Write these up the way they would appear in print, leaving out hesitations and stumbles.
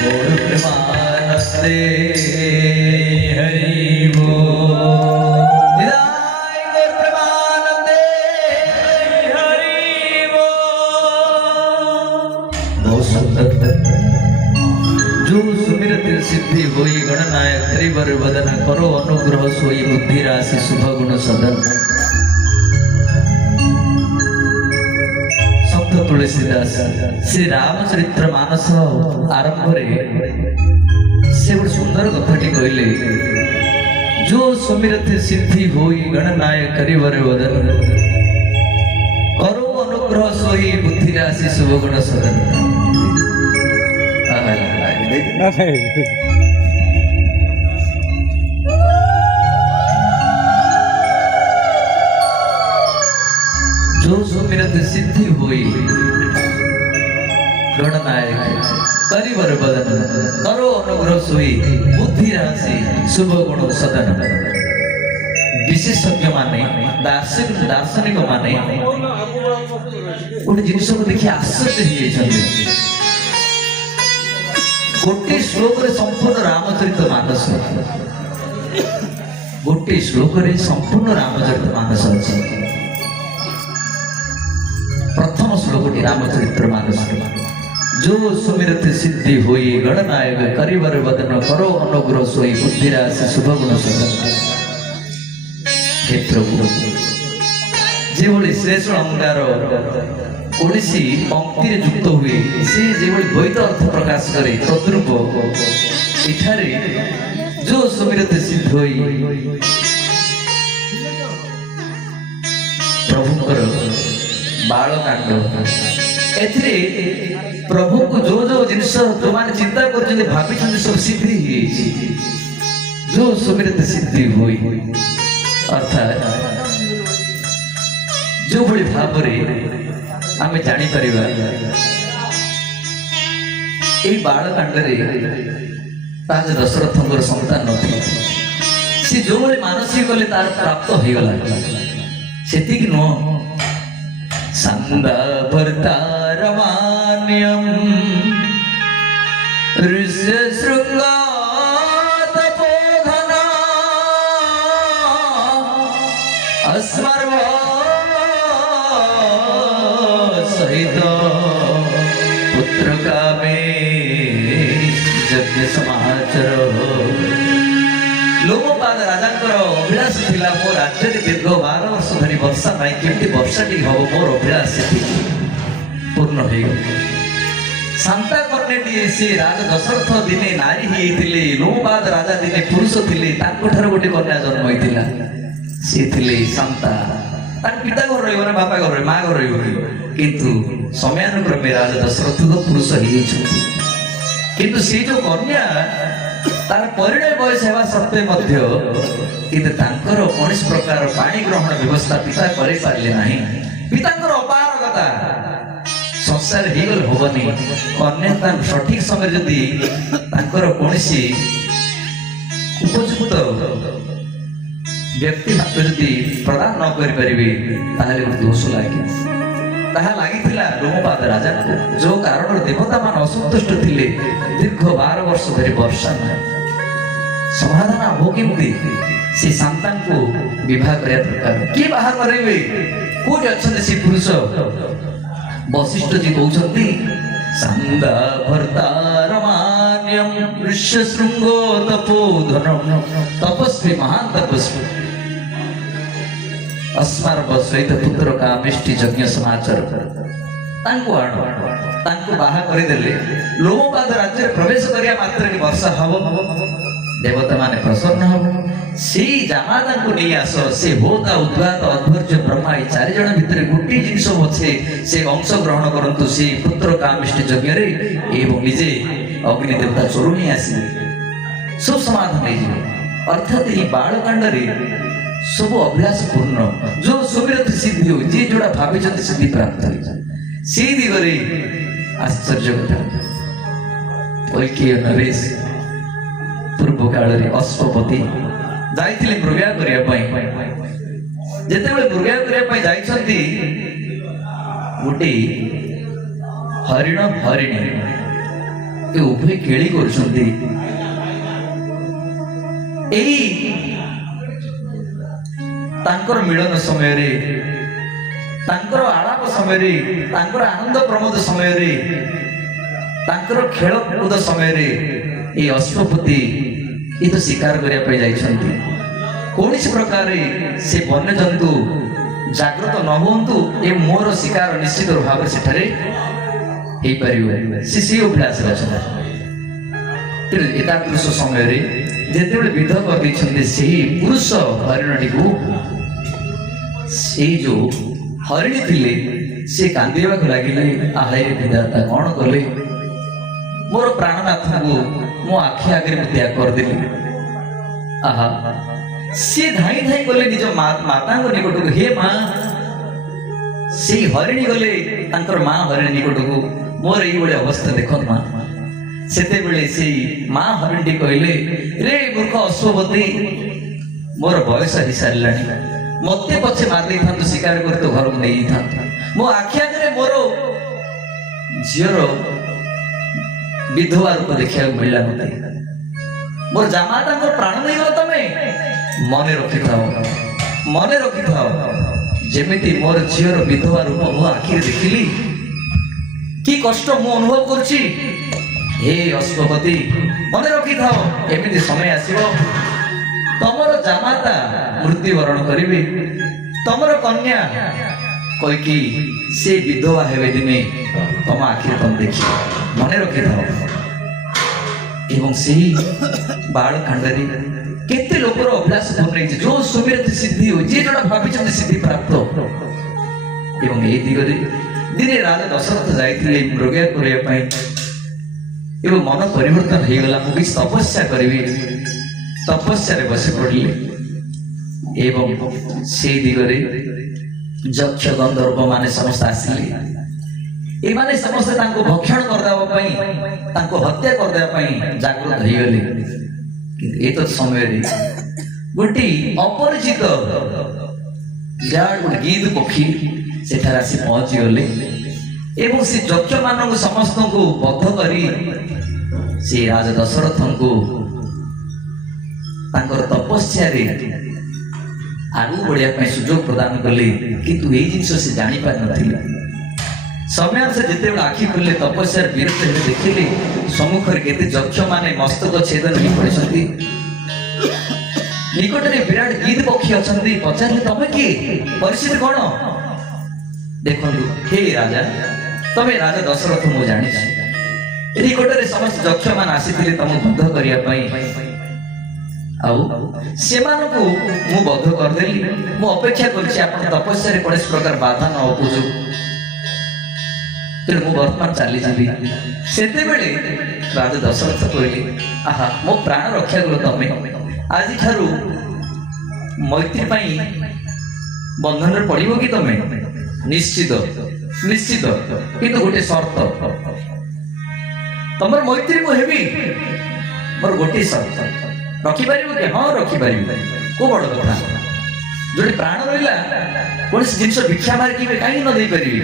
गौर प्रेमानंदे हरि बोल। निताय गौर प्रेमानंदे हरि बोल। बहुत सुंदर। जो सुमिरत सिद्धि होई गणनायक हरिवर वदन करो अनुग्रह सोई बुद्धि राशि शुभ गुण सदन। तुलसीदास श्री रामचरित्र मानस आरंभ से गोटे सुंदर कथाटी कहले जो सुमिरत सिद्धि होई गणनायक करिवर वदन करो अनुग्रह सोई बुद्धि राशि शुभ गुण सदन। जो सुमिरत सिद्धि हुई गणनायक करिवर बदन करो अनुग्रह सोई बुद्धि राशि शुभ गुण सदन। विशेषज्ञ माने दार्शनिक माने गोटे जिनिस को देखि आश्चर्य हो गोटे श्लोक रे संपूर्ण रामचरित मानस गोटे श्लोक रे संपूर्ण रामचरित मानस अछि। प्रथम श्लोकटी रामचरित्र मानस जो सुमिरत सिद्धि हुई गणनायक करिवर वदन करो अनुग्रह सोई बुद्धि राशि शुभ गुण सदन। हे प्रभु जेभଳି श्रेष्ठ अलंकार ओडिसी पंक्ति युक्त हुए से जेभଳି द्वैत अर्थ प्रकाश करे तद्रूप इठारे जो सुमिरत सिद्धि हुई प्रभुଙ୍କର बालकांड एथिरे प्रभु को जो जो जिनिस जो माने चिंता कर भाभी सब सिद्धि जो सुमिरत सिद्धि हुई अर्थात जो भली भाव आम जानी परिबा ए बालकांड रे ताज दशरथंकर संतान नथि से जो भली मानसिक गले तार प्राप्त हो गला सेतिक न संदा भर्तारमान्यम ऋष्य शृंगा तपोधना अस्मर्व सहित पुत्र कामे यज्ञ समाचर। लोमपाद राजांकर अभिलाष थिला मो राज्य दीर्घ 12 वर्ष धरी वर्षा नाई केमती वर्षा टी हबो मोर अभिलाष पूर्ण हो गल। शांता कर्णेटी से राजा दशरथ दिने नारी हिथिले लोमपाद राजा दिने पुरुष थिले ताको ठार गोटे कन्या जन्म होइतिला से थिले शांता तार पिता घर रहिबो ना बापा घर मां घर रहिबो किंतु समयानुक्रमे राजा दशरथ तो पुरुष हि छथि किंतु से जो कन्या तार परिणय बयस हेबा सत्वे मध्य किंतु तांकर कौनसी प्रकार पानी ग्रहण व्यवस्था पिता करे पारले नाही। पितांकर अपारगता संसार हिगल होबनी कन्या तार सठिक समय जदि तांकर कौनसी उपयुक्त व्यक्ति जदि प्रदान न करि परिबे ताले दोष लागे ताहा लागिथिला लोमपाद राजा को जो कारण देवता मान असंतुष्ट थिले दीर्घ 12 वर्ष धरि वर्षा न समाधान हो केमती से संतान को विवाह करिया दरकार के बाहा करेबे कोइ अछन से पुरुष वशिष्ठ जी कहउछंती संदा भर्तारमान्यम ऋष्य शृंगो तपोधनम तपस्वी महान तपस्वी अस्मार्व सहित पुत्र का मिष्टि यज्ञ समाचार तांको आण तांको बाहा करि देले लोमपाद राज्य प्रवेश करिया मात्र के वर्षा हबो देवता माने प्रसन्न हबो से जामादा को नहीं आस से होता उद्गात अध्वर्य ब्रह्मा ई चारि जण भितर गुटी जिंस होछे से अंश ग्रहण करंतु से पुत्र का मिष्टि यज्ञ रे एवं निजे अग्नि देवता चोरुनी आसी सब समाधान नै जे अर्थात ई बालकांड रे सब अभ्यास पूर्ण जो सुमिरत सिद्धि हो जे जोड़ा भाभी सिद्धि प्राप्त हो से दिगरे आश्चर्य कथा ओइके नरेश पूर्व काल रे अश्वपति जाइथिले मृगया करिया पई जेतेबेले मृगया करिया पई जाइछंती गोटे हरिण हरिणी ଏ ଉଭୟ କେଳି କରୁଛନ୍ତି। ଏଇ ତାଙ୍କର ମିଳନ ସମୟରେ, ତାଙ୍କର ଆଳାପ ସମୟରେ, ତାଙ୍କର ଆନନ୍ଦ ପ୍ରମୋଦ ସମୟରେ, ତାଙ୍କର ଖେଳକୁଦ ସମୟରେ ଏଇ ଅଶ୍ୱପତି ଏ ତ ଶିକାର କରିବା ପାଇଁ ଯାଇଛନ୍ତି। କୌଣସି ପ୍ରକାର ସେ ବନ୍ୟଜନ୍ତୁ ଜାଗ୍ରତ ନ ହୁଅନ୍ତୁ, ଏ ମୋର ଶିକାର ନିଶ୍ଚିତ ଭାବରେ ସେଠାରେ ହେଇପାରିବ, ସେ ଅଭିଳାଷରେ ଅଛନ୍ତି। ତେଣୁ ଏତାଦୃଶ ସମୟରେ ଯେତେବେଳେ ବିଧ କରିଦେଇଛନ୍ତି ସେହି ପୁରୁଷ ହରିଣଟିକୁ, ସେଇ ଯୋଉ ହରିଣୀ ଥିଲେ ସେ କାନ୍ଦିବାକୁ ଲାଗିଲେ, ଆହାଇ ବିଧାତା କଣ କଲେ, ମୋର ପ୍ରାଣନାଥଙ୍କୁ ମୋ ଆଖି ଆଗରେ ମୁଁ ତ୍ୟାଗ କରିଦେଲି। ଆହା, ସେ ଧାଇଁ ଧାଇଁ ଗଲେ ନିଜ ମାତାଙ୍କ ନିକଟକୁ, ହେ ମା। ସେଇ ହରିଣୀ ଗଲେ ତାଙ୍କର ମା ହରିଣୀ ନିକଟକୁ, ମୋର ଏଇଭଳି ଅବସ୍ଥା ଦେଖ ମା। ସେତେବେଳେ ସେଇ ମା ହରିଣୀଟି କହିଲେ, ରେ ମୂର୍ଖ ଅଶ୍ୱପତି, ମୋର ବୟସ ହେଇସାରିଲାଣି, ମତେ ପଛେ ମାରି ଦେଇଥାନ୍ତୁ, ଶିକାର କରି ତୋ ଘରକୁ ନେଇଥାନ୍ତୁ, ମୋ ଆଖି ଆଗରେ ମୋର ଝିଅର ବିଧବା ରୂପ ଦେଖିବାକୁ ମିଳିଲା ମତେ, ମୋର ଜାମାତାଙ୍କର ପ୍ରାଣ ନେଇଗଲ ତମେ। ମନେ ରଖିଥାଅ, ମନେ ରଖିଥାଅ, ଯେମିତି ମୋର ଝିଅର ବିଧବା ରୂପ ମୋ ଆଖିରେ ଦେଖିଲି, କି କଷ୍ଟ ମୁଁ ଅନୁଭବ କରୁଛି। ହେ ଅଶ୍ୱପତି, ମନେ ରଖିଥାଅ, ଏମିତି ସମୟ ଆସିବ ତମର ଜାମାତା ମୃତ୍ୟୁବରଣ କରିବେ, ତମର କନ୍ୟା କହିକି ସେ ବିଧବା ହେବେ ଦିନେ, ତମ ଆଖିରେ ତମେ ଦେଖିବ, ମନେ ରଖିଥାଅ। ଏବଂ ସେହି ବାଳକାଣ୍ଡରେ କେତେ ଲୋକର ଅଭ୍ୟାସ ବନେଇଛି, ଯୋଉ ସୁବିଧା ସିଦ୍ଧି ହୋଇଛି, ଯିଏ ଯୋଉଟା ଭାବିଛନ୍ତି ସିଦ୍ଧି ପ୍ରାପ୍ତ। ଏବଂ ଏହି ଦିଗରେ ଦିନେ ରାଜା ଦଶରଥ ଯାଇଥିଲେ ମୃଗୟା କରିବା ପାଇଁ, ଏବଂ ମନ ପରିବର୍ତ୍ତନ ହେଇଗଲା, ମୁଁ କିଛି ତପସ୍ୟା କରିବି, ତପସ୍ୟାରେ ବସି ପଡ଼ିଲେ। ଏବଂ ସେଇ ଦିଗରେ ଯକ୍ଷ ଗନ୍ଧର୍ବ ମାନେ ସମସ୍ତେ ଆସିଲେ, ଏମାନେ ସମସ୍ତେ ତାଙ୍କୁ ଭକ୍ଷଣ କରିଦେବା ପାଇଁ, ତାଙ୍କୁ ହତ୍ୟା କରିଦେବା ପାଇଁ ଜାଗ୍ରତ ହେଇଗଲେ। କିନ୍ତୁ ଏତ ସମୟରେ ଗୋଟିଏ ଅପରିଚିତ ଗୋଟେ ଗିଦ୍ ପକ୍ଷୀ ସେଠାରେ ଆସି ପହଞ୍ଚିଗଲେ ଏବଂ ସେ ଯକ୍ଷ ମାନଙ୍କୁ ସମସ୍ତଙ୍କୁ ବଦ୍ଧ କରି ସେ ରାଜା ଦଶରଥଙ୍କୁ ତାଙ୍କର ତପସ୍ୟାରେ ଆଗକୁ ବଢିବା ପାଇଁ ସୁଯୋଗ ପ୍ରଦାନ କଲେ। କିନ୍ତୁ ଏଇ ଜିନିଷ ସେ ଜାଣିପାରିନଥିଲେ। ସମୟ ସେ ଯେତେବେଳେ ଆଖି ଖୋଲିଲେ ତପସ୍ୟାର ବିରକ୍ତ ହେଲେ, ଦେଖିଲେ ସମ୍ମୁଖରେ କେତେ ଯକ୍ଷ ମାନେ ମସ୍ତକ ଛେଦନ ହେଇ ପଡ଼ିଛନ୍ତି। ନିକଟରେ ବିରାଟ ଗିଦ୍ ପକ୍ଷୀ ଅଛନ୍ତି। ପଚାରିଲେ, ତମେ କିଏ, ପରିସ୍ଥିତି କଣ? ଦେଖନ୍ତୁ ହେ ରାଜା, ତମେ ରାଜା ଦଶରଥ, ମୁଁ ଜାଣିଛି ନିକଟରେ ସମସ୍ତ ଯକ୍ଷ ମାନେ ଆସିଥିଲେ ତମକୁ ବଦ୍ଧ କରିବା ପାଇଁ, ଆଉ ସେମାନଙ୍କୁ ମୁଁ ବଦ୍ଧ କରିଦେଲି। ମୁଁ ଅପେକ୍ଷା କରିଛି ଆପଣ ତପସ୍ୟାରେ କୌଣସି ପ୍ରକାର ବାଧା ନ ଉପୁଜୁ, ତେଣୁ ମୁଁ ବର୍ତ୍ତମାନ ଚାଲିଯିବି। ସେତେବେଳେ ରାଜା ଦଶରଥ କହିଲେ, ଆହା, ମୋ ପ୍ରାଣ ରକ୍ଷା କର ତମେ, ଆଜିଠାରୁ ମୈତ୍ରୀ ପାଇଁ ବନ୍ଧନରେ ପଡିବ କି ତମେ? ନିଶ୍ଚିତ ନିଶ୍ଚିତ, କିନ୍ତୁ ଗୋଟେ ସର୍ତ୍ତ, ତମର ମୈତ୍ରୀ ମୁଁ ହେବି, ମୋର ଗୋଟିଏ ସର୍ତ୍ତ। ରଖିପାରିବ କି? ହଁ ରଖିପାରିବି। କୋଉ ବଡ କଥା, ଯୋଉଠି ପ୍ରାଣ ରହିଲା କୌଣସି ଜିନିଷ ଭିକ୍ଷା ମାଗିବେ କାହିଁକି ନ ଦେଇପାରିବି?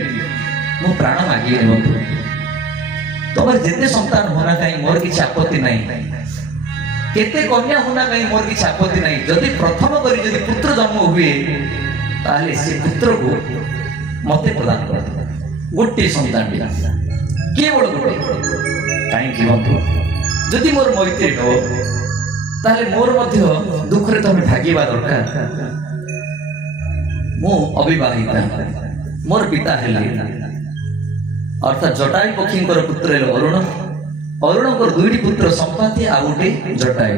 ମୁଁ ପ୍ରାଣ ମାଗିବି ବନ୍ଧୁ, ତମର ଯେତେ ସନ୍ତାନ ହୋନା କାହିଁ ମୋର କିଛି ଆପତ୍ତି ନାହିଁ, କେତେ କନ୍ୟା ହୋନା କାହିଁ ମୋର କିଛି ଆପତ୍ତି ନାହିଁ। ଯଦି ପ୍ରଥମ କରି ଯଦି ପୁତ୍ର ଜନ୍ମ ହୁଏ ତାହେଲେ ସେ ପୁତ୍ରକୁ ମତେ ପ୍ରଦାନ କରିଦେବ, ଗୋଟିଏ ସନ୍ତାନ, କେବଳ ଗୋଟେ। କାହିଁକି ବନ୍ଧୁ, ଯଦି ମୋର ମୈତ୍ରୀ ହବ ତାହେଲେ ମୋର ମଧ୍ୟ ଦୁଃଖରେ ତମେ ଭାଗିବା ଦରକାର। ମୁଁ ଅବିବାହିତା, ମୋର ପିତା ହେଲେ ଅର୍ଥାତ୍ ଜଟାୟୁ ପକ୍ଷୀଙ୍କର ପୁତ୍ର ହେଲେ ଅରୁଣ, ଅରୁଣଙ୍କର ଦୁଇଟି ପୁତ୍ର ସମ୍ପାତି ଆଉ ଗୋଟେ ଜଟାୟୁ।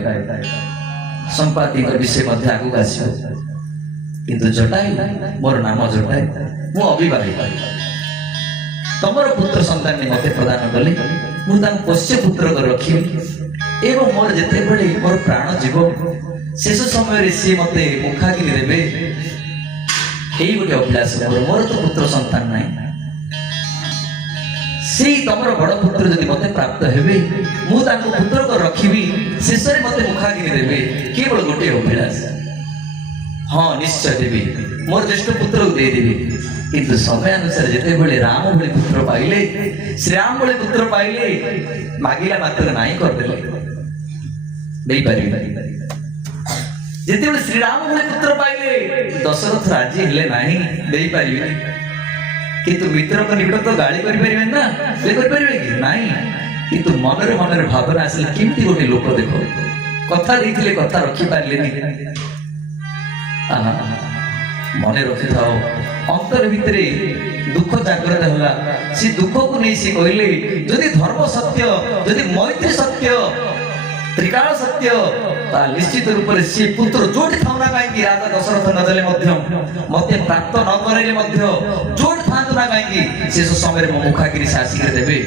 ସମ୍ପାତିଙ୍କ ବିଷୟ ମଧ୍ୟ ଆଗକୁ ଆସିବ, କିନ୍ତୁ ଜଟାୟୁ, ମୋର ନାମ ଜଟାୟୁ, ମୁଁ ଅବିବାହିତା। ତମର ପୁତ୍ର ସନ୍ତାନ ମତେ ପ୍ରଦାନ କଲେ, ମୁଁ ତାଙ୍କୁ ପୋଷ୍ୟ ପୁତ୍ର କରି ରଖିବି ଏବଂ ମୋର ଯେତେବେଳେ ମୋର ପ୍ରାଣ ଯିବ ଶେଷ ସମୟରେ ସିଏ ମତେ ମୁଖାଗ୍ନି ଦେବେ। ଏଇ ଗୋଟେ ଅଭିଳାଷ ମୋର ତ ପୁତ୍ର ସନ୍ତାନ ନାହିଁ। ସେଇ ତମର ବଡ ପୁତ୍ର ଯଦି ମତେ ପ୍ରାପ୍ତ ହେବେ, ମୁଁ ତାଙ୍କୁ ପୁତ୍ର କରି ରଖିବି, ଶେଷରେ ମତେ ମୁଖାଗ୍ନି ଦେବେ। କେବଳ ଗୋଟେ ଅଭିଳାଷ। ହଁ ନିଶ୍ଚୟ ଦେବି, ମୋର ଜ୍ୟେଷ୍ଠ ପୁତ୍ରକୁ ଦେଇଦେବି। କିନ୍ତୁ ସମୟାନୁସାରେ ଯେତେବେଳେ ରାମ ଭଳି ପୁତ୍ର ପାଇଲେ, ଶ୍ରୀରାମ ଭଳି ପୁତ୍ର ପାଇଲେ, मागिला मात्र नहीं करदेले देई परिबे जेतेबेले श्री राम भले पुत्र पाइले दशरथ राजी हेले नाही देई परिबे किंतु मित्र को निकट तो गाली करि परिबे ना से करि परिबे कि नाही किंतु मनरे मनरे भावना आसले किमती गोटे लोक देखो कथा देथिले कथा रखि पारले नि मने रखि थाओ अंतर भितरे दुख जागृत होला सी दुख को नहीं सी कहले यदि धर्म सत्य यदि मैत्री सत्य त्रिकाल सत्य निश्चित रूप से सी पुत्र जोट थाउना काई राजा दशरथ नदले मते प्राप्त न करले जोट थांतु ना काई से समय रे मुखागिरी शासी के देबे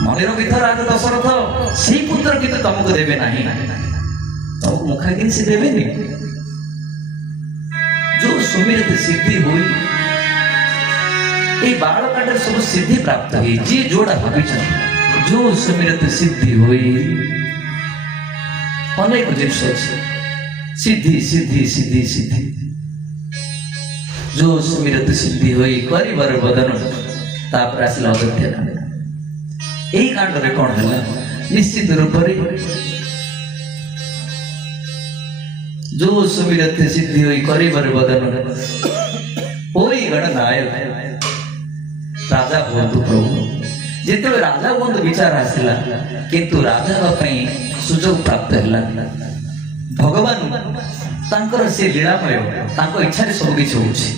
मने रखि था राजा दशरथ सी पुत्र किंतु तुमको देबे नाही तुमको मुखागिरी से देबे नहीं जो सुमिरत सिद्धि हुई ए बालकांड सब सिद्धि प्राप्त हुई जी जोड़ा भाविछन जो सुमिरत सिद्धि हुई अनेक जिनिस सिद्धि सिद्धि सिद्धि सिद्धि जो सुमिरत सिद्धि हुई करिबर बदन तापर आसिला अयोध्या कांड एई कांड रे कोन हला निश्चित रूप रे जो सुमिरत सिद्धि हुई करिबर बदन ओई गणनायक राजा बंधु प्रभु जिते राजा बंधु विचार आसला किंतु राजा सुजोग प्राप्त है भगवान तांकर से लीलामय तांको इच्छा रे सब किछ होछि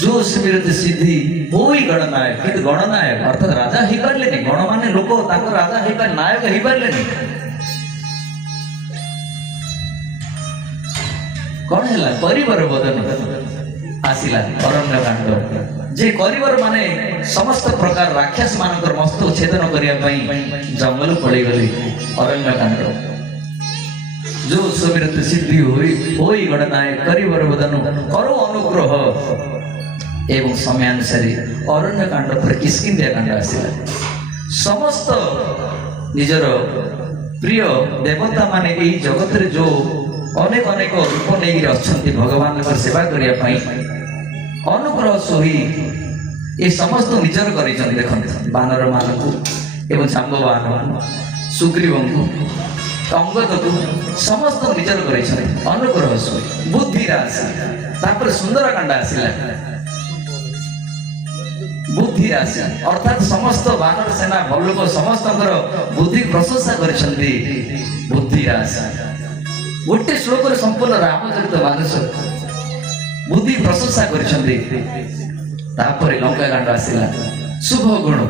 जो सुमिरत सिद्धि होई गणनायक किंतु गणनायक अर्थात राजा ही पारले नहीं गण माने लोक तांको राजा ही पार नायक ही पारले नहीं कौन है परिवार बदन आसिला अरण्य कांड जे करिवर माने समस्त प्रकार राक्षस मानकर मस्तक छेदन करिया पई जंगल पड़े गले अरण्य कांड जो सुमिरत सिद्धि होई गणनायक करिवर बदन करो अनुग्रह एवं समयानुसारी अरण्य कांड पर किष्किंध्या कांड आसिला समस्त निजर प्रिय देवता माने एई जगत रे जो अनेक अनेक रूप नहीं अच्छी भगवान को सेवा करने अनुग्रह सोही ये समस्त निजर कर बानर मान को एवं जाम्बवान सुग्रीव को अंगद को समस्त निजर कर अनुग्रह सोही बुद्धि राशि तापर सुंदर कांड आसला बुद्धि राशि अर्थात समस्त बानर सेना भल्लुक समस्त बुद्धि प्रशंसा कर बुद्धि राशि गोटे श्लोक संपूर्ण रामचरित मानस बुद्धि प्रशंसा कर लंका कांड आसला शुभ गुण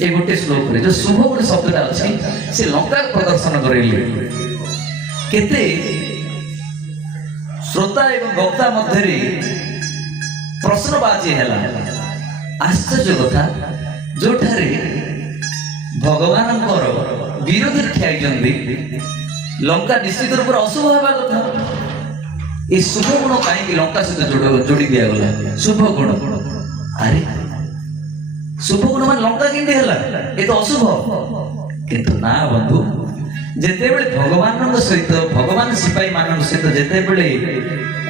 ये गोटे श्लोक जो शुभ गुण शब्दटा अच्छी से लंका प्रदर्शन करेले केते श्रोता एवं वक्ता मध्य प्रश्नबाजी है आश्चर्य कथा जो भगवान विरोधी ठिया लंका निश्चित रूप से अशुभ हवा कथा ये शुभ गुण कहीं लंका सहित जोड़ी दिया गला शुभ गुण अरे शुभ गुण मान लंका केंदी हला ये तो अशुभ किंतु ना बंधु जेतेबेले भगवान सहित भगवान सिपाही मान सहित जेतेबेले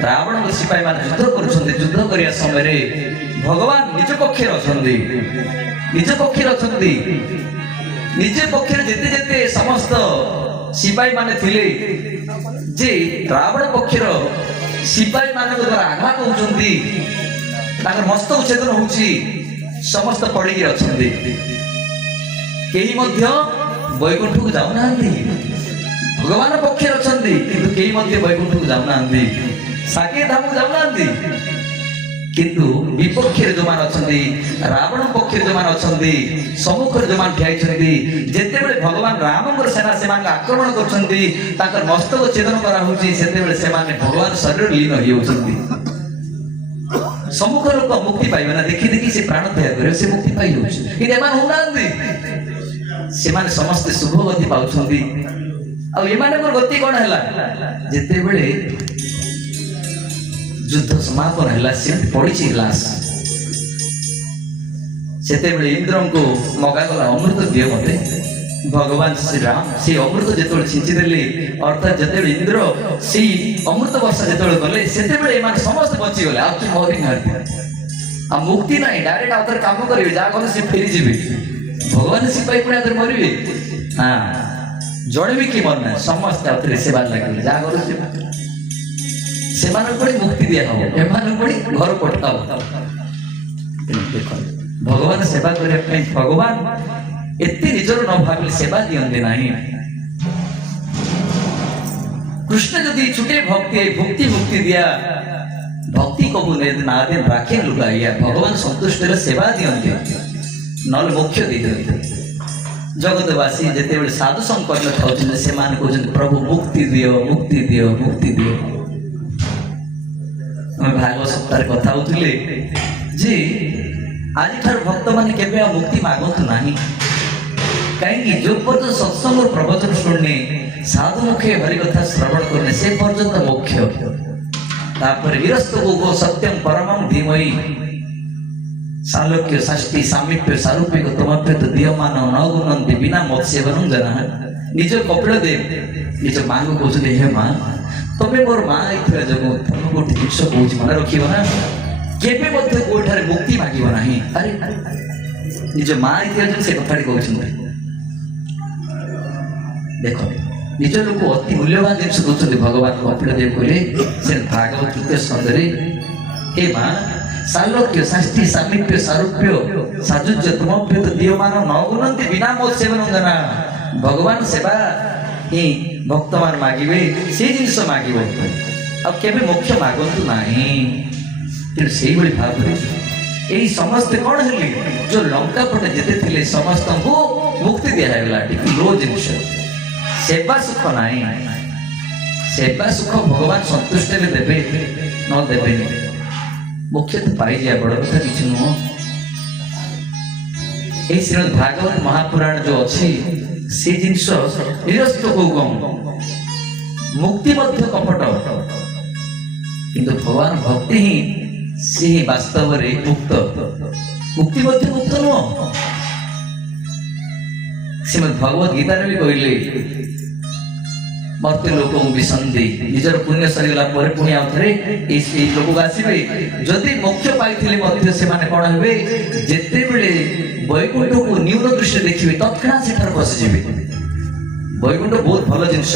रावण सिपाही मान युद्ध करुछन्ते युद्ध करिया समय रे भगवान निज पक्षे अछन्ती निज पक्षे जेते जेते समस्त सिपाही माने थिले जे रावण पक्षर सिपाही मान द्वारा आघात होउछन्ती ताकर मस्तक छेदन होउछि समस्त पड़ी अछन्ती केही मध्य वैकुंठ को जाउ नांदी भगवान पक्षर अछन्ती किंतु केही मध्य वैकुंठ को जाउ नांदी साके धाम को जाउ नांदी किंतु विपक्षे जो मान अछन्ती रावण पक्षे जो मान अछन्ती सम्मुखर जो मान ठियाइछन्ती जेतेबेले भगवान रामंकर सेना से मान आक्रमण करछन्ती ताकर मस्तक छेदन करा होछि सेतेबेले से माने भगवान शरीर लीन होई होछन्ती सम्मुख लोक मुक्ति पाइबे ना देखि देखि से प्राण त्याग करे से मुक्ति पाइ होछि कि एमान होनांदी से माने समस्त शुभ गति पाउछन्ती आ एमानकर गति कोन हला जेतेबेले युद्ध समापन है पड़ी ग्लास से इंद्र को मगागला अमृत दिए मते भगवान श्री राम से अमृत जो छिंचिदेले अर्थात जो इंद्र से अमृत वर्षा जो गले से समस्त बचीगले मरी ना आ मुक्ति नहीं डायरेक्ट आउथर काम करिवे जा कोन से फेरी जीवे भगवान सिपाही पुणे आउथर मरिवे हां जणे भी की मरना समस्त आउथर सेवा लागिले जा करू सेमान कोड़ी मुक्ति दिया हो एमान कोड़ी घर पठाओ देखो भगवान सेवा करे पे भगवान एत्ते निजर न भाबिले सेवा दियंते नाही कृष्ण जदि छुटे भक्ति भक्ति मुक्ति दिया भक्ति कबू ने ना दिन राखे लुगाइया भगवान संतुष्ट रे सेवा दियंते नल मुख्य दे दियंते जगतवासी जेते बेले साधु संकट में खाउछन से मान को प्रभु मुक्ति दियो मुक्ति दियो मुक्ति दियो हम भागवत सप्ताह कथा होतले जी आज ठार भक्त माने केबे मुक्ति मागंतु नाही कहीं जो पर्यंत सत्संग और प्रवचन सुनने साधु मुखे हरि कथा श्रवण करने से पर्यंत मुख्य तापर विरस्त को सत्यम परमं धीमहि सालोक्य षष्ठी सामीप्य सारूप्य को तमप्य तो दीयमान नगुणन्ति बिना मत सेवनं जना निज कपिल देव निज मां को कहते हे मां तमे मोर मां इथरा जगो तुम गोटे जिनिस कहूँ मन रखियो ना केबे मध्य कोठारे मुक्ति मागिब नाही अरे निज मां इथरा जगो से कथाटी कहउछन देखो निज लोक अति मूल्यवान जिनिस कहउछन भगवान कपिल देव कहले से भागवत तृतीय स्कंदरे हे मां सालोक्य षष्ठी सामीप्य सारूप्य साजुज्य तुमप्य तो दीयमान नगुणन्ति बिना मोद सेवन जना भगवान सेवा ही भक्त मान मागिबे से जिनिस मागिबो अब केबे मुख्य मागंतु नाही फिर सेही बड़ी भाबरे एही समस्त कोन हेली जो लंका पटे जेते थिले समस्त को मुक्ति दिया हैला टिक लो जिनिस सेवा सुख नाही सेवा सुख भगवान संतुष्ट ले देबे न देबे मुख्य तो पाई जाए बड़ कथा किछ नुह ए श्रीमद् भागवत महापुराण जो अछि से जिनिस निरस्त को गम मुक्ति मध्य कपट किंतु भगवान भक्ति ही से ही वास्तव रे मुक्त मुक्ति मध्य मुक्त नुह श्रीमद् भगवत गीता रे भी कहले मर्त्य लोक विसंधि निजर पुण्य सरीगला पर पुण्य आउथरे ए लोक आसीबे जदि मोक्ष पाइथिले मध्य से माने कोन हेबे जेते बेले वैकुंठ को न्यून दृष्टि देखिबे तत्क्षणात सेठार बसि जिबे वैकुंठ बहुत भलो जिंस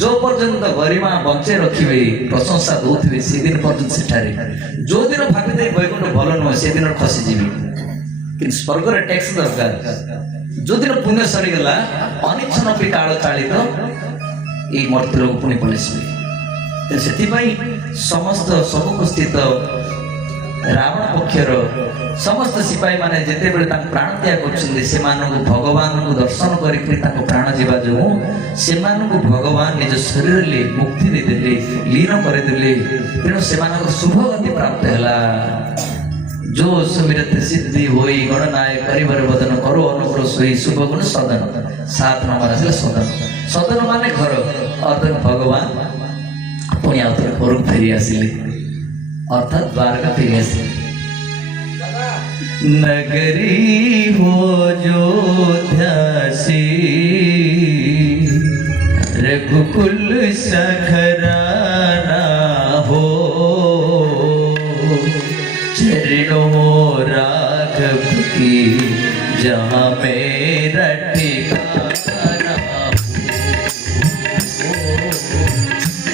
जो पर्यंत गरिमा बंचे रखिबे प्रशंसा दोथिबे से दिन पर्यंत सेठारे जो दिन भाबि दे वैकुंठ भलो न से दिन खसि जिबे कि स्वर्ग रे टैक्स दरकार जो दिन पुण्य सरीगला अनिच्छन पे काल चालित ए मर्त्य लोक पुणी पलिसबे से समस्त सबको स्थित रावण पक्षर समस्त सिपाही माने जेते बेले ताक प्राण त्याग करछन्ते से मानक भगवान को दर्शन करिके ताक प्राण जीवा जो से मानक भगवान निज शरीर ले मुक्ति दे देले लीन करे देले तेनो से मानक शुभ गति प्राप्त हला जो सुमिरत सिद्धि होई गणनाय करिवर वदन करो अनुग्रह सोई शुभ गुण सदन 7 नंबर आसे सदन सदन माने घर अर्थात भगवान पुणी आउथर घर फेरी आसिले अर्थात द्वारका फेरी आसिले नगरी हो जोध्यासी रघुकुल सखराना हो चरणों राघव की जहाँ मेरा ठिकाना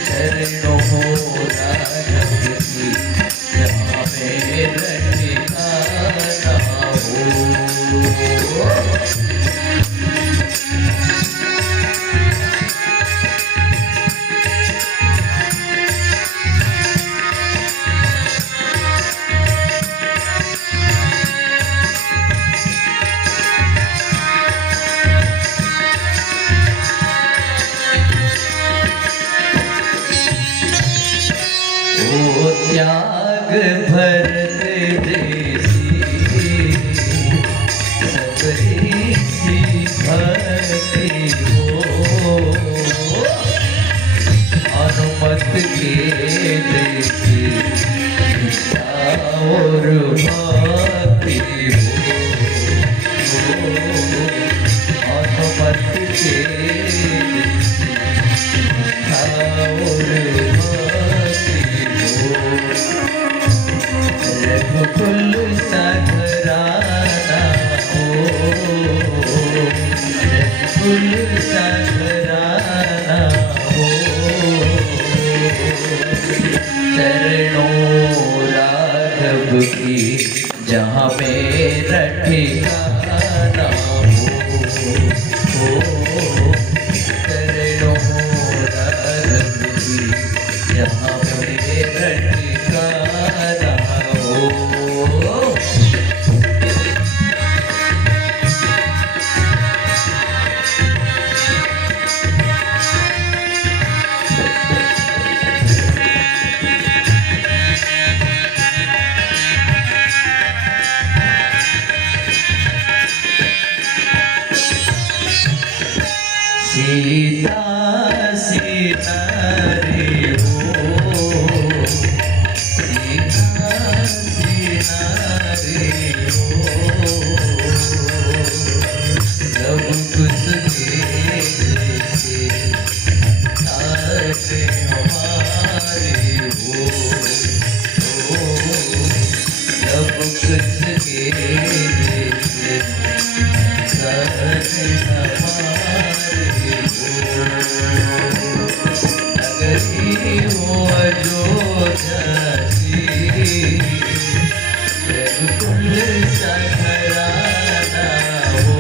चरणों राघव की जहाँ मेरा ठिकाना हो त्याग भरत जैसी सबरी सी भक्ति हो अनुमत के जैसी और भक्ति हो अनुमत के जैसी और रघुकुल सीता सीता रे हो, सीता सीता रे हो, जब उसके जैसे तारे हमारे हो, जब उसके जैसे तारे हमारे हो, नगरी हो अयोध्या सी, रघुकुल सा घराना हो,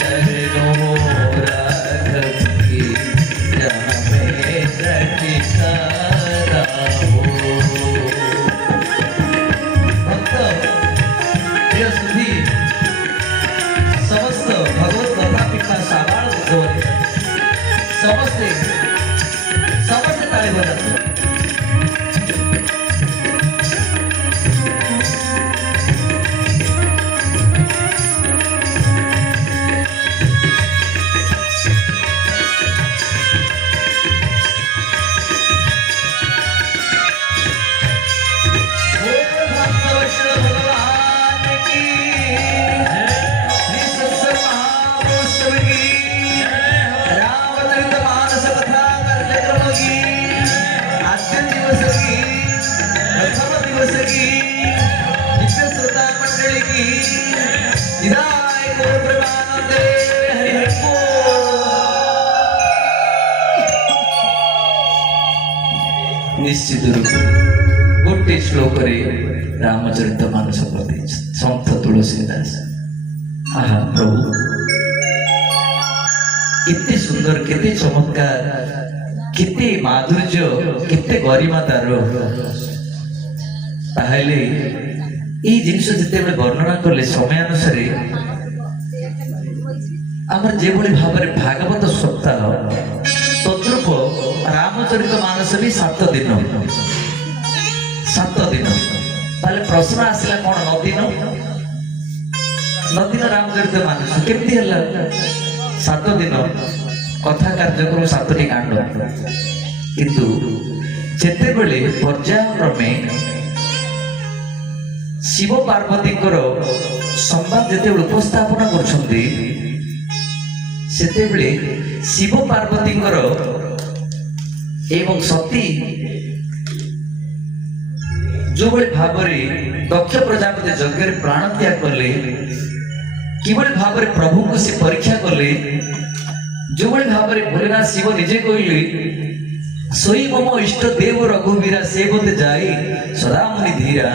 चरणों राघव की जहाँ में ठिकाना हो। भक्त प्रिय सुधी समस्त भगवत कथा पीठा साबाळ समस्ते समस्ते ताली बजाते। निश्चित रूप गोटे श्लोक रामचरित मानस प्रति संत तुलसीदास आहा प्रभु कितने सुंदर कितने चमत्कार कितने माधुर्य कितने गरिमा तार ताहले ये जिनिस जिते वर्णना कले समय अनुसार आमर जे भाव में भागवत सप्ताह तद्रूप रामचरित मानस भी 7 दिन ताले प्रश्न आसला कौन 9 दिन रामचरित मानस केमती हला 7 दिन कथा कार्यक्रम 7 टी कांड किंतु जेते बेले पर्यायक्रमे शिव पार्वती संवाद जेते उपस्थापन करछंती सेते बेले शिव पार्वती एवं सती जो भाव दक्ष प्रजापति यज्ञ प्राण त्याग कले कि भाव प्रभु को से परीक्षा कले जो भाव भोलेनाथ शिव निजे कहले सोई मम इष्ट देव रघुवीरा से बोते जाई सदा मुनि धीरा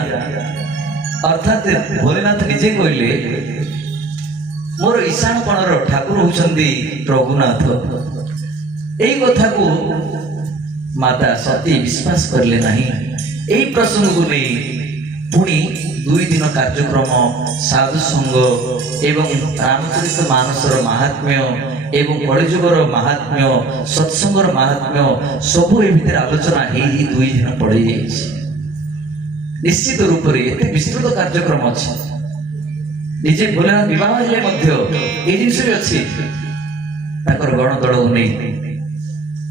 अर्थात भोलेनाथ निजे कहले मोर ईशान कोणर ठाकुर होचंदी रघुनाथ एई कथा को माता सती विश्वास करले नहीं। एई प्रसंग को नहीं पुणी 2 दिन कार्यक्रम साधु संग एवं रामचरित मानसर महात्म्य एवं कलिजुगर महात्म्य सत्संगर महात्म्य सबू ए भीतर आलोचना ही 2 दिन पड़े निश्चित रूप से एते विस्तृत कार्यक्रम अच्छी निजे भोलेनाथ विवाह हेले मध्य ए जिनिस भी अच्छी ताकर गण दल को नहीं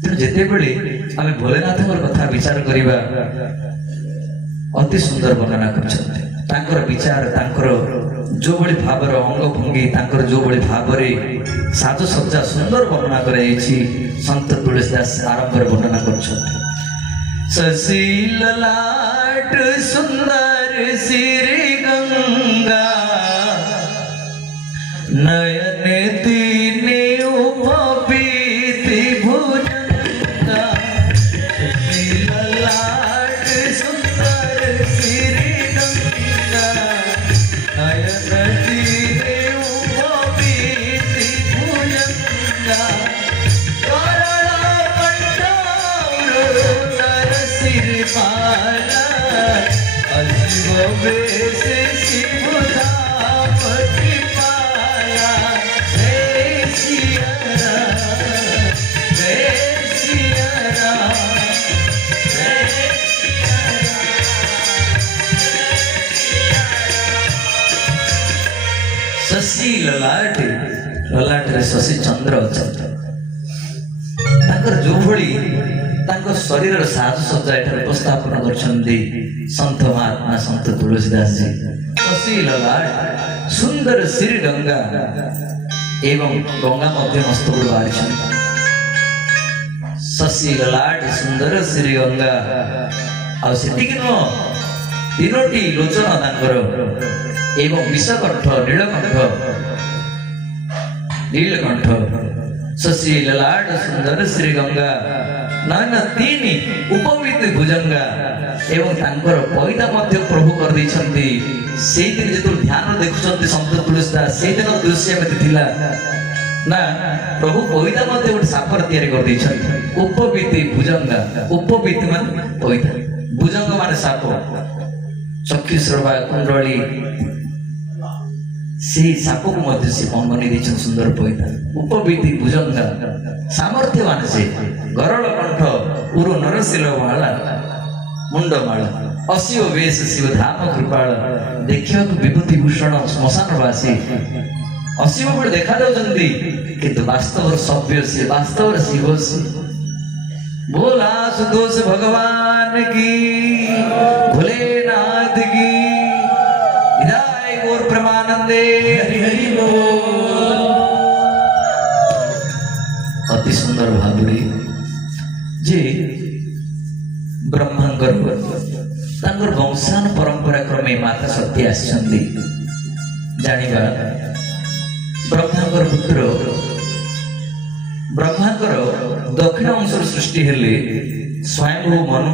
तेणु जिते बेले आम भोलेनाथ कथा विचार करवा अति सुंदर वर्णना कर विचार जो बड़ी भाव अंग भंगी जो बड़ी भाव साज सज्जा सुंदर वर्णना कर संत तुलसीदास आरंभ वर्णना कर सशील लाट सुंदर श्री गंगा नयन तीने उपपीति भुजंगा सशील लाट सुंदर श्री गंगा नयन तीने उपपीति भुजंगा करुणा कंठाउर नर सिर पाला अजीब वेश शिव धाम कृपाला जय सिया राम जय सिया राम जय सिया राम। शशि ललाट ଲଲାଟରେ ଶଶୀ ଚନ୍ଦ୍ର ଅଛନ୍ତି। ତାଙ୍କର ଯୋଉଭଳି ତାଙ୍କ ଶରୀରର ସାଜସଜ୍ଜା ଏଠାରେ ଉପସ୍ଥାପନ କରୁଛନ୍ତି ସନ୍ଥ ମହାତ୍ମା ସନ୍ଥ ତୁଳସୀ ଦାସ ଜୀ। ଶଶୀ ଲଲାଟ ସୁନ୍ଦର ଶ୍ରୀ ଗଙ୍ଗା ଏବଂ ଗଙ୍ଗା ମଧ୍ୟ ମସ୍ତକରୁ ବାହାରିଛନ୍ତି। ଶଶୀ ଲଲାଟ ସୁନ୍ଦର ଶ୍ରୀ ଗଙ୍ଗା। ଆଉ ସେତିକି ନୁହଁ, ତିନୋଟି ଲୋଚନ ତାଙ୍କର ଏବଂ ବିଷକଣ୍ଠ ନୀଳକଣ୍ଠ ଶଶୀ ଲଲାଟ ସୁନ୍ଦର ଶ୍ରୀ ଗଙ୍ଗା ନୟନ ତିନି ଉପବୀତ ଭୁଜଙ୍ଗା। ଏବଂ ତାଙ୍କର ପଇତା ମଧ୍ୟ ପ୍ରଭୁ କରିଦେଇଛନ୍ତି। ସେଇଦିନ ଯେତେବେଳେ ଧ୍ୟାନ ଦେଖୁଛନ୍ତି ସନ୍ଥ ତୁଳସୀ ଦାସ, ସେଇଦିନ ଦୃଶ୍ୟ ଏମିତି ଥିଲା ନା ପ୍ରଭୁ ପଇତା ମଧ୍ୟ ଗୋଟେ ସାପର ତିଆରି କରିଦେଇଛନ୍ତି। ଉପବୀତି ଭୁଜଙ୍ଗା, ଉପବୀତି ମାନେ ପଇତା, ଭୁଜଙ୍ଗ ମାନେ ସାପ, ଚକ୍ଷୁଶ୍ରବା କୁଣ୍ଡଳୀ, ସେଇ ସାପକୁ ମଧ୍ୟ ସେ ବନେଇ ଦେଇଛନ୍ତି ସୁନ୍ଦର ପଇତା। ଉପବୀତି ଭୁଜଙ୍ଗା ସାମର୍ଥ୍ୟମାନ ସେ, ଗରଳ କଣ୍ଠ ଉରୁ ନରଶିଲ ମାଳା ମୁଣ୍ଡମାଳ, ଅଶିବ ବେଶ ଶିବ ଧାମ କୃପାଳ, ଦେଖିବାକୁ ବିଭୂତି ଭୂଷଣ ଶ୍ମଶାନବାସୀ। ଅଶିବ ଭଳି ଦେଖାଯାଉଛନ୍ତି କିନ୍ତୁ ବାସ୍ତବର ସଭ୍ୟ ସିଏ, ବାସ୍ତବର ଶିବ ସିଏ। बोला सुदोष भगवान की, भोलेनाथ की, हृदय गौर प्रेमानंदे हरि हरि बोल। अति सुंदर भावरे जे ब्रह्मांकर तांकर वंशान परंपरा क्रमे माता सत्य आसछन्ती जानिबा। ब्रह्मांकर पुत्र ब्रह्मांकर दक्षिण अंश सृष्टि हेले स्वयंभू मनु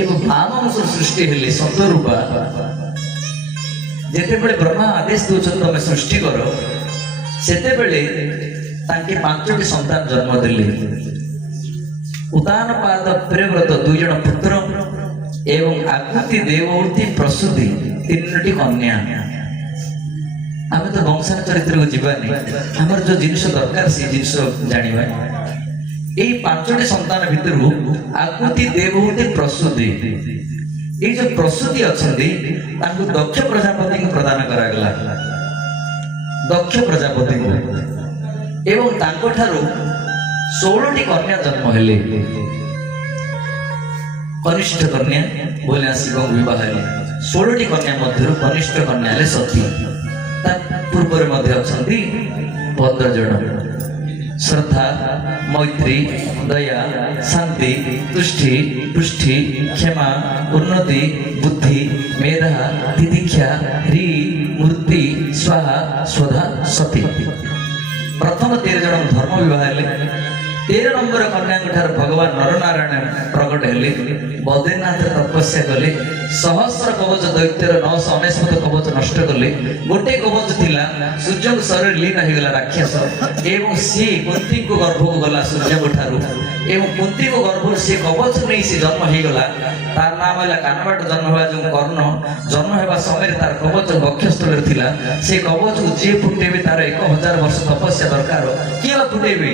एवं वाम अंश सृष्टि हेले सतरूपा। जेते बेले ब्रह्मा आदेश दउछन तमे सृष्टि करो, सेते बेले तांके पांचटी संतान जन्म देले। उतानपाद प्रेव्रत दुई जन पुत्र एवं आकृति देवहूति प्रसूति तीनटी कन्या। आमे तो वंशान चरित्र को जीवानी, हमर जो जिनिस दरकार से जिनिस जानिबा। এই পাঁচটি সন্তান ভিতরু আকুতি দেবহূতি প্রসূতি, এই যে প্রসূতি অছন্তি তাଙ୍କୁ দক্ষ প্রজাপতিଙ୍କୁ প্রদান କରାଗଲା। দক্ষ প্রজাপতিଙ୍କୁ এবং ତାଙ୍କଠାରୁ 16ଟି କନ୍ୟା ଜନ୍ମ ହେଲେ। କନିଷ୍ଠ କନ୍ୟା ବୋଲେ ଶିବଙ୍କୁ ବିବାହ ହେଲେ। 16ଟି କନ୍ୟା ମଧ୍ୟରୁ କନିଷ୍ଠ କନ୍ୟା ହେଲେ ସତୀ। ତା ପୂର୍ବରେ ମଧ୍ୟ ଅଛନ୍ତି 15 ଜଣ। श्रद्धा, मैत्री, दया, शांति, तुष्टि, पुष्टि, क्षमा, उन्नति, बुद्धि, मेधा, तितिक्षा, ह्री, मूर्ति, स्वाहा, स्वधा, सती। प्रथम 13 जन धर्म विवाह हेले। 13 नंबर कन्या भगवान नरनारायण प्रकट हेले। बद्रीनाथ तपस्या कले, सहस्र कवच दैत्यर 999 कवच नष्ट कले। गोटे कवच थिला सूर्य को शरीर लीन होगला राक्षस एवं सी कुंती को गर्भ को गला सूर्य को ठारू एवं कुंती को गर्भ से कवच नहीं से जन्म होगला। तार नाम है कानबाट जन्म हुआ जो कर्ण जन्म होगा समय तार कवच बक्षस्थल थिला। से कवच को जे फुटेबे तार 1000 वर्ष तपस्या दरकार। किए फुटेबे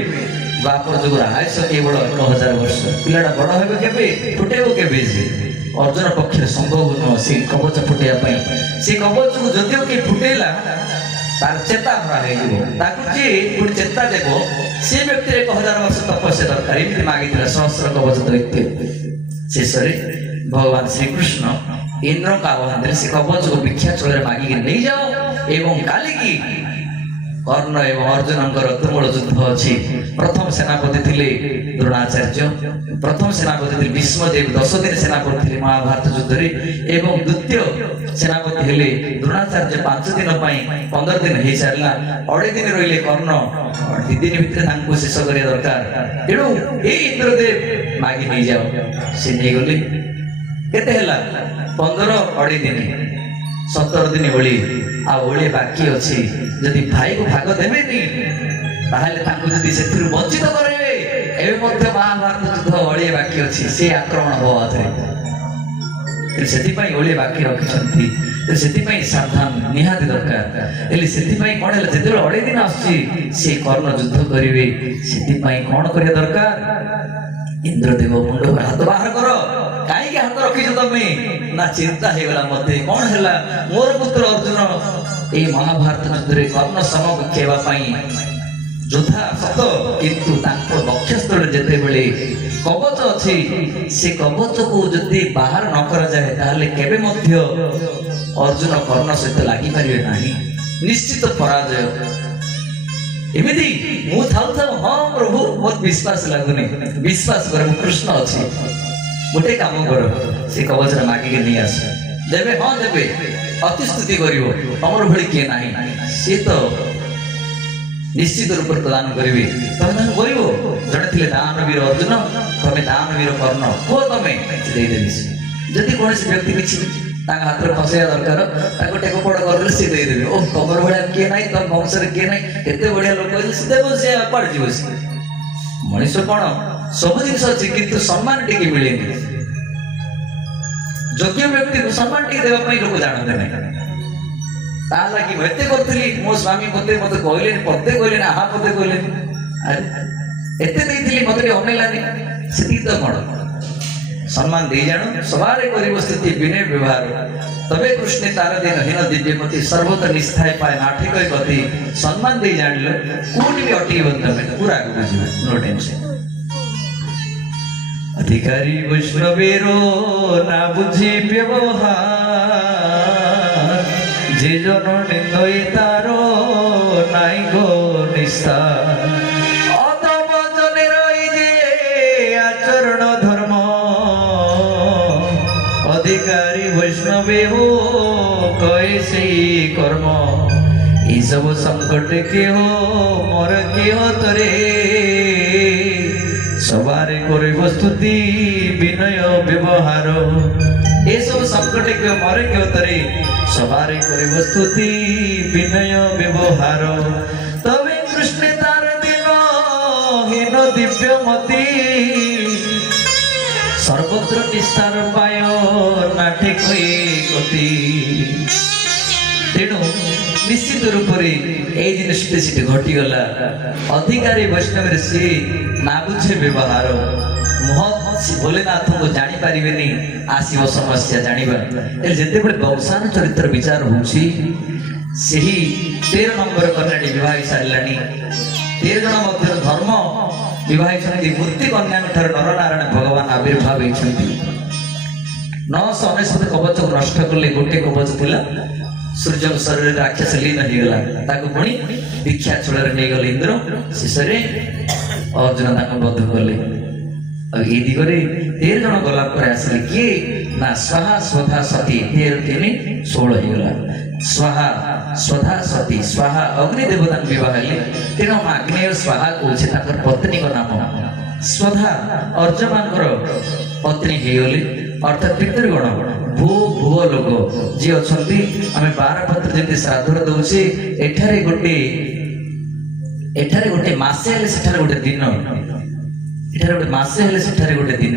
बापर जो आयुष केवल 1000 वर्ष। पिलाटा बड़ होबे केबे फुटेबो केबे जे अर्जुन पक्ष संभव नुह से कवच फुटेया पाई। से कवच को जदियो के फुटेला तार चेता हरा ताकू जे पुणी चेता देव से व्यक्ति 1000 वर्ष तपस्या दरकार। एमती मागिथिला सहस्र कवच दैत्य। शेष भगवान श्रीकृष्ण इंद्र का आह्वान से कवच को भिक्षा चोर मागिक नहीं जाओ एवं काली की कर्ण एवं अर्जुन तुमुल युद्ध अच्छी। प्रथम सेनापति थिले द्रोणाचार्य, प्रथम सेनापति थिले भीष्मदेव 10 दिन सेनापति थिले महाभारत युद्ध रे एवं द्वितीय सेनापति हेले द्रोणाचार्य 5 दिन 15 दिन हो सारा। 2.5 दिन रहिले कर्ण 2 दिन भितर तांको शेष करिया दरकार। तेणु ए इंद्रदेव मागी नहीं जाओ से नहीं गले। केते हला 15 2.5 दिन 17 दिन होली आ ओळे बाकी अछि। यदि भाई को भाग देबेनी ताहले तांको यदि सेथिरु वंचित करबे एबे मध्य महाभारत युद्ध ओळे बाकी अछि से आक्रमण हो आथरे। सेति पई ओळे बाकी रखिसंती। तो सेति पई सावधान निहाती दरकार। एली सेति पई कोन हला जेते 2.5 दिन आछि से कर्ण युद्ध करिवे। सेति पई कोन करिया दरकार? इंद्रदेव मुंड हाथ बाहर करो। काई के हाथ रखिछ तमे ना चिंता हे गला मते कोन हला मोर पुत्र अर्जुन এই মহাভারত যুদ্ধରେ କର୍ଣ୍ଣ ସମକକ୍ଷ ହେବା ପାଇଁ ଯୋଦ୍ଧା ସତ କିନ୍ତୁ ତାଙ୍କ ବକ୍ଷସ୍ଥଳରେ ଯେତେବେଳେ କବଚ ଅଛି ସେ କବଚକୁ ଯଦି ବାହାର ନ କରାଯାଏ ତାହେଲେ କେବେ ମଧ୍ୟ ଅର୍ଜୁନ କର୍ଣ୍ଣ ସହିତ ଲାଗିପାରିବେ ନାହିଁ, ନିଶ୍ଚିତ ପରାଜୟ। ଏମିତି ମୁଁ ଥାଉ ଥାଉ ହଁ ପ୍ରଭୁ ମୋର ବିଶ୍ୱାସ ଲାଗୁନି, ବିଶ୍ୱାସ କର ମୁଁ କୃଷ୍ଣ ଅଛି, ଗୋଟେ କାମ କର ସେ କବଚଟା ମାଗିକି ନେଇ ଆସ, ଦେବେ ହଁ ଦେବେ, ଅତି ସ୍ତୁତି କରିବ, ତମର ଭଳି କିଏ ନାହିଁ, ସିଏ ତ ନିଶ୍ଚିତ ରୂପରେ ପ୍ରଦାନ କରିବେ। ତମେ ତାଙ୍କୁ କହିବ ଜଣେ ଥିଲେ ଦାନବୀର ଅର୍ଜୁନ, ତମେ ଦାନବୀର କର୍ଣ୍ଣ, କୁହ ତମେ ଦେଇଦେବି। ଯଦି କୌଣସି ବ୍ୟକ୍ତି କିଛି ତାଙ୍କ ହାତରେ ଫସେଇବା ଦରକାର ତାକୁ ଟେକ ପଡ଼ କରିଦେଲେ ସିଏ ଦେଇଦେବେ। ଓ ତମର ଭଳିଆ କିଏ ନାହିଁ, ତମ ବଂଶରେ କିଏ ନାହିଁ, କେତେ ବଢିଆ ଲୋକ ଅଛି, ସେ ଦେବ, ସେ କୁଆଡେ ଯିବ। ସେ ମଣିଷ କଣ ସବୁ ଜିନିଷ ଅଛି କିନ୍ତୁ ସମ୍ମାନ ଟିକେ ମିଳେନି। ଯୋଗ୍ୟ ବ୍ୟକ୍ତିକୁ ସମ୍ମାନ ଟିକେ ଦେବା ପାଇଁ ଲୋକ ଜାଣନ୍ତି ନାହିଁ। ତା ଲାଗି ମୁଁ ଏତେ କରିଥିଲି, ମୋ ସ୍ୱାମୀ ମତେ କହିଲେନି, ପଦେ କହିଲେନି, ଆହା ପଦେ କହିଲେନି, ଆରେ ଏତେ ଦେଇଥିଲି ମତେ ଟିକେ ଅନେଇଲାନି, ସେତିକି ତ କଣ। ସମ୍ମାନ ଦେଇ ଜାଣୁ, ସବାରେ କରିବ ସ୍ଥିତି ବିନୟ ବ୍ୟବହାର, তবে কৃষ্ণে তার দিন হীন দিব্যমতি সর্বত নিষ্ঠায় পায় নাঠিক গতি। সম্মান দেই জানিলে কোটি भी अटकी बंधन पूरा आगे बुझे, नो टेंशन। अधिकारी वैष्णवेरो ना बुझी व्यवहार, जे जन निंदई तारो नाई गो निस्तार। अधम जनेर जे आचरण धर्म, अधिकारी वैष्णवे हो कैसे कर्म। ये सब संकट के हो मोर के हो तरे, सवारे करे स्तुति विनय व्यवहार। ये सब संकट के मोर के हो तरे, सवारे करे स्तुति विनय व्यवहार। तबे कृष्ण तार दिन हीन दिव्यमती, सर्वत्र विस्तार पाय नाठे गति। तेणु निश्चित रूप से जिन घटीगला अधिकारी वैष्णव सी ना बुझे व्यवहार, भोलेनाथ को जापर आसव समस्या जानवा। जिते बवसान चरित्र विचार हो 13 नंबर कन्याटी विवाह सारा, 13 जन मध्य धर्म विवाह मूर्ति कन्या नरनारायण भगवान आविर्भाव होती। 999 कवच को नष्ट कले, गोटे कवच थिला सूर्य शरीर राक्षस लीन होगला, पुणी दीक्षा छल नहीं गले इंद्र। शेष अर्जुन बध कले। ये दिगरे 13 जन गला आसिले किए ना स्वाहा स्वधा सती, 13 3 16 होगला। स्वाहा स्वधा सती, स्वाहा अग्नि देवता विवाह हेले, तेणु अग्नि स्वाहा कहे पत्नी को नाम। स्वधा अर्जुन पत्नी होगले, अर्थात पितृगण भू भुव लोक जी अच्छा आम 12 पत्र जमी श्राद्ध दौचे। एठारे गोटे मसे हेले गोटे दिन, एठारे गोटे मसे हेले गोटे दिन,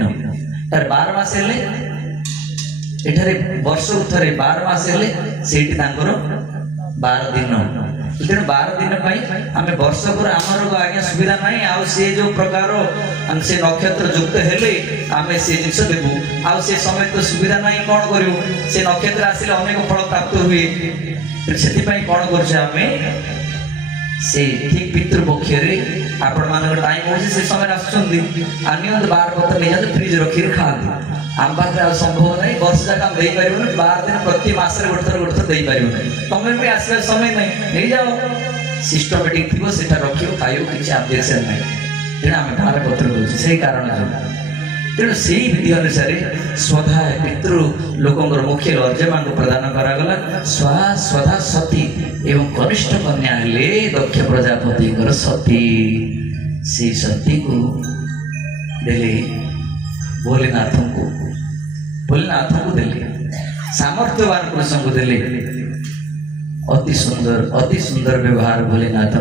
12 मास हेले एठारे वर्ष थे 12 मास हेले 12 दिन। तेणु 12 दिन आम वर्ष पर आमर आज्ञा सुविधा ना, आ जो प्रकार से नक्षत्र युक्त हेले आम से जिन देवु, आ समय तो सुविधा ना, कौन करूँ से नक्षत्र आसिले अनेक फल प्राप्त हुए। से कौन कर ठीक पितृपक्ष आपण मान टाइम हो समय आसुँच 12 पत्र नहीं जाते फ्रिज रखी खाते। आम पाखे संभव नहीं, वर्ष जाक आम दे पार 12 दिन प्रति मस गोटे थर दे पार। तुम भी आसवा समय नहीं, नहीं जाओ सिस्टमेटिक थी से रख खाइब, किसी ऑब्जेक्शन नहीं। तेणु आम 12 पत्र दूसरे से कारण जो। तेणु से विधि अनुसार स्वधा पितृ लोकंर मुख्य अर्जमा को प्रदान करागला। स्वाहा स्वधा सती एवं कनिष्ठ कन्या हेले दक्ष प्रजापति सती। से सती को देले भोलेनाथ को देले, सामर्थ्यवान पुरुष को देले। अति सुंदर व्यवहार भोलेनाथ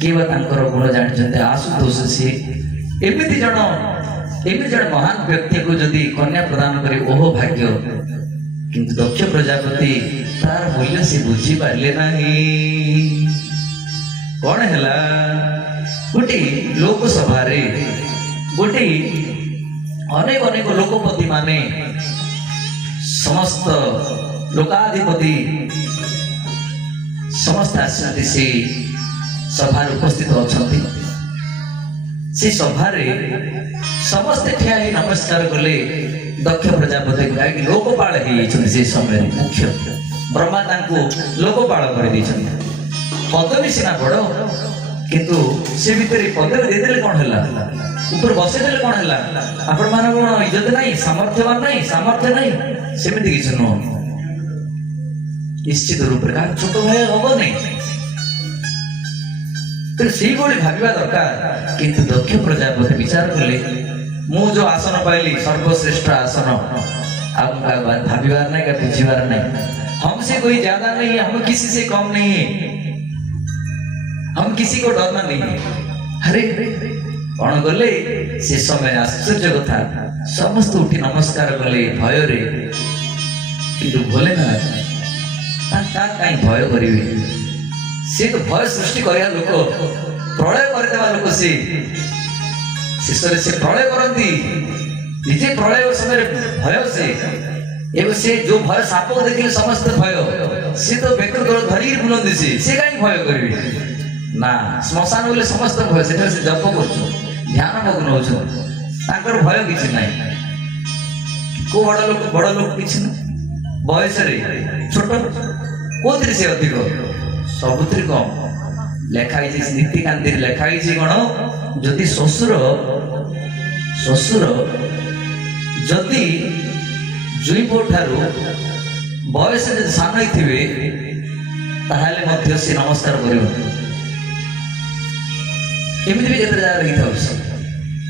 किए गुण जानते। आशुतोष सी एमती जन महान व्यक्ति को जदि कन्या प्रदान करे ओह भाग्य, किंतु दक्ष प्रजापति तार मूल्य से बुझी पारे ना। कौन है गोटे लोकसभा गोटे अनेक अनेक लोकपति माने समस्त लोकाधिपति समस्त आसती से सभार उपस्थित अच्छा से सभारे समस्ते ठिया ही नमस्कार कले दक्ष प्रजापति कहीं लोकपाल से समय मुख्य ब्रह्मा लोकपाल कर पदवी सीना बड़ किंतु से भितर पदवी देदेले कौन है ऊपर बसईदेले कौन है आपण मान कौन इज्जत नहीं सामर्थ्यवान नहीं सामर्थ्य नहीं सेमती किसी नुह निश्चित रूप से छोट भाई हम नहीं तो से भाविया दरकार किंतु दक्ष प्रजापति विचार कले मु जो आसन पाइली सर्वश्रेष्ठ आसन भाविबार नहीं क्या बुझीबार नहीं हमसे कोई ज्यादा नहीं हम किसी से कम नहीं है हम किसी को डरना नहीं है अरे कौन गले से समय आश्चर्य कथा समस्त उठी नमस्कार कले भय रे किंतु भोलेनाथ कहीं भय करेंगे सी तो भय सृष्टि करिया लोक प्रलय करदेवा लोक सी शेष से प्रलय करती निजे प्रलय समय भय से एवं से जो भय साप देखिले समस्त भय सी तो बेक धरिक बुलंदी सी कहीं भय करेंगे ना श्मशान बोले समस्त भय से जप कर ध्यान मग्न हो भय किसी ना को बड़ लोक किसी बयस छोट कोथि से अधिक सबुथि कम लेखाई नीतिकांति लेखाई कौन जदि शशुर जदि जुईपो ठारू बयस सान थे ताहले से नमस्कार कर एमती भी जिते जगह रही था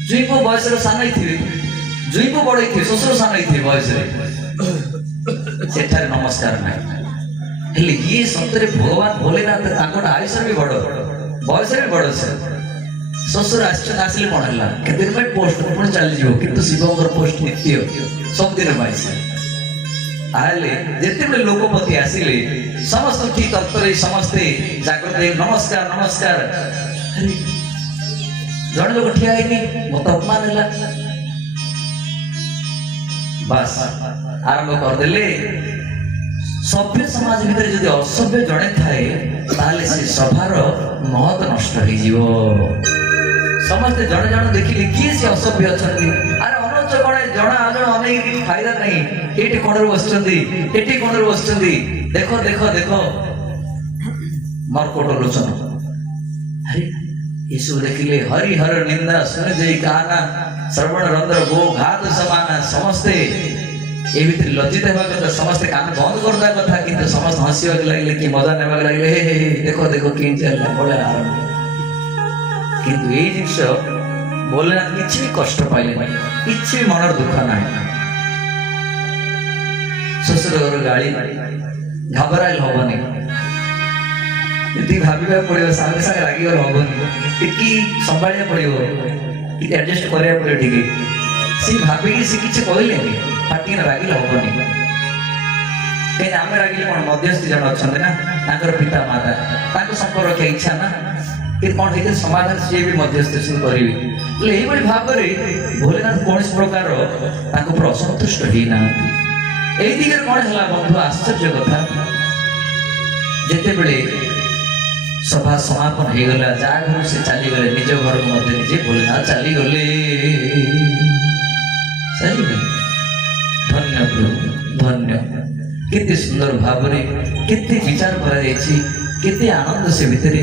जुईपो बयस सान थे जुईपो बड़ थे शशुर सान थे बयस सेठारे नमस्कार नहीं हेले ये सतरे भगवान भोलेनाथ आयुष भी बड़ बयस भी बड़ से शशुर आसिले कौन है केते दिन पोस्ट पुणी चली जाओ किंतु शिवंकर पोस्ट नित्य सबदिन जिते लोकपति आसिले समस्त ठीक तत्पर समस्ते जागृत नमस्कार नमस्कार जड़े लोक ठिया मत अपमान है बस आरंभ करदे सभ्य समाज भितर जदि असभ्य जड़े थाए से सभार महत्व नष्ट हो समस्ते जड़े जन देखिले किए से असभ्य अच्छा अरे अनुज कड़े जना अजण अनेक फायदा नहीं ये कोण बस कोण बस देख देख देख मरकोट लोचन अरे ये सब देखिले हरिहर निंदा सुन जय कहना श्रवण रंध्र गो घात समाना समस्ते ये भीतर लज्जित होगा कथा समस्ते कान बंद करदा कथा किंतु समस्त हंसवा लगे कि मजा नेवा लगे हे हे देखो देखो कि चलला बड़ा आरंभ किंतु ये जिनस बोले किसी भी कष्ट पाइले नहीं किसी भी मनर दुख ना शशुर गाड़ी घबराइल हेनी भाविबा पड़ो सागे सागे रागिगल हेनी कि संभालिया पड़ो कि एडजस्ट करा पड़ो ठीक सी भाविकी सी किसी कहले पार्टी रागिले हेनी कहीं आम रागिले कौन मध्यस्थी जन अच्छा ना पिता माता संपर्क रखा इच्छा ना कि कौन है समाधान सी भी मध्यस्थी करेंगे भाव में भोलेनाथ कौन प्रकार असंतुष्ट होना दिगरे कौन है बंधु आश्चर्य कथा जिते बड़े सभा समापन हो गला जा घर से चलीगले निज घर को निजे भोलेनाथ चलीगले धन्य प्रभु धन्य केते सुंदर भाव में केते विचार करा जायछि केते आनंद से भितरे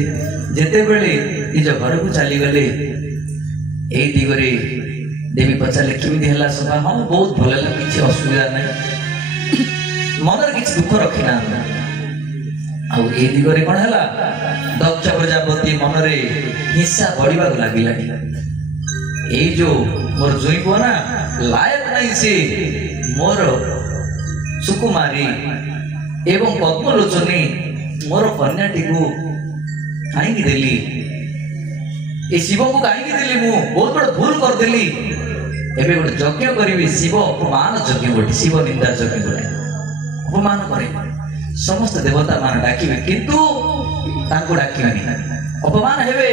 जेते बेले निज घर को चलीगले ए दिगरे देवी पचारे केमिति हला सभा हाँ बहुत भल लगे किसी असुविधा नहीं मनर किसी दुख रखी ना आउ ए दिगरे कौन है दक्ष प्रजापति मनरे हिंसा बढ़िबा लगिला ए जो मोर जुई को ना लायक नहीं से मोर सुकुमारी एवं पद्मलोचनी मोर कन्याटी को कहीं देली ए शिव को कहीं देली मु बहुत बड़ भूल कर देली एबे गोटे यज्ञ करी शिव अपमान यज्ञ गोटे शिव निंदा यज्ञ गोटे अपमान करे समस्त देवता मान डाकिबे किंतु तांको डाकिबेनी अपमान हेबे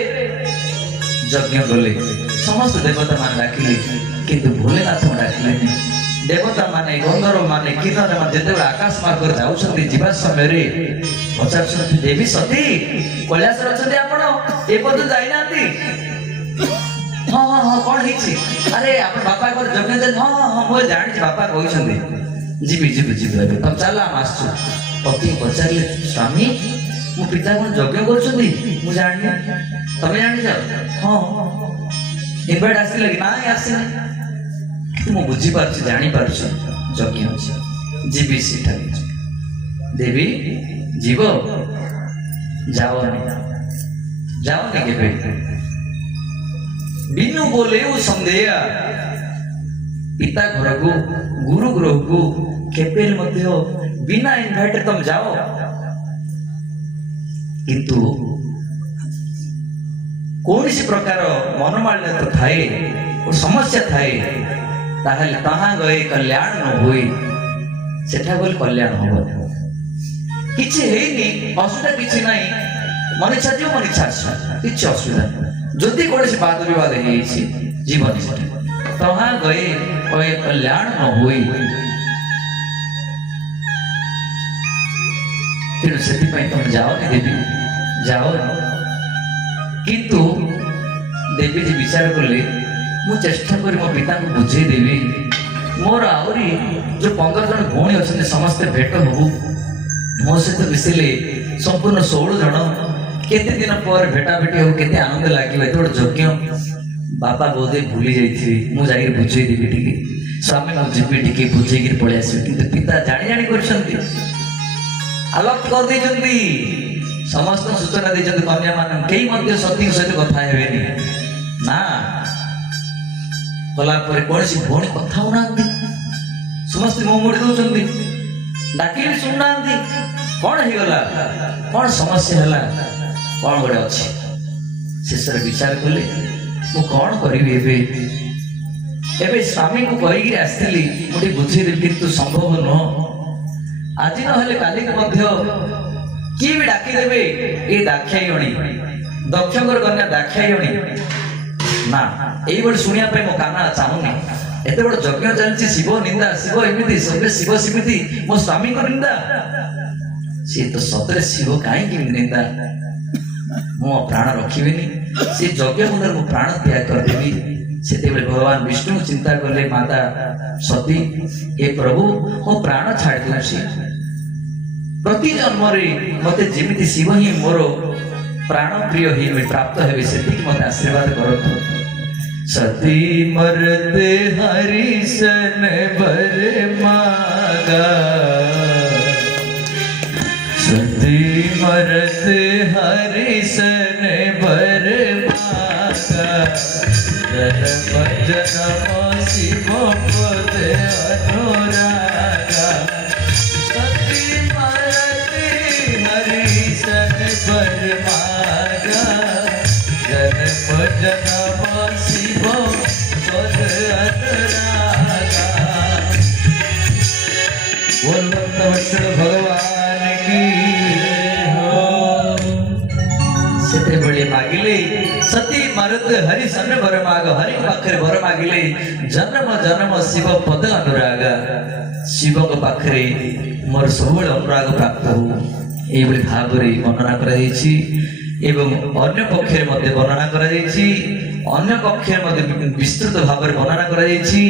यज्ञ गले समस्त देवता मान डाकिले किंतु भोलेनाथ डाकिलेनी देवता माने गंधर्व माने किन्नर माने जेतेबेले आकाश मार्ग जाउछन्ति जीवा समय रे पचारुछन्ति देवी सती कैलास अछन्ति आपण ए पद जाई नांती हां हां हां कोन हिची अरे आपण बापा को जगने दे हां हां मो जानि छी बापा कहिसन्ति जीवी जीवी जीवी तब चला आसछु पति पचारले स्वामी मो पिता कोन यज्ञ करछन्ति मु जानि तमे जानि जाओ हां इनवाइट आसी लगी ना आसी मु बुझी पारछि जानि पारछि यज्ञ अछि जीवी सीटा देवी जीव जाओ केबे बिनु बोले वो संदेह पिता घर को गुरु गृह को केपेल मध्य बिना इनवाइट तुम जाओ किंतु कौन सी प्रकार मनोमालिन्य तो थाए और समस्या थाए ताहले तहां गए कल्याण न होई सेठा बोल कल्याण हो किछि हेनी असुविधा किछि नाही मनिच्छा जो मनिच्छा किछि असुविधा जदि कौन सी बात विवाद हेछि जीवन तहां गए कोई कल्याण न होई तेणु से तुम जाओ देवी जाओ किंतु देवी जी विचार कले मु चेष्टा करी मो पिता को बुझे देवी मोर आउरी जो 15 जन भौणी अच्छे समस्ते भेट हबु मो सहित मिसिले संपूर्ण 16 जन केते दिन पर भेटा भेटी हो केते आनंद लागिबे एते बड़ यज्ञ बापा बोधे भूली जाइथि मु जाई बुझे देवी टिके स्वामी मु जीवी टिके बुझे गिर पळे आसी किंतु पिता जानि जानि करछन्ति अलग कर देछन्ति समस्त सूचना देछन्ति कन्या मान केही मध्ये सती सहित कथा हेबेनी ना कला पर कोनसी भौणी कथा होनांती समस्त मो मोड़ी दउछन्ति डाकिले सुनांती कोन हे गला कोन समस्या हला कोन गडे अछि शेषर विचार कले मु कोन करिबे एबे स्वामी को कहिगिरी आस्थिली मोटी बुझी दे किंतु संभव न आज न हेले काली के मध्य की भी डाकी देबे ए दाख्यायणी दक्षकर कन्या दाख्यायणी ना एई बड सुनिया पे मो काना चाहुनी एते बड यज्ञ चलछि शिव निंदा शिव एमिति सबे शिव सिमिति मो स्वामी को निंदा से तो सतरे शिव काई की निंदा मो प्राण रखिबिनी से यज्ञ मुंडर मो प्राण त्याग कर देबी सेते बेले भगवान विष्णु चिंता करले माता सती हे प्रभु मो प्राण छाड़ देछि प्रति जन्म रे मते जेमिति शिव ही मोर प्राण प्रिय ही मैं प्राप्त हेबे सेति मते आशीर्वाद करतो सती मरते हरिशन बर मागा सती मरते हरिशन बर मागा जन्म जन्म शिव पद अनुरागा सती मरते हरिशन बर मागा जन्म जन्म शिव पद अनुरागा बोल भक्तवत्सल भगवान की हो सेते बड़े मागिले सती मरत हरिशन बर माग हरि पाखरे बर मागिले जन्म जन्म शिव पद अनुरागा शिव को पाखरे मोर सबुल अनुराग प्राप्त हो एई बली भाबरे वर्णना करा जायछि एवं अन्य पक्षे मध्य वर्णना करा जायछि अन्य पक्षे मध्य विस्तृत भाव में वर्णना करा जायछि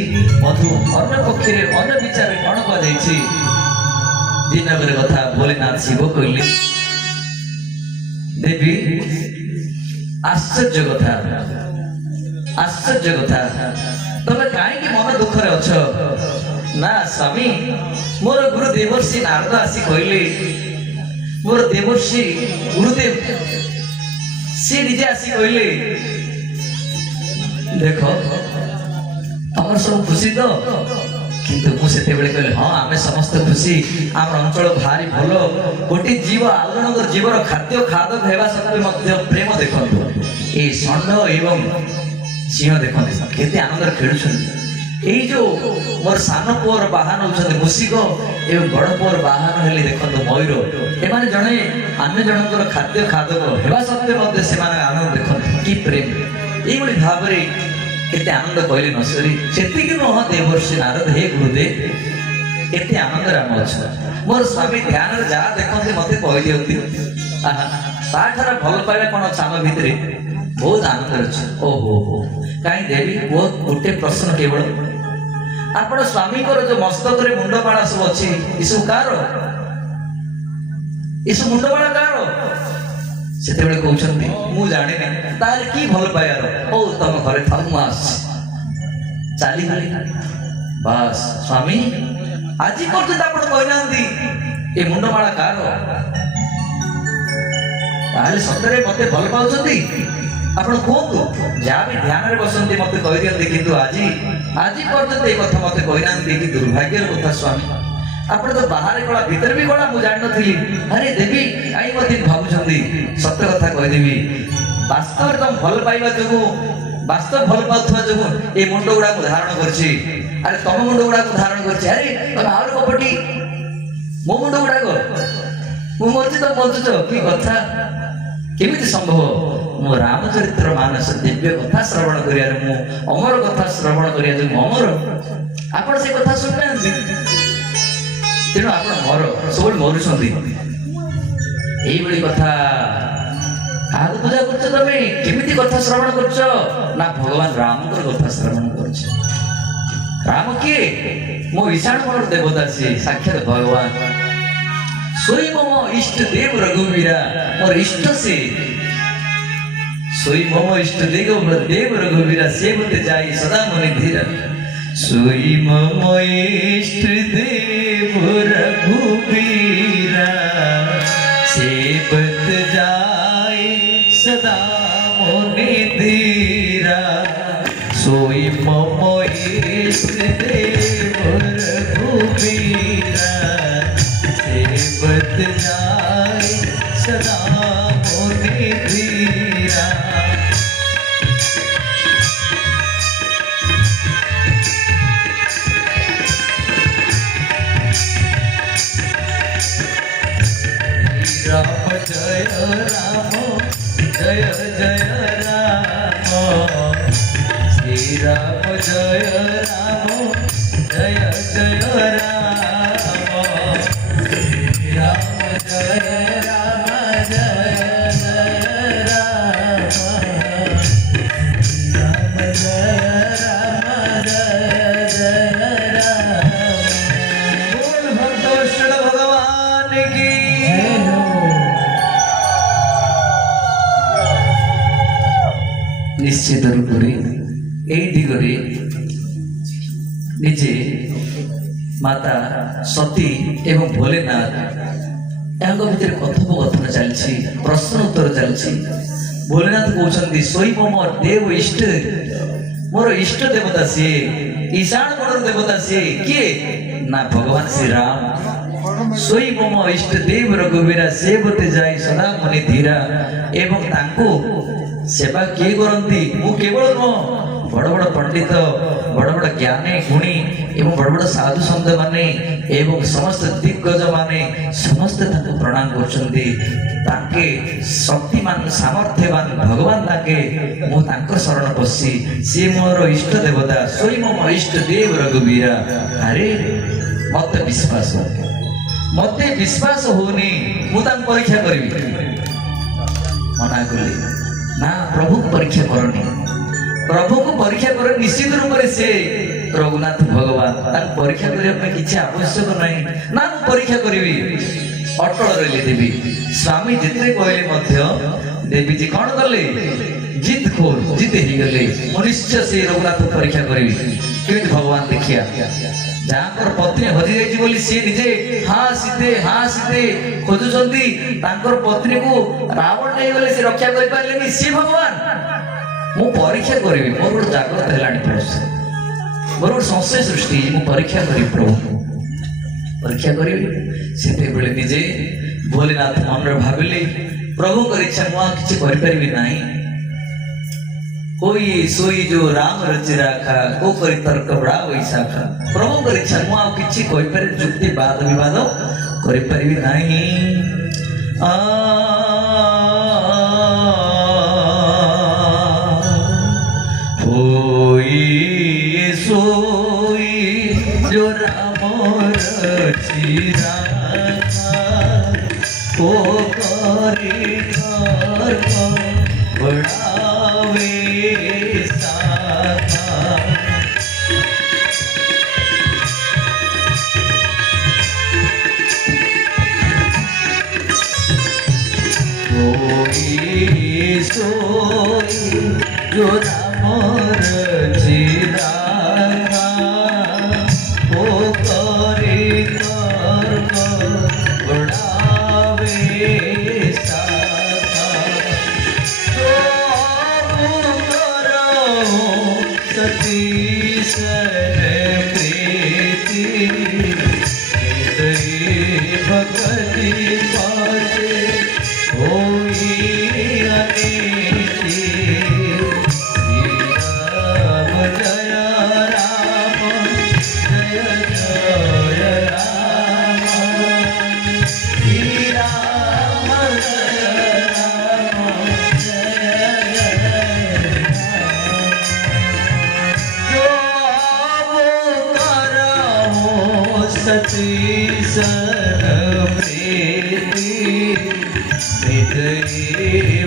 मधु अन्य पक्षे अन्य विचार कोन करा जायछि दिनकर कथा भोलेनाथ शिव कहले देवी आश्चर्य कथा तबे काहे कि मन दुख रे अछ ना स्वामी मोर गुरु देवर्षि नारद आसी कहले मोर देवर्षि गुरुदेव से निजे आसी कहले देखो हमर सब खुशी तो किंतु मु सेते बेले कहले हां आमे समस्त खुशी आम अंचल भारी भलो कोटी जीव आलनगर जीवर खाद्य खादक हेबा सत्वे मध्य प्रेम देखंतु ए षण्ढ एवं सिंह देखंतु केते आनंद खेलुछन एई जो मोर सान पुअर बाहन होछन मुसिक एवं बड़ पुअर बाहन हेले देखंतु मयूर एमाने जणे अन्य जनकर खाद्य खादक हेबा सत्वे मध्य सेमाने आनंद देखंतु की प्रेम एई बली भाबरे केते आनंद कहले न सरी सेति कि नुह देवर्षि नारद हे गुरुदेव केते आनंद राम अच्छा मोर स्वामी ध्यान जा देखते मते कहि दियंती ताठार भल पाइबा कोन चाम भितरे बहुत आनंद अछि ओहो हो काई देवी बहुत गोटे प्रश्न केवल आपण स्वामी को जो मस्तक रे मुंडमाला सब अछि इसु कार इसु मुंडमाला कार सेते बेले कहउछंती मु जाने नै तार की भल पायार ओ तम घरे थमास चाली बस स्वामी आजी करते आपण कहनांती ए मुंडमाला कार ताले सतरे मते भल पाउछंती आपण कहतु जहाँ भी ध्यान रे बसंती मते कहि दियंती किंतु आजी पर्यंत ए कथा मते कहनांती कि दुर्भाग्यर कथा स्वामी आपण तो बाहर गला भीतर भी गला मु जान नथिली अरे देवी काई मते भाबुछंती सत्य कथा कहि देवी वास्तव तुम भल पाइबा जगु वास्तव भल पाथवा जगु ए मुंड गुडा को धारण करछि अरे तम मुंड गुडा को धारण करछि अरे तम आउर कपटी मो मुंड गुडा को मु मरछि तो बंचुछ की कथा केमिति संभव मो रामचरित्र मानस दिव्य कथा श्रवण करिया मु अमर कथा श्रवण करिया जो अमर आपण से कथा सुननांती तेणु आपण मर सब मरुछंती एई बड़ी कथा आगु पूजा करछ तमे केमिति कथा श्रवण करछ ना भगवान राम को कथा श्रवण करछ राम के मो ईशान मन देवता से साक्षात भगवान सोई मम इष्ट देव रघुवीरा और इष्ट से सोई मम इष्ट देव रघुवीरा सेवते जाई सदा मनि धीरा सोई मम इष्ट देव रघुवीरा सेवत जाई सदा मनि धीरा सोई मम इष्ट देव रघुवीरा सेवत जाई सदा मनि धीरा राम जय राम जय जय राम श्री राम जय राम जय जय राम श्री राम जय राम जय जय राम राम जय राम जय जय राम बोल भक्तवत्सल भगवान की निश्चित रूप दिगरे निजे माता सती एवं भोलेनाथ भितर कथोपकथन चलछि प्रश्न उत्तर चलछि भोलेनाथ कहउछंती सोई मम देव इष्ट मोर इष्ट देवता से ईशान कोण देवता से किए ना भगवान श्री राम सोई मम इष्ट देव रघुवीरा सेवते जाई सदा मनि धीरा एवं तांको सेवा किए करती मु केवल नुह बड़ बड़ पंडित बड़ बड़ ज्ञानी गुणी एवं बड़ बड़ साधु संत माने एवं समस्त दिग्गज माने समस्त ताके प्रणाम करछंती ताके शक्तिमान सामर्थ्यवान भगवान ताके मु तांकर शरण पसी से मोर इष्ट देवता सोई मम इष्ट देव रघुवीरा अरे मते विश्वास होनी मु तांक परीक्षा करबी मना कली ना प्रभु को परीक्षा करनी प्रभु को परीक्षा कर निश्चित रूप से रघुनाथ भगवान ताक परीक्षा करने किसी आवश्यक नहीं ना मु परीक्षा करी अटल रही देवी स्वामी जिते कहले देवी जी कौन कले जित खोर जिते ही गले निश्चय से रघुनाथ परीक्षा करी कि भगवान देखिया जहाँ पत्नी हजि जाइए बोली सी निजे हाँ सीते खोजुंट पत्नी को रावण नहीं गले सी रक्षा कर पारे सी भगवान मु परीक्षा करी मोर गोटे जागृत है मोर गोटे संशय सृष्टि मु परीक्षा करी प्रभु परीक्षा करी से निजे भोलेनाथ मन भाविली प्रभु कर इच्छा मुझे किसी करी ना कोई सोई जो राम रचि राखा को करी तर्क बड़ा वैसा खा प्रभु कर इच्छा मु आउ किछि कहि पारे जुक्ति वाद विवाद करि परिबी नाही होई बढ़ावे साथा सोई जो नामर जिराना ओ करे कर्म बढ़ावे साथा तो करो सती सर प्रीति भक्ति पासे होई अनेति श्री राम जय राम जय जय राम श्री राम जय राम जय जय राम जो करहु सती सर प्रीति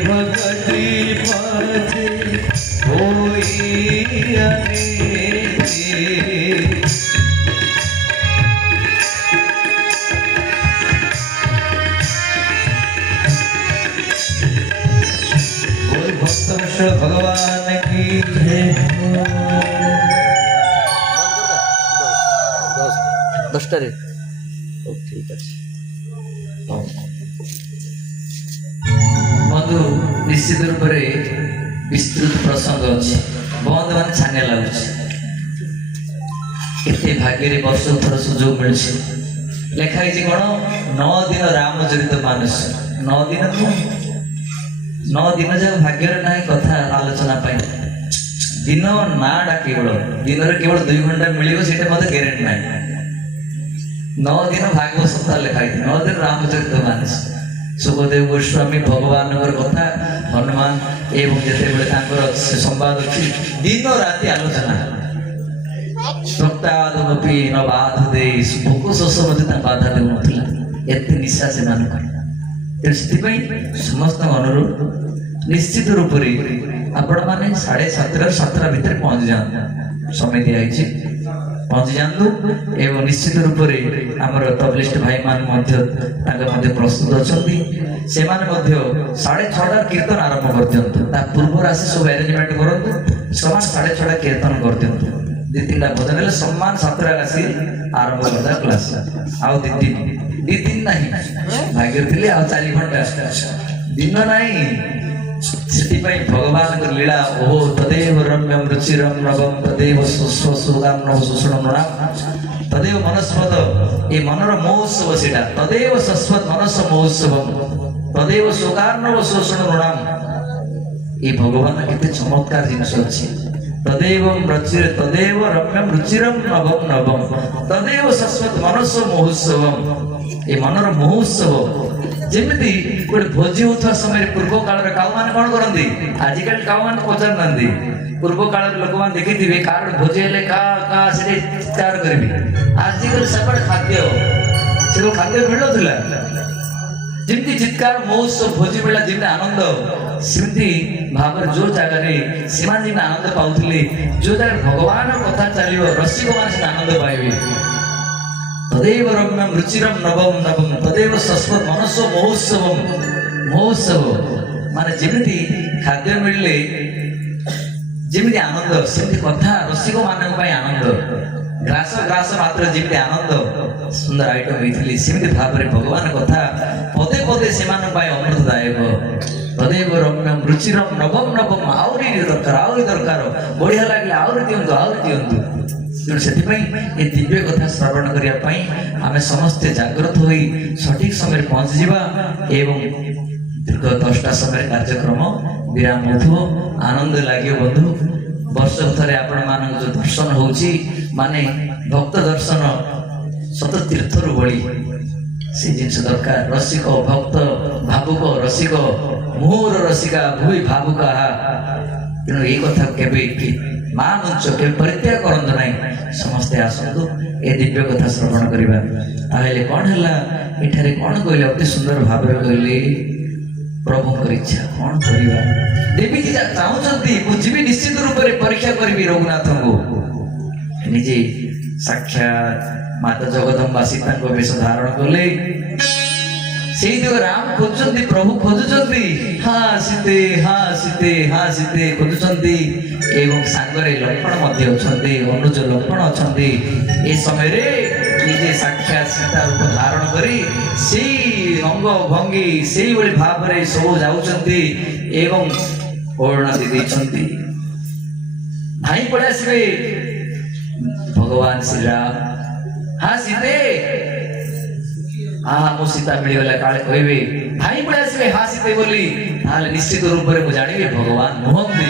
भगति पथे होई अनेति बोल भक्त भगवान की जय। 10টারে ঠিক আছে बंधु निश्चित रूप से विस्तृत प्रसंग अच्छे बंद मान छाने लगुच भाग्य वर्ष थर सुजोग मिल लिखाई कौन 9 दिन रामचरित मानस 9 दिन तो 9 दिन जाक भाग्य ना कथा आलोचना दिन नाटा केवल दिन केवल 2 घंटा मिले से मत ग्यारंटी ना 9 दिन भागवत सप्ताह लिखाई 9 दिन रामचरित मानस सुखदेव गोस्वामी भगवान कथा हनुमान एवं जिते संवाद अच्छी दिन राति आलोचना सप्ताहपी न बाध दे भोक शोष बाधा देव एत निशा से समस्त अनुरोध निश्चित रूप से आपण मैंने 7:30 7टा भितर पहुंच जाते समय दिखाई पहुंची जातु एवं निश्चित रूप से आमर तबलिस्ट भाई मान प्रस्तुत अच्छा से 6:30 कीर्तन आरंभ कर दिंतु पूर्व आसी सब अरेंजमेंट करूँ समान 6:30 कीर्तन कर दिंतु 2-3टा भजन है सम्मान 7टा आसी आरंभ करदा क्लास आउ 2 दिन नहीं भाग्य थी 4 घंटा दिन नहीं भगवान लीला ओहो तदेव रम्यम रुचिरम नवम तदेव सुगाम नव सुषण नृणाम तदेव मनस्पद ये मनर महोत्सव सीटा तदेव शश्वत मनस महोत्सव तदेव सुगार्णव शोषण नृणाम ये भगवान केते चमत्कार जिनिस अछि तदेव रम्यम रुचिरम नवम नवम तदेव शश्वत मनस महोत्सव ये मनर महोत्सव जमी गोटे भोजी होता समय पूर्व काल काउ मैंने कौन करती आजिकल काउ मैंने पचार ना पूर्व काल लोक मैंने देखी थे कार भोजी हेले चित्कार करेंगे आजिकल सब खाद्य से खाद्य मिलूला जमी चित्कार महोत्सव भोजी मिला जमी आनंद सेमती भाव जो जगह से आनंद पाते जो जगह भगवान कथा चलो रसिक मैंने आनंद पाइबे तदेव रम्यम रुचिरम नवम नवम तदेव शश्वत मनस महोत्सव महोत्सव माने जमी खाद्य मिलले जमी आनंद सेमती कथा रसिक मान आनंद ग्रास ग्रास मात्र जमी आनंद सुंदर आइटम होती सेमती भाव में भगवान कथा पदे पदे से अमृतदायक तदेव रम्यम रुचिरम नवम नवम आहरी दरकार बढ़िया लगे आहरी दिंतु से दिव्य कथा श्रवण करने आम समस्ते जागृत हो सठिक समय पहुंची जावा एवं दीर्घ 10टा समय कार्यक्रम विराम हो आनंद लगे बंधु वर्ष थे आपण मान जो दर्शन होची माने भक्त दर्शन सत तीर्थ बड़ी से जिनस दरकार रसिक भक्त भावुक रसिक मुहूर रसिका भूई भावुका तेणु ये कथा केबे मानुच के परित्याग करंतु नहीं समस्ते आसतु ए दिव्य कथा श्रवण करवा ताहले कौन है एठारे कौन कहले अति सुंदर भाव कहले प्रभुଙ୍କର इच्छा कौन करिबा देवी जी चाहूचंती मु जीवी निश्चित रूप से परीक्षा करी रघुनाथ को निजे साक्षात माता जगदम्बा सीता को वेश धारण कले से राम खोजुचंती प्रभु खोजुचंती हाँ सीते खोजुचंती एवं सांगरे लक्ष्मण मध्य अछंती अनुज लक्ष्मण अछंती ए समय रे निजे साक्षात सीता रूप धारण करी से अंग भंगी से भाव रे सब जाउचंती एवं ओढ़ना देछंती भाई पड़े आसबे भगवान श्री राम हाँ सीते हाँ मो सीता मिलगला काले कहबे भाई पड़े आसबे हाँ सीते बोली ताले निश्चित रूप रे मु जानिबे भगवान नुहंती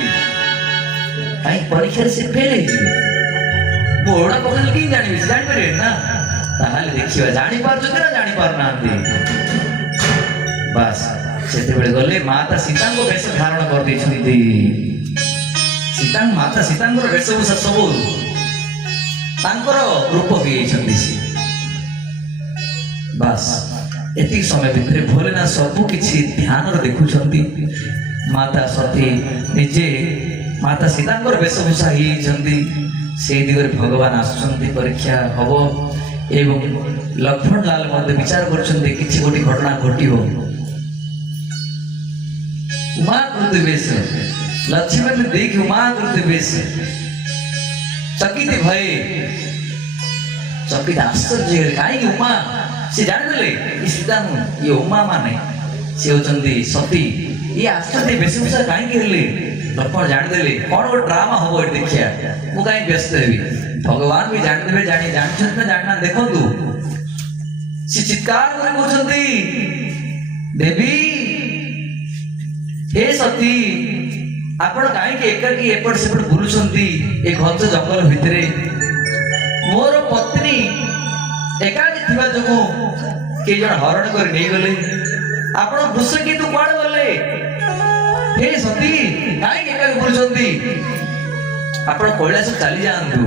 भाई परीक्षा से फेल हे मो ओढ़ा पकड़ की जानिबे जानि पारे ना ताले देखिबा जानि पारछो ना जानि पार नांती बस सेते बेले गले माता सीता को वेश धारण कर दैछंती सीता माता सीता वेशभूषा सब रूप हो बस एति समय भितर भोलेनाथ सबू किसी ध्यान देखुंट माता सती निजे माता सीता वेशभूषा से दिगरे भगवान आसुंच परीक्षा हम एवं लक्ष्मण लाल मध्य विचार कर गोटे घटना घटी उमाकृति वेश लक्ष्मण देख उमाकृति वेश चकित भय चकित आश्चर्य कहीं उमा से जाने सीता ये उमा माने सी होती सती ये आश्चर्य वेशभूषा कहीं लक्ष्मण जानीदे कौन गोटे ड्रामा हम ये देखिया मुझे कहीं व्यस्त हेबी भगवान भी जानीदे जानी ना जाना देखु सी चित्कार कहते देवी हे सती आपण कहीं एकाकी एपट सेपट बुलुंट ए घंच जंगल भितर मोर पत्नी एकाकी थिबा जो के जन हरण कर नहीं गले आपण वृष की तू कुआड़ गले हे सती कहीं एकाकी बुलुंट आपण कैलाश चली जातु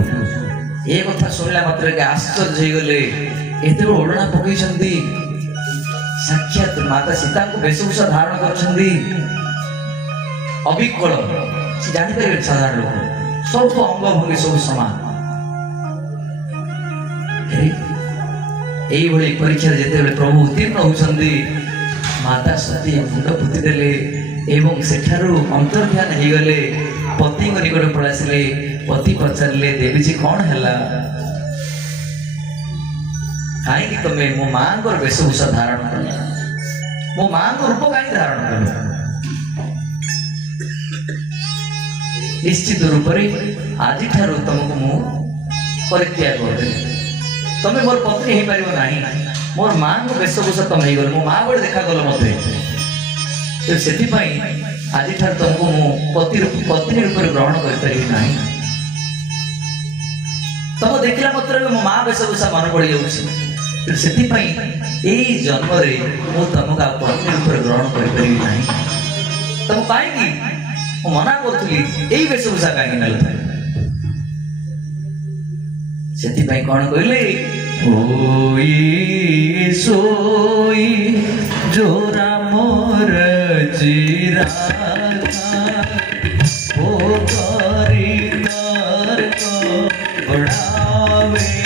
ये कथा शुणला मात्र के आश्चर्य हो गले एत ओढ़ना पकई साक्षात माता सीता को वेशभूषा धारण कर अविकल से जापर साधारण लोक सब अंग भंगी सब समान यही परीक्षा जिते प्रभु उत्तीर्ण होती माता सती मुंड पुतिदेले एवं सेठारु अंतर्ध्यान हो गले पति निकट पड़ासिले पति पचारे देवी जी कौन है कहीं तुम्हें मो माँ को वेशभूषा धारण कल मो माँ को रूप कहीं धारण कल निश्चित रूप से आज तुमको मु परित्याग कर तुम्हें मोर पत्नी हो पार ना मोर माँ को वेशभूषा तुम हो गल मो माँ बड़े देखा गल मत से आज तुमको मु पत्नी रूप ग्रहण कर तुम देखला मात्र मो माँ वेशभूषा मन पड़ जाऊँ से जन्म मु तुमको पत्नी रूप ग्रहण कर तुम कहीं मना करी वेशभूषा कहीं ना से कौन कहले सोई जो राम रचिरा ओ करी बढ़ावे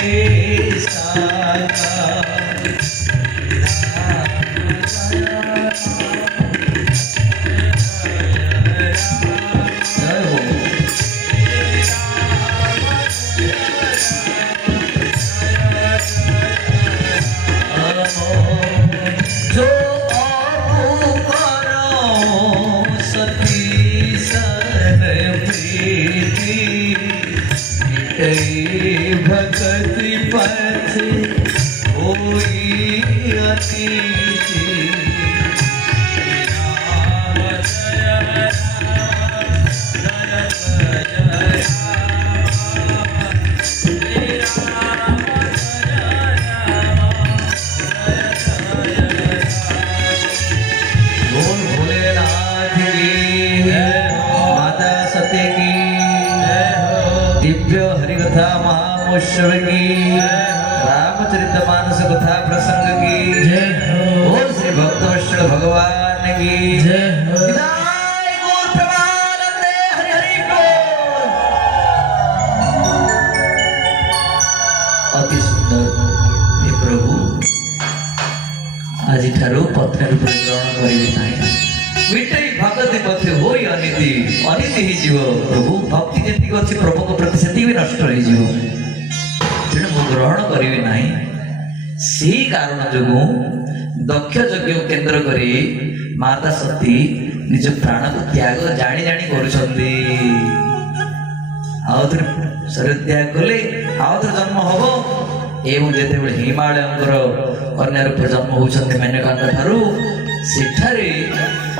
जो सती सन प्रीति भक्ति पथ होई अतिथि दिव्य हरिकथा महामोत्सव की रामचरितमानस कथा प्रसंग की बोल श्री भक्तवत्सल भगवान की जय हो। विदाई गौर प्रेमानंदे हरि हरि बोल। अति सुंदर हे प्रभु आज ठारू पत्नी रूप ग्रहण करिबे नाही मिटई भगति पथे होई अनिति अनिति ही जीव प्रभु भक्ति जेति अछि प्रभु को प्रति सेति भी नष्ट होई जीव तेणु मु ग्रहण करिबे नाही सी कारण जोगु दक्ष यज्ञ केंद्र करी माता सती निज प्राण को त्याग जानी जानी करुछंदी आउथरे शरीर त्याग कले आउथरे जन्म हबो एवं जेते बेले हिमालयंकर कन्या रूप जन्म होउछंदी मेनकांत ठारू सेठारे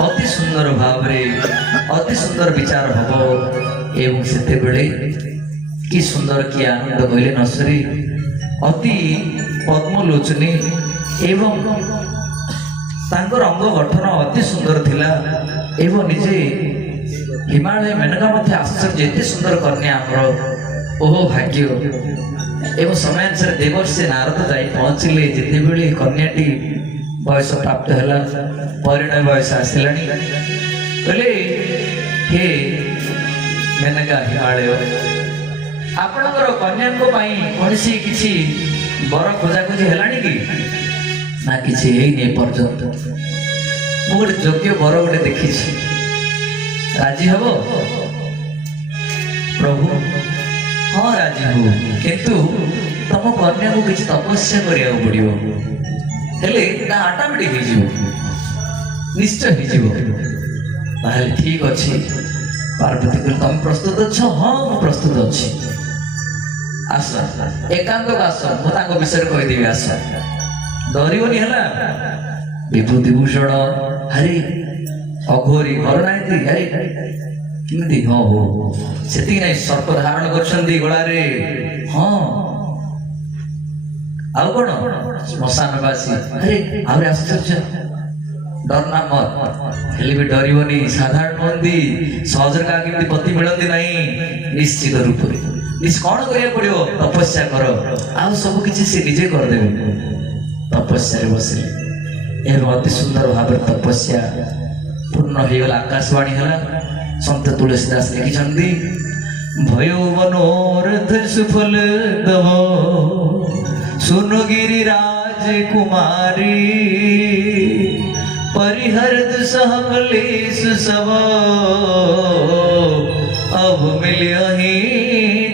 अति सुंदर भाव रे अति सुंदर विचार हबो एवं सेते बेले कि सुंदर कि आनंद कहले नसरी अति पद्मलोचनी एवं तांकर अंग गठन अति सुंदर थिला एवं निजे हिमालय मेनका मध्य आश्चर्य एते सुंदर कन्या हमर ओहो भाग्य एवं समयानुसार देवर्षि नारद जाई पहुंचले जेते बेले कन्याटी बयस प्राप्त हला परिणय बयस आसिलानी कहले हे मेनका हिमालय आपणकर कन्याको पाई कोनसी किछि बर खोजा खोजी हेलानी कि ना किछि हेई नै पर्यंत मु गोटे योग्य बर गोटे देखिछि राजी हबो प्रभु हाँ राजी हो किंतु तुम कन्या को किछि तपस्या करिया पड़ियो हेले ता ऑटोमेटिक हो जिवो निश्चय हो जिवो ताले ठीक अछि पार्वती को तुम प्रस्तुत छ हाँ मु प्रस्तुत अछि आस एकांत आस मु ताको विषय कहि देबी आस डरिबोनी हला विभूति भूषण हरे अघोरी घर नाइती हरे किमती हाँ हो सेति नहीं सर्प धारण करछंदी गोला रे हाँ आउ कोन श्मशानवासी अरे आउरे आश्चर्य डरना मत हेले भी डरिबोनी साधारण मंदी सहजर का केमती पति मिलंदी नहीं निश्चित रूप रे निस कोन करिया पड़ियो तपस्या करो आउ सब किछि से निजे कर देबे तपस्या रे बसिले एवं अति सुंदर भाव तपस्या पूर्ण होगला आकाशवाणी हला संत तुलसीदास लिखिछंदी भयो मनोरथ सुफल दव सुनो गिरिराज कुमारी परिहर दुसह कलेश सब अब मिलहि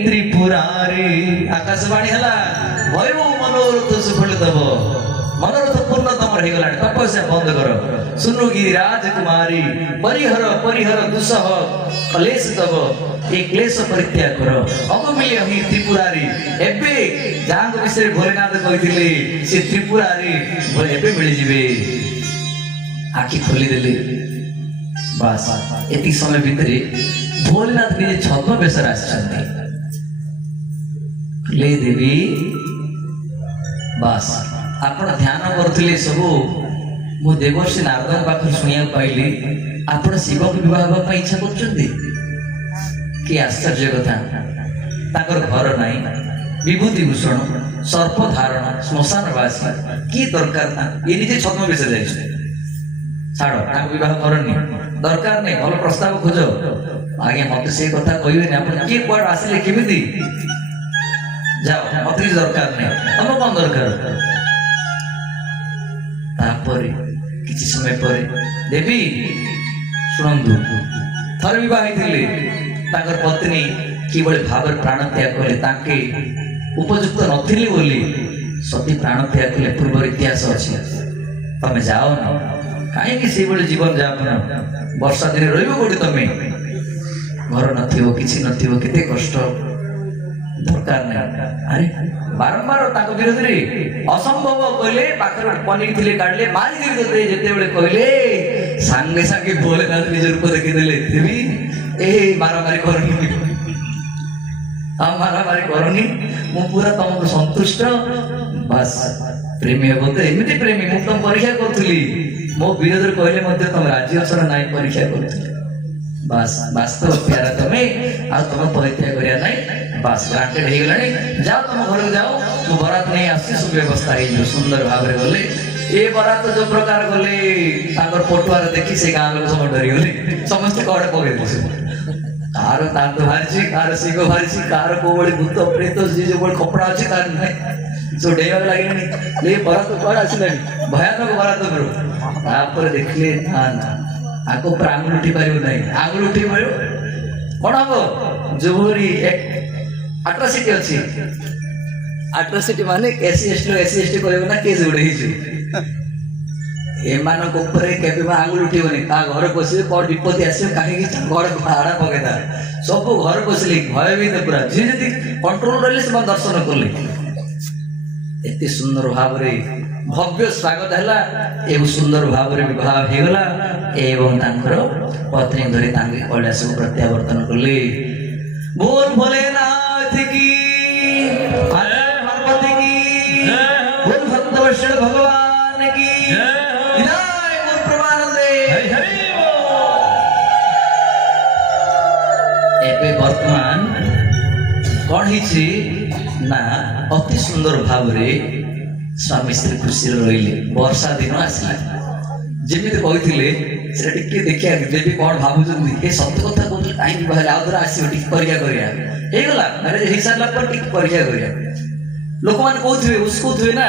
त्रिपुरारी आकाशवाणी हला भयो मनोरथ सुफल दव मनोरथ पूर्ण तमर हेगला तपस्या बंद करो सुनो गिरिराज कुमारी परिहर परिहर दुसह कलेश तब एक क्लेश परित्याग करो अब मिले ही त्रिपुरारी एबे जांग विषय भोलेनाथ कहिथिले से त्रिपुरारी एबे मिली जिवे आखि खोली देले बस एति समय भितरे भोलेनाथ निजे छद्म बेसर आछन्ती ले देवी बस आपण ध्यान करथिले सबो मु देवर्षि नारद पाखर सुनिया पाइली आपण शिव विवाह हेबा इच्छा करछन्ती कि आश्चर्य कथा ताकर घर नाही विभूति भूषण सर्प धारण श्मशानवासी की दरकार था ये निजे छद्म बेसर जाइछ छाड़ो ताको विवाह करनी दरकार नहीं भल प्रस्ताव खोज आगे मत से कथा कहबे नहीं आपण के कोड आसिले केमिति जाओ मत दरकार नहीं हम कोन दरकार तापरे किछि समय परे देवी सुनंदु थर विवाह थिले ताकर पत्नी किबळे भाबर प्राण त्याग कले ताके उपयुक्त नथिले बोली सती प्राण त्याग कले पूर्व इतिहास अछि तमे जाओ न काहे कि सेबळे जीवन जापन वर्षा दिन रहिबो कोठी तमे घर नथिबो किछि नथिबो केते कष्ट दरकार नहीं अरे बारंबार ताको विरोध रे असंभव कहले पाखर पनीर थिले काढले मारी दे जेते बेले कहले सांगे सांगे भोलेनाथ निज रूप देखि देले देवी ए मारामारी करनी मारामारी करनी मु पूरा तुमको संतुष्ट बस प्रेमी हेबो तो एमिति प्रेमी मु तुम परीक्षा करथली मो विरोध कहले मध्य तुम राज्य असर नाई परीक्षा करथली बस वास्तव प्यारा तमे आ तुम परित्याग करिया नाही बस ग्रांटेड हे गलानी जाओ तुम घर जाओ मु बरात नहीं आसी सब व्यवस्था हे जो सुंदर भाव रे गले ए बरात जो प्रकार गले तांकर पटुआर देखि से गाँ लोक सब डरी गले समस्त कड़े पके दिसु कार दांत बाहरी कार सिंह बाहरी कार कोबड़ी भूत प्रेत जी जो बड़ कपड़ा अछि तार नै जो डेगा लागेनी ले बरात कड़ आसिलानी भयानक बरात ब्रो तापर देखले ना ना आको प्रांगण उठी पारिबो नै आंगुल उठी पारिबो कोन हबो जोरी एक अट्रॉसिटी अछि अट्रॉसिटी माने एससी कहबो ना केस उड़े हिजु एमान ऊपर केबे आंगुल उठिबनी ता घर बसिबे कोन विपत्ति आसे काहे कि घर भाड़ा पकेदा सब घर बसली भयभीत पूरा जे जति कंट्रोल रहले से दर्शन करले एते सुंदर भाव रे भव्य स्वागत हैला एवं सुंदर भाव रे विवाह हे गला एवं तांकर पत्नी धरि तांगे कैलाश प्रत्यावर्तन करले बोल भोलेनाथ की हर पार्वती की बोल भक्तवत्सल भगवान की विदाय गुरु प्रमानंदे हरि हरि एबे वर्तमान कौन हिची ना अति सुंदर भाव रे स्वामी स्त्री खुशी रहिले वर्षा दिन आसला जेमिति कहिथिले सेटा टिके देखिया देवी कोन भाबुचंदी ए सत्य कथा कहू काई बहले आउदर आसी टिक परिया करिया हे गला अरे हिसाब ला पर टिक परिया करिया लोक मान कहउथबे उसको थुवे ना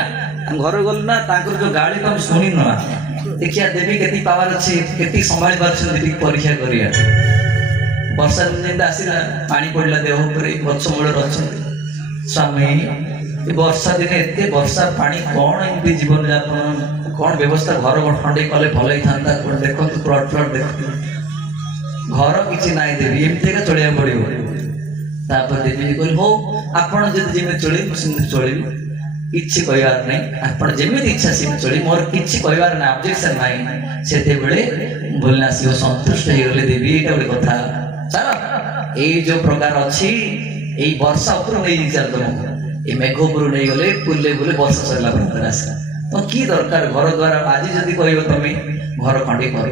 हम घर गल ना ताकर जो गाड़ी तुम सुनी ना देखिया देवी केती पावर अछि केती संभाळी पारछन टिक परिया करिया वर्षा दिन आसिला पानी पड़ला देह ऊपर गछ मूल रछन स्वामी वर्षा दिन एते वर्षा पानी कौन एमती जीवन यापन कौन व्यवस्था घर खंडे कले भल ही था देखो प्लट फ्लट देख घर किसी ना देवी एमती का चलिया पड़ो तापर देवी कह हो आपड़ जमी चल चल किसी कहबार नहीं आप जमी इच्छा से चली मोर किसी कहबार ना ऑब्जेक्शन ना से बोलना सी संतुष्ट हो गले देवी ये गोटे कथा चलो ये जो प्रकार अच्छी यही वर्षा उपर नहीं चल तुमको ये मेघ उपर नहीं गले बुले बुले वर्षा सरला पर आस तो कि दरकार घर द्वार आज जदि कह तुम घर खंडे कर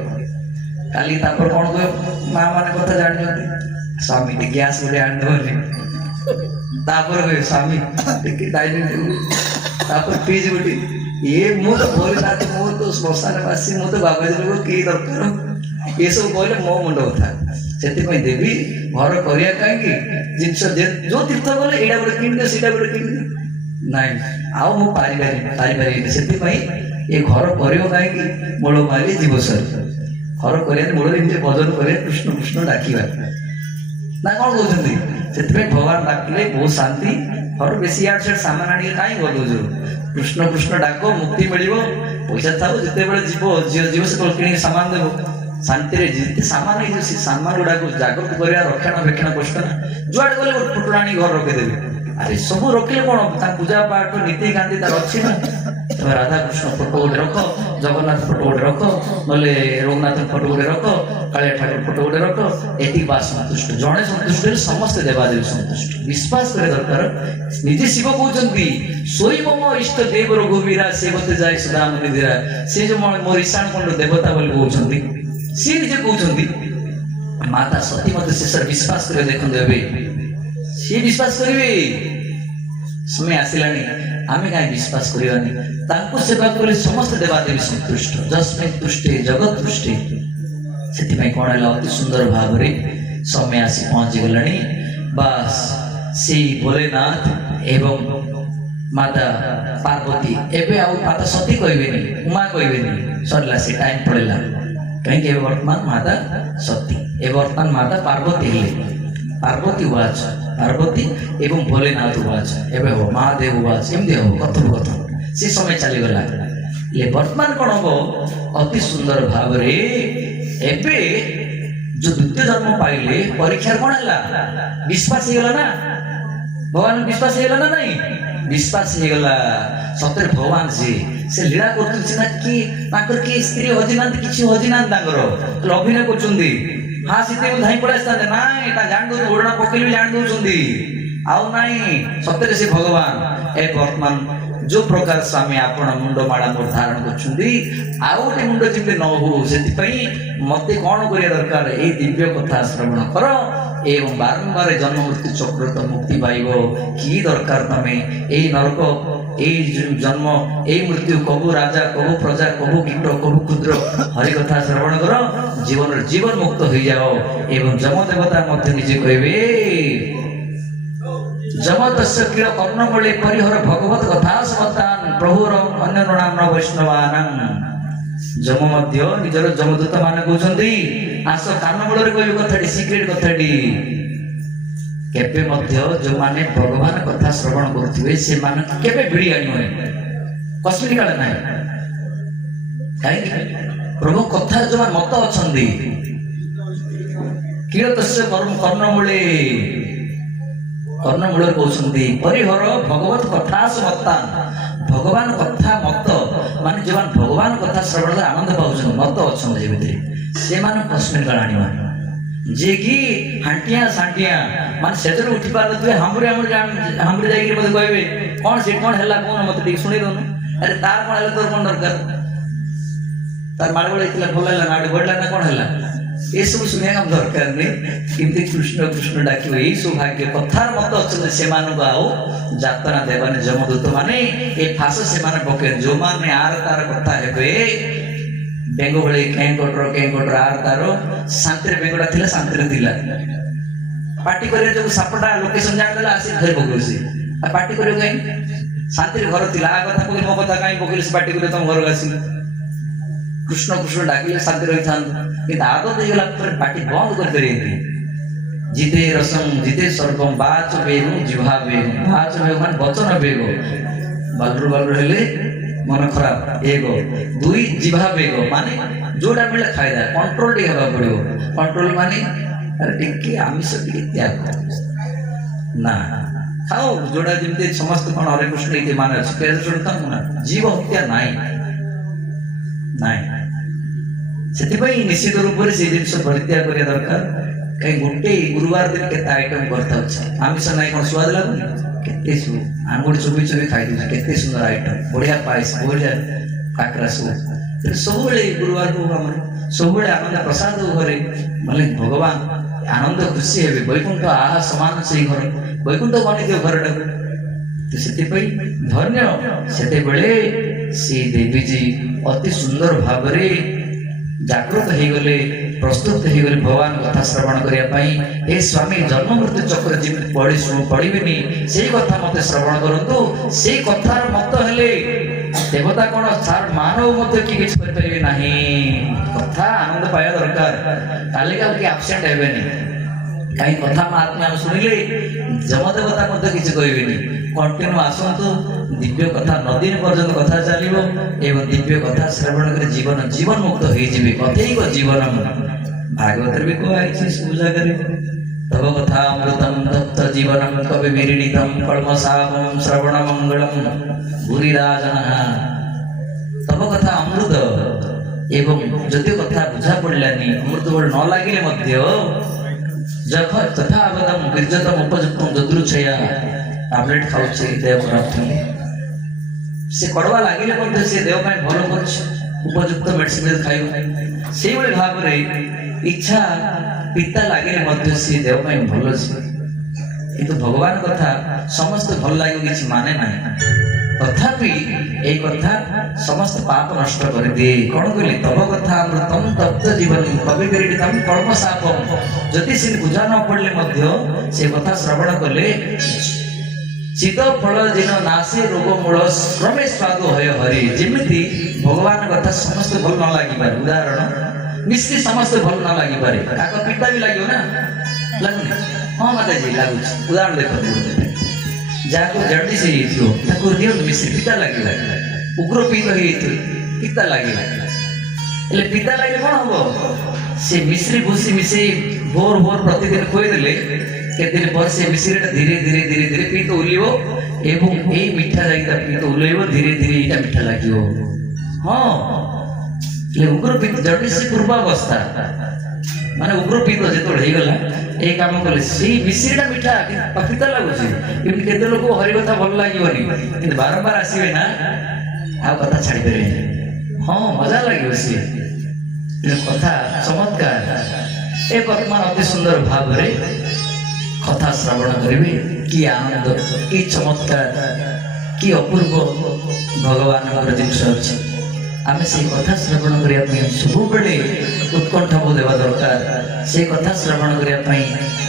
काली कौन कह माँ मान कथा जान स्वामी टे गैस गोटे आनीदे कह स्वामी टे डाइनिंग फ्रिज गोटे ये मुझे भोलेनाथ मु तो श्मशान बासी मु तो बाबा जी लोग कि दरकार ये सब कहले मो मुंड कथा से देवी घर करिया कहीं जिनस जो तीर्थ गले यहाँ गोटे किन दियो सीटा गोटे किन दियो नाई आउ मु पारिपारि से ये घर कर कहीं मूल मारे जीव सर घर कर मूल भजन कर कृष्ण कृष्ण डाकवा ना कौन कहते से भगवान डाकिले बहुत शांति घर बेसी आड़ से सामान आने कहीं गलुज कृष्ण कृष्ण डाक मुक्ति मिल पैसा था जिते जीव जीव से कि सामान देव शांति जिते सामान है से सामान गुड़ा जागृत कर रक्षणाबेक्षण कष्ट जुआड़े गले फुटुराणी घर रखीदेवी अरे सब रखिले कौन पूजा पाठ नीति कांति तार अच्छी ना तुम राधा कृष्ण फोटो गोटे रख जगन्नाथ फोटो गोटे रख नले रघुनाथ फोटो गोटे रख कालिया ठाकुर फोटो गोटे रख एति बात संतुष्ट जड़े संतुष्ट समस्त देवादेवी संतुष्ट विश्वास करे दरकार निजे शिव कहते सोई मम इष्ट देव रघुवीरा सेवते जाए सुदाम निधिरा से जो मोर ईशान कुंड देवता बोली कहते सी निजे कहते माता सती मत शेष विश्वास कर देखते हे सी विश्वास करेंगे समय आसला आम कहीं विश्वास करवानी सेवा कले समस्त देवादेवी संतुष्ट जस्में तुष्टे जगत तुष्टे से कौन है अति सुंदर भाव में समय आसी पहुंची गला बस से भोलेनाथ एवं माता पार्वती एवं आउ माता सती कहबेनी उमा कहबेनी सरला से टाइम पड़ेगा कहीं वर्तमान माता सती ए वर्तमान माता पार्वती पार्वती उवाच पार्वती एवं भोलेनाथ उवाच एवं हो महादेव उवाच एमती हम कथोपकथन से समय चलीगला ये वर्तमान कौन हम अति सुंदर भाव रे एबे जो द्वितीय जन्म पाइले परीक्षा कौन है विश्वास होगा ना भगवान विश्वास होगा ना नहीं विश्वास होगा सतरे भगवान जी से लीला कर कि स्त्री हजि ना कि हजि ना अभिनय कर हाँ सीते धाई पड़े ना जान दो ओढ़ना पकड़ भी जान दौरान आउ नाई सतरे से भगवान ए वर्तमान जो प्रकार स्वामी आपण मुंडमाड़ा मोर धारण कर मुंड जमी न हो से मत कौन करिया दरकार ये दिव्य कथा श्रवण कर एवं बारंबार जन्म मृत्यु चक्र तो मुक्ति पाइब कि दरकार तमें यही नरक এই জন্ম এই মৃত্যু কবু রাজা কবু প্রজা কবু কীট কবু ক্ষুদ্র হরি কথা শ্রবণ কর জীবনের জীবন মুক্ত হয়ে যাও এবং যম দেবতা মধ্যে নিজে কইবে যমদস্য কিল কর্ণমূলে পরিহর ভগবত কথা সমতান প্রভুর ଅନ୍ୟ নাମ ବୈଷ୍ଣବାନାଂ ଯମ ମଧ୍ୟ ନିଜର ଯମଦୂତ ମାନେ କହୁଛନ୍ତି ଆସ କାନ ମୂଳରେ କହିବେ କଥାଟି ସିକ୍ରେଟ କଥାଟି କେବେ ମଧ୍ୟ ଯୋଉମାନେ ଭଗବାନ କଥା ଶ୍ରବଣ କରୁଥିବେ ସେମାନେ କେବେ ଭିଡ଼ି ଆଣିବନି କସ୍ମିକ କାଳେ ନାହିଁ କାହିଁକି ପ୍ରଭୁ କଥା ଯୋଉମାନେ ମତ ଅଛନ୍ତି କିଳତସ୍ୟ କର୍ଣ୍ଣମୂଳେ କର୍ଣ୍ଣମୂଳରେ କହୁଛନ୍ତି ପରିହର ଭଗବତ କଥା ସମତାନ ଭଗବାନ କଥା ମତ ମାନେ ଯୋଉମାନେ ଭଗବାନ କଥା ଶ୍ରବଣରେ ଆନନ୍ଦ ପାଉଛନ୍ତି ମତ ଅଛନ୍ତି ଯେ ଭିତରେ ସେମାନେ କସ୍ମିକ କାଳେ ଆଣିବନି ଯିଏକି ହାଣ୍ଟିଆ ସାଣ୍ଟିଆ ମାନେ ସେଥିରୁ ଉଠି ପାରୁନଥିବେ ହାମ୍ବୁଡ଼ି ହାମ୍ବୁଡ଼ି ଯାଇକି ମତେ କହିବେ କଣ ସେ କଣ ହେଲା କଣ ମତେ ଟିକେ ଶୁଣେଇ ଦଉନୁ ଆରେ ତାର କଣ ହେଲା ତୋର କଣ ଦରକାର ତାର ମାଡ଼ ଗୋଳ ହେଇଥିଲା ଭଲ ହେଲା ନା ବଢିଲା ନା କଣ ହେଲା ଏସବୁ ଶୁଣିବା ଦରକାର ନାହିଁ କିନ୍ତୁ କୃଷ୍ଣ କୃଷ୍ଣ ଡାକିବ ଏଇ ସୌଭାଗ୍ୟ କଥାର ମତ ଅଛନ୍ତି ସେମାନଙ୍କୁ ଆଉ ଯାତନା ଦେବାନି ଯମଦୂତ ମାନେ ଏ ଫାସ ସେମାନେ ପକେଇବେ ଯୋଉମାନେ ଆର ତାର କଥା ହେବେ ବେଙ୍ଗ ଭଳି କେଁ ଆର ତାର ଶାନ୍ତିରେ ବେଙ୍ଗଟା ଥିଲା ଶାନ୍ତିରେ ଥିଲା ପାର୍ଟି କରିବା ଯୋଉ ସାପଟା ଲୋକେସନ ଜାଣିଦେଲା ଆସି ଧରି ପକଉଛି ଆଉ ପାର୍ଟି କରିବ କାହିଁ ଶାନ୍ତିରେ ଘର ଥିଲା ଆ କଥା ପକେଇ ମୋ କଥା କାହିଁ ପକେଇଲେ ସେ ପାର୍ଟି କରିବ ତମ ଘରକୁ ଆସିଲେ କୃଷ୍ଣ କୃଷ୍ଣ ଡାକିଲେ ଶାନ୍ତି ରହିଥାନ୍ତୁ କିନ୍ତୁ ଆଦତ ହେଇଗଲା ପରେ ପାର୍ଟି ବନ୍ଦ କରିପାରିବେନି ଜିତେ ରସମ ଜିତେ ସର୍ବମ ବାଚ ବେଗ ଜିଭା ବେଗ ବାଚ ବେଗ ମାନେ ବଚନ ବେଗ ବାଲରୁ ହେଲେ ମନ ଖରାପ ଏକ ଦୁଇ ଜିଭା ବେଗ ମାନେ ଯୋଉଟା ମିଳେ ଖାଇଦା କଣ୍ଟ୍ରୋଲ ଟିକେ ହେବାକୁ ପଡିବ କଣ୍ଟ୍ରୋଲ ମାନେ ଟିକେ ଆମିଷ ଟିକେ ତ୍ୟାଗ ନା ଖାଉ ଯୋଉଟା ଯେମିତି ସମସ୍ତେ କଣ ହରେ କୃଷ୍ଣ ଏଇଠି ମାନେ ଅଛି ନା ଜୀବ ହତ୍ୟା ନାହିଁ ସେଥିପାଇଁ ନିଶ୍ଚିତ ରୂପରେ ସେ ଜିନିଷ ପରିତ୍ୟାଗ କରିବା ଦରକାର କାହିଁ ଗୋଟେ ଗୁରୁବାର ଦିନ କେତେ ଆଇଟମ କରିଥାଉଛି ଆମିଷ ନାହିଁ କଣ ସୁଆଦ ଲାଗୁନି କେତେ ସବୁ ଆଙ୍ଗୁଠି ଚୋବି ଖାଇଦଉଛି କେତେ ସୁନ୍ଦର ଆଇଟମ ବଢିଆ ପାଏସ ବଢିଆ କାକରା ସବୁ ସବୁବେଳେ ଗୁରୁବାରକୁ ଆମର ସବୁବେଳେ ଆନନ୍ଦ ପ୍ରସାଦ ଘରେ ମାନେ ଭଗବାନ ଆନନ୍ଦ ଖୁସି ହେବେ ବୈକୁଣ୍ଠ ଆହା ସମାନ ସେଇ ଘର ବୈକୁଣ୍ଠ ବନେଇଦିଅ ଘରଟାକୁ ତ ସେଥିପାଇଁ ଧନ୍ୟ ସେତେବେଳେ ସେ ଦେବୀଜୀ ଅତି ସୁନ୍ଦର ଭାବରେ ଜାଗୃତ ହେଇଗଲେ ପ୍ରସ୍ତୁତ ହେଇଗଲେ ଭଗବାନ କଥା ଶ୍ରବଣ କରିବା ପାଇଁ ଏ ସ୍ୱାମୀ ଜନ୍ମ ମୃତ୍ୟୁ ଚକ୍ର ଯେମିତି ପଡ଼ିବେନି ସେଇ କଥା ମତେ ଶ୍ରବଣ କରନ୍ତୁ ସେଇ କଥାର ମତ ହେଲେ ଦେବତା କଣ ସାର ମାନବ ମଧ୍ୟ କିଏ କିଛି କରିପାରିବେ ନାହିଁ କଥା ଆନନ୍ଦ ପାଇବା ଦରକାର କାଲି କିଏ ଆବସେଣ୍ଟ ହେବେନି କାହିଁ କଥା ମହାତ୍ମ୍ୟ ଆମେ ଶୁଣିଲେ ଯମଦେବତା ମଧ୍ୟ କିଛି କହିବେନି କଣ୍ଟିନ୍ୟୁ ଆସନ୍ତୁ ଦିବ୍ୟ କଥା ନଦୀ ପର୍ଯ୍ୟନ୍ତ କଥା ଚାଲିବ ଏବଂ ଦିବ୍ୟ କଥା ଶ୍ରବଣ କରି ଜୀବନ ମୁକ୍ତ ହେଇଯିବେ କଥୈକ ଜୀବନ ଭାଗବତରେ ବି କୁହାଯାଇଛି ସବୁ ଜାଗାରେ ତବ କଥା ଅମୃତମ ତପ୍ତ ଜୀବନମ କବି ବିରୀଡ଼ିତମ କଳ୍ମଶାପମ ଶ୍ରବଣ ମଙ୍ଗଳମ ଭୂରିରାଜନଃ ତବ କଥା ଅମୃତ ଏବଂ ଯଦି କଥା ବୁଝା ପଡ଼ିଲାନି ଅମୃତ ଭଳି ନ ଲାଗିଲେ ମଧ୍ୟ ତଥା ଅବଦମ ବୀର୍ଯ୍ୟତମ ଉପଯୁକ୍ତମ ଯଦୃଚ୍ଛୟା ଟାବଲେଟ ଖାଉଛି ଦେହ ଖରାପ ଥିଲେ ସେ କଡ଼ବା ଲାଗିଲେ ମଧ୍ୟ ସେ ଦେହ ପାଇଁ ଭଲ କରୁଛି ଉପଯୁକ୍ତ ମେଡିସିନ ଖାଇବ ସେଇଭଳି ଭାବରେ ଇଚ୍ଛା ପିତା ଲାଗିଲେ ମଧ୍ୟ ସେ ଦେହ ପାଇଁ ଭଲ ଅଛି କିନ୍ତୁ ଭଗବାନ କଥା ସମସ୍ତେ ଭଲ ଲାଗିବ କିଛି ମାନେ ନାହିଁ ତଥାପି ଏଇ କଥା ସମସ୍ତ ପାପ ନଷ୍ଟ କରିଦିଏ କଣ କହିଲେ ତବ କଥା ଅମୃତମ ତପ୍ତ ଜୀବନ କବି ବିରୀଡ଼ିତମ କଳ୍ମଶାପମ ଯଦି ସେ ବୁଝା ନ ପଡ଼ିଲେ ମଧ୍ୟ ସେ କଥା ଶ୍ରବଣ କଲେ ଚିତ ଫଳ ଦିନ ନାଶେ ରୋଗ ମୂଳ କ୍ରମେ ସ୍ୱାଦ ହୟ ହରି ଯେମିତି ଭଗବାନ କଥା ସମସ୍ତେ ଭଲ ନ ଲାଗିପାରେ ଉଦାହରଣ ମିଶ୍ରି ସମସ୍ତେ ଭଲ ନ ଲାଗିପାରେ ତାଙ୍କ ପିତା ବି ଲାଗିବ ନା ଲାଗୁନି ହଁ ମାତାଜୀ ଲାଗୁଛି ଉଦାହରଣ ଦେଖନ୍ତୁ ଯାହାକୁ ଜଣ୍ଡିସ ହେଇଯାଇଥିବ ତାକୁ ଦିଅନ୍ତୁ ମିଶ୍ରି ପିତା ଲାଗିଲା ଉଗ୍ର ପିତ ହେଇଯାଇଥିବ ପିତା ଲାଗିଲା ହେଲେ ପିତା ଲାଗିଲେ କଣ ହବ ସେ ମିଶ୍ରି ଭୁସି ମିଶେଇ ଭୋର ପ୍ରତିଦିନ ଖୋଇଦେଲେ କେତେ ଦିନ ପରେ ସେ ମିଶ୍ରିଟା ଧୀରେ ଧୀରେ ପିତ ଓହ୍ଲିବ ଏବଂ ଏଇ ମିଠା ଯାଇକି ତା ପିତ ଓହ୍ଲେଇବ ଧୀରେ ଧୀରେ ଏଇଟା ମିଠା ଲାଗିବ ହଁ ହେଲେ ଉଗ୍ର ପିତ ଜଣ୍ଡିସ ପୂର୍ବାବସ୍ଥା ମାନେ ଉଗ୍ର ପିତ ଯେତେବେଳେ ହେଇଗଲା এই কাম কলে সেই মিশ্রিটা মিঠা পিতা লাগুଛି ଏମିତି କେତେ ଲୋକ ହରି କଥା ଭଲ ଲାଗିବନି କିନ୍ତୁ ବାରମ୍ବାର ଆସିବେ ନା ଆଉ କଥା ଛାଡ଼ି ପାରିବେନି ହଁ ମଜା ଲାଗିବ ସିଏ କଥା ଚମତ୍କାର ଏ ବର୍ତ୍ତମାନ ଅତି ସୁନ୍ଦର ଭାବରେ କଥା ଶ୍ରବଣ କରିବେ କି ଆନନ୍ଦ କି ଚମତ୍କାର कि अपूर्व भगवान जिनस अच्छे आम से कथा श्रवण करने सब बेले उत्कंठा बोल देवा दरकार से कथा श्रवण करने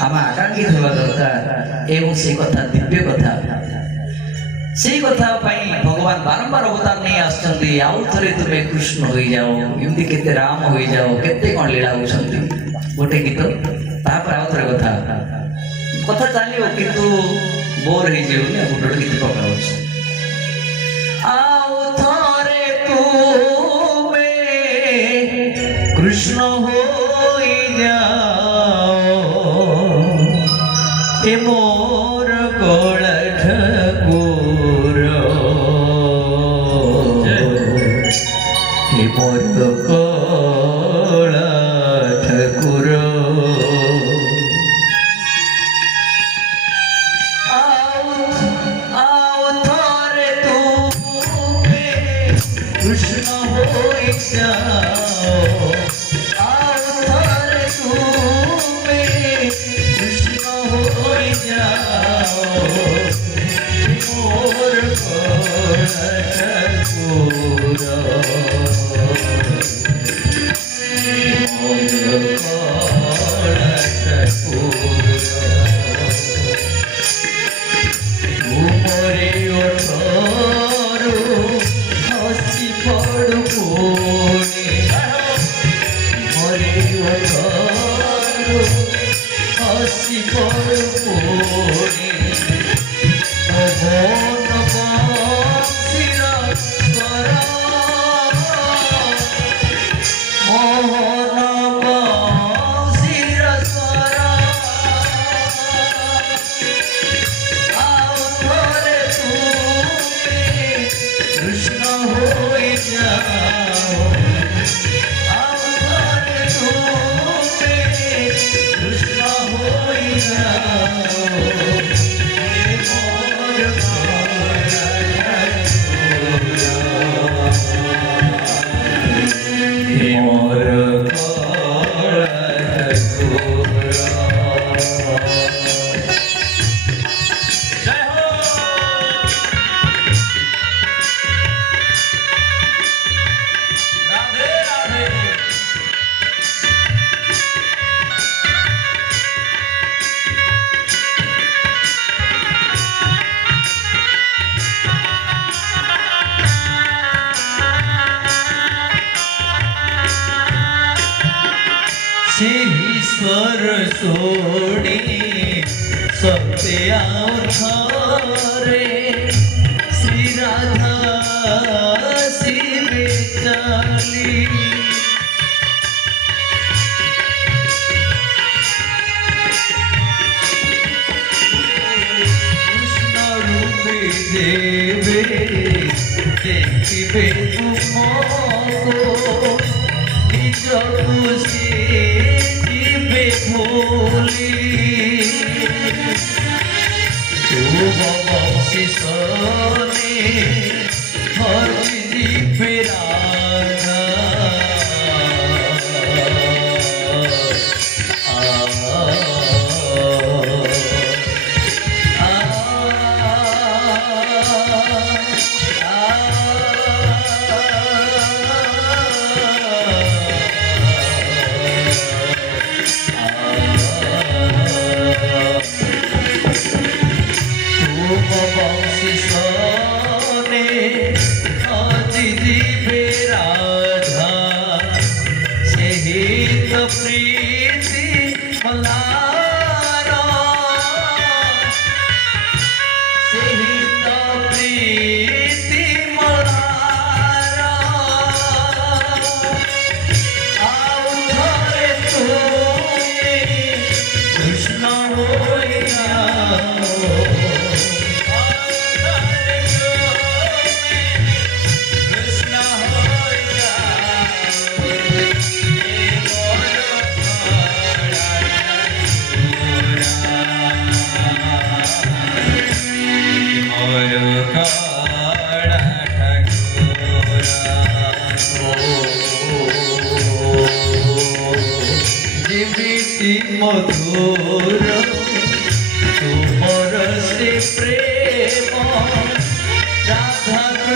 आम आकांक्षित होगा दरकार एवं से कथा दिव्य कथा से कथा भगवान बारंबार अवतार नहीं आसुँच आउ थे तुम्हें कृष्ण हो जाओ एमती के राम हो जाओ केते कौन लीला होती गोटे गीत तापर आउ थे कथा कथा चलो किंतु बोर हो गोटे गीत पकाऊ आउ थे तुम्हें कृष्ण हो जाओ ए मोर कोल ठाकुर ए मोर कोल ठाकुर कृष्ण हो जाओ कृष्ण हो जाओ मोर ईश्वर सोनी सत्या रे श्री राधा शिवे चली कृष्ण रूपी देवे देखिबे तुमको निज खुशी भोली बंशी सोने हर राधा प्रीति मलारा सहित प्रीति मलारा आओ थरे तुम्हें कृष्ण हो जाओ कृष्ण हो मधुर तुमर से प्रेम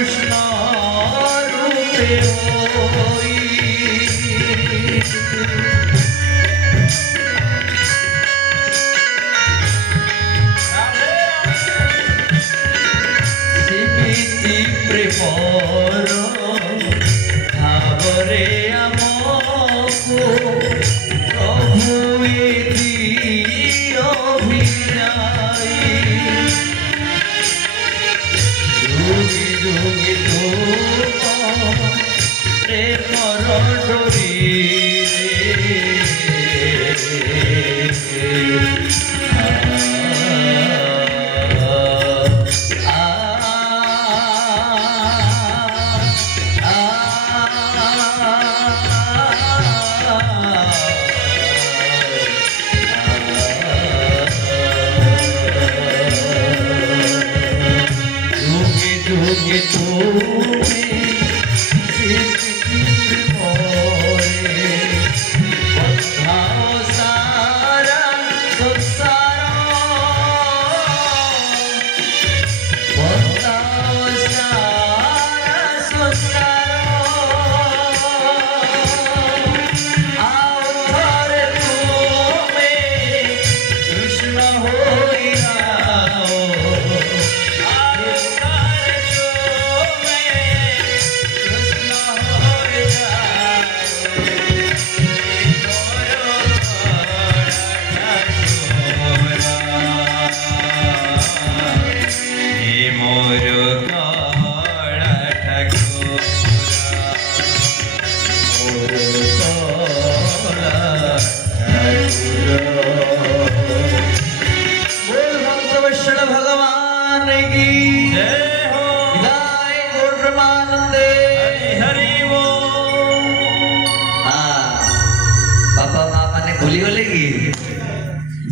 कृष्ण रूपे होई सिमिति प्रेमर भावरे आमको प्रभु जुगी प्रेमर डोरी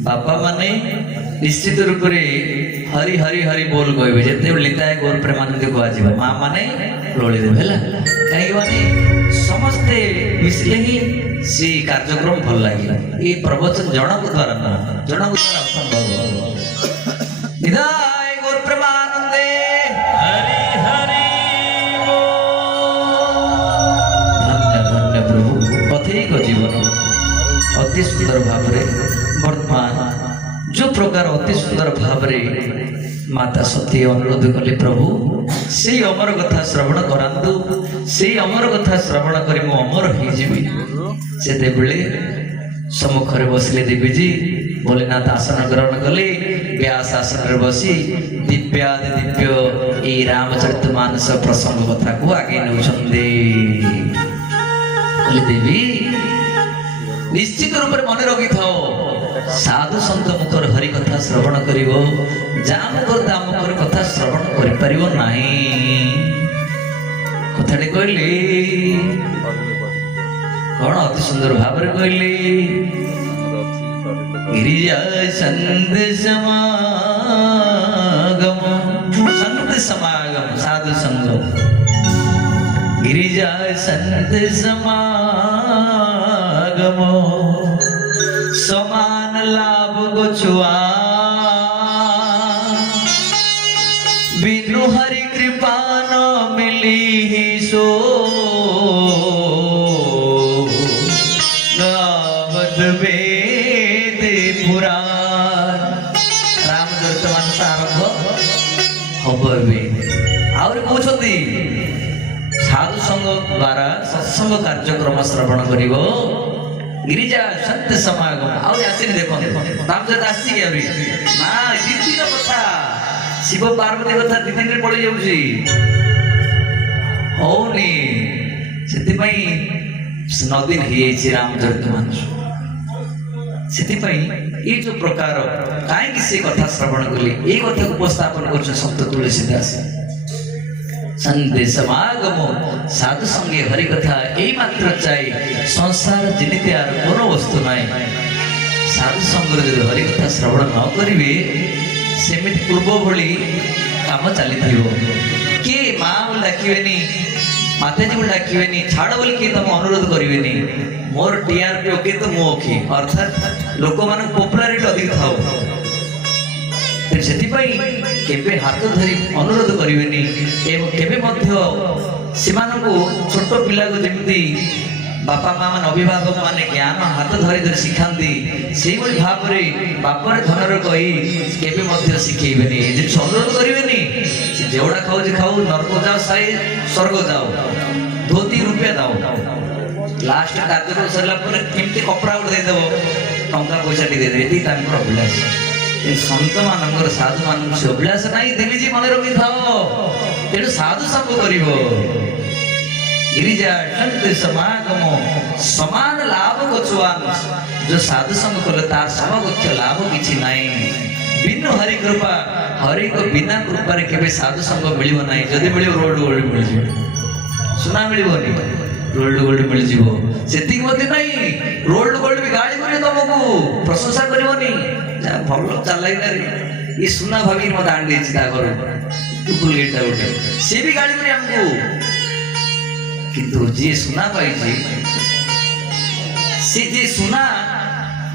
बापा माने निश्चित रूप से हरि हरि हरि बोल कहबे जेते लिताय गौर प्रेमानंद को आजीव माँ माने रोली देबे हला कहीं माने समस्ते मिसले ही से कार्यक्रम भल लागिला ये प्रवचन जनक द्वारा न जनक द्वारा संभव निदाय गौर प्रेमानंदे हरि हरि धन्य धन्य प्रभु पथिक जीवन अति सुंदर भाव वर्तमान जो प्रकार अति सुंदर भाव माता सती अनुरोध कले प्रभु से अमर कथा श्रवण करांतु से अमर कथा श्रवण करी मु अमर हो जीवी से सम्मुखरे बसिले देवीजी भोलेनाथ आसन ग्रहण कले व्यास आसन बसी दिव्यादि दिव्य ये रामचरितमानस प्रसंग कथा को आगे नौछंदे देवी निश्चित रूप से मन रखी था साधु संत मुखर हरि कथा श्रवण करिवो जाम कर दाम कर कथा श्रवण करि परिवो नाही कथाटे कहली कौन अति सुंदर भाव रे कहली गिरिजा संत समागम साधु संगम गिरिजा संत समागम समान लाभ गोचुआ बिनु हरि कृपा न मिली ही सो गावत वेद पुराण रामचरितमानस आरंभ हबे आउरी कहउछथि साधु संग द्वारा सत्संग कार्यक्रम श्रवण करिवो गिरिजा संत समागम आउरी आसीनि देखो रामचरित आसी के अभी ना दिदिन कथा शिव पार्वती कथा दिदिन रे पड़ी जाउची होनी सेति पई नदीन ही रामचरितमानस सेति पई ये जो प्रकार काहे कि से कथा श्रवण कली ए कथा उपस्थापन कर संत तुलसीदास संते समागम साधु संगे हरि कथा यही मात्र चाहिए संसार जिनिते आर कोनो वस्तु नाई साधु संग जो हरि कथा श्रवण न करिवे सेमिति पूर्व भली काम चली किए माँ बोल डाकबेनि माताजी बोल डाकबेनि छाड़ बोल किए तुम अनुरोध करेनि मोर टीआरपी ओके तो मो ओके अर्थात लोक मान पॉपुलारिटी अधिक था ସେଥିପାଇଁ କେବେ ହାତ ଧରି ଅନୁରୋଧ କରିବେନି ଏବଂ କେବେ ମଧ୍ୟ ସେମାନଙ୍କୁ ଛୋଟ ପିଲାକୁ ଯେମିତି ବାପା ମା ମାନେ ଅଭିଭାବକ ମାନେ ଜ୍ଞାନ ହାତ ଧରି ଧରି ଶିଖାନ୍ତି ସେଇଭଳି ଭାବରେ ବାପରେ ଧନର କହି କେବେ ମଧ୍ୟ ଶିଖେଇବେନି। ଏ ଜିନିଷ ଅନୁରୋଧ କରିବେନି। ସେ ଯେଉଡ଼ା ଖାଉଛି ଖାଉ, ନର୍କ ଯାଉ ସାଇ ସ୍ୱର୍ଗ ଯାଉ, ଧୋତି ରୁପିଆ ଦାଉ, ଲାଷ୍ଟ କାର୍ଯ୍ୟକ୍ରମ ସରିଲା ପରେ କେମିତି କପଡ଼ା ଗୋଟେ ଦେଇଦେବ, ଟଙ୍କା ପଇସା ଟିକେ ଦେଇଦେବେ, ଏଠି ତାଙ୍କର ଅଭିଳାଷ। ଏ ସନ୍ଥ ମାନଙ୍କର ସାଧୁ ମାନଙ୍କର ସେ ଅଭିଳାଷ ନାହିଁ। ଦେବୀଜୀ ମନେ ରଖିଥାଅ। ତେଣୁ ସାଧୁ ସଙ୍ଗ କରିବ। गिरिजा संत समागम समान लाभ गच्छवान। जो साधु संग कले तार समकक्ष लाभ किछि नाही। बिनु हरि कृपा, हरि को बिना कृपा रे केबे साधु संग मिलिबो नाही। जदि मिलिबो रोड गोल्ड मिलिजिबो, सुना मिलिबोनी, रोड गोल्ड मिलिजिबो। सेतिक मते नाही, रोड गोल्ड भी गाड़ी करे तुमको प्रशंसा करिवोनी। जा भलो चलाइला रे ई सुना भाभी मते आंडी छि ता घर टुकुल गेटा उठे से भी गाड़ी करे हमको। किंतु जी सुना पाई सी जी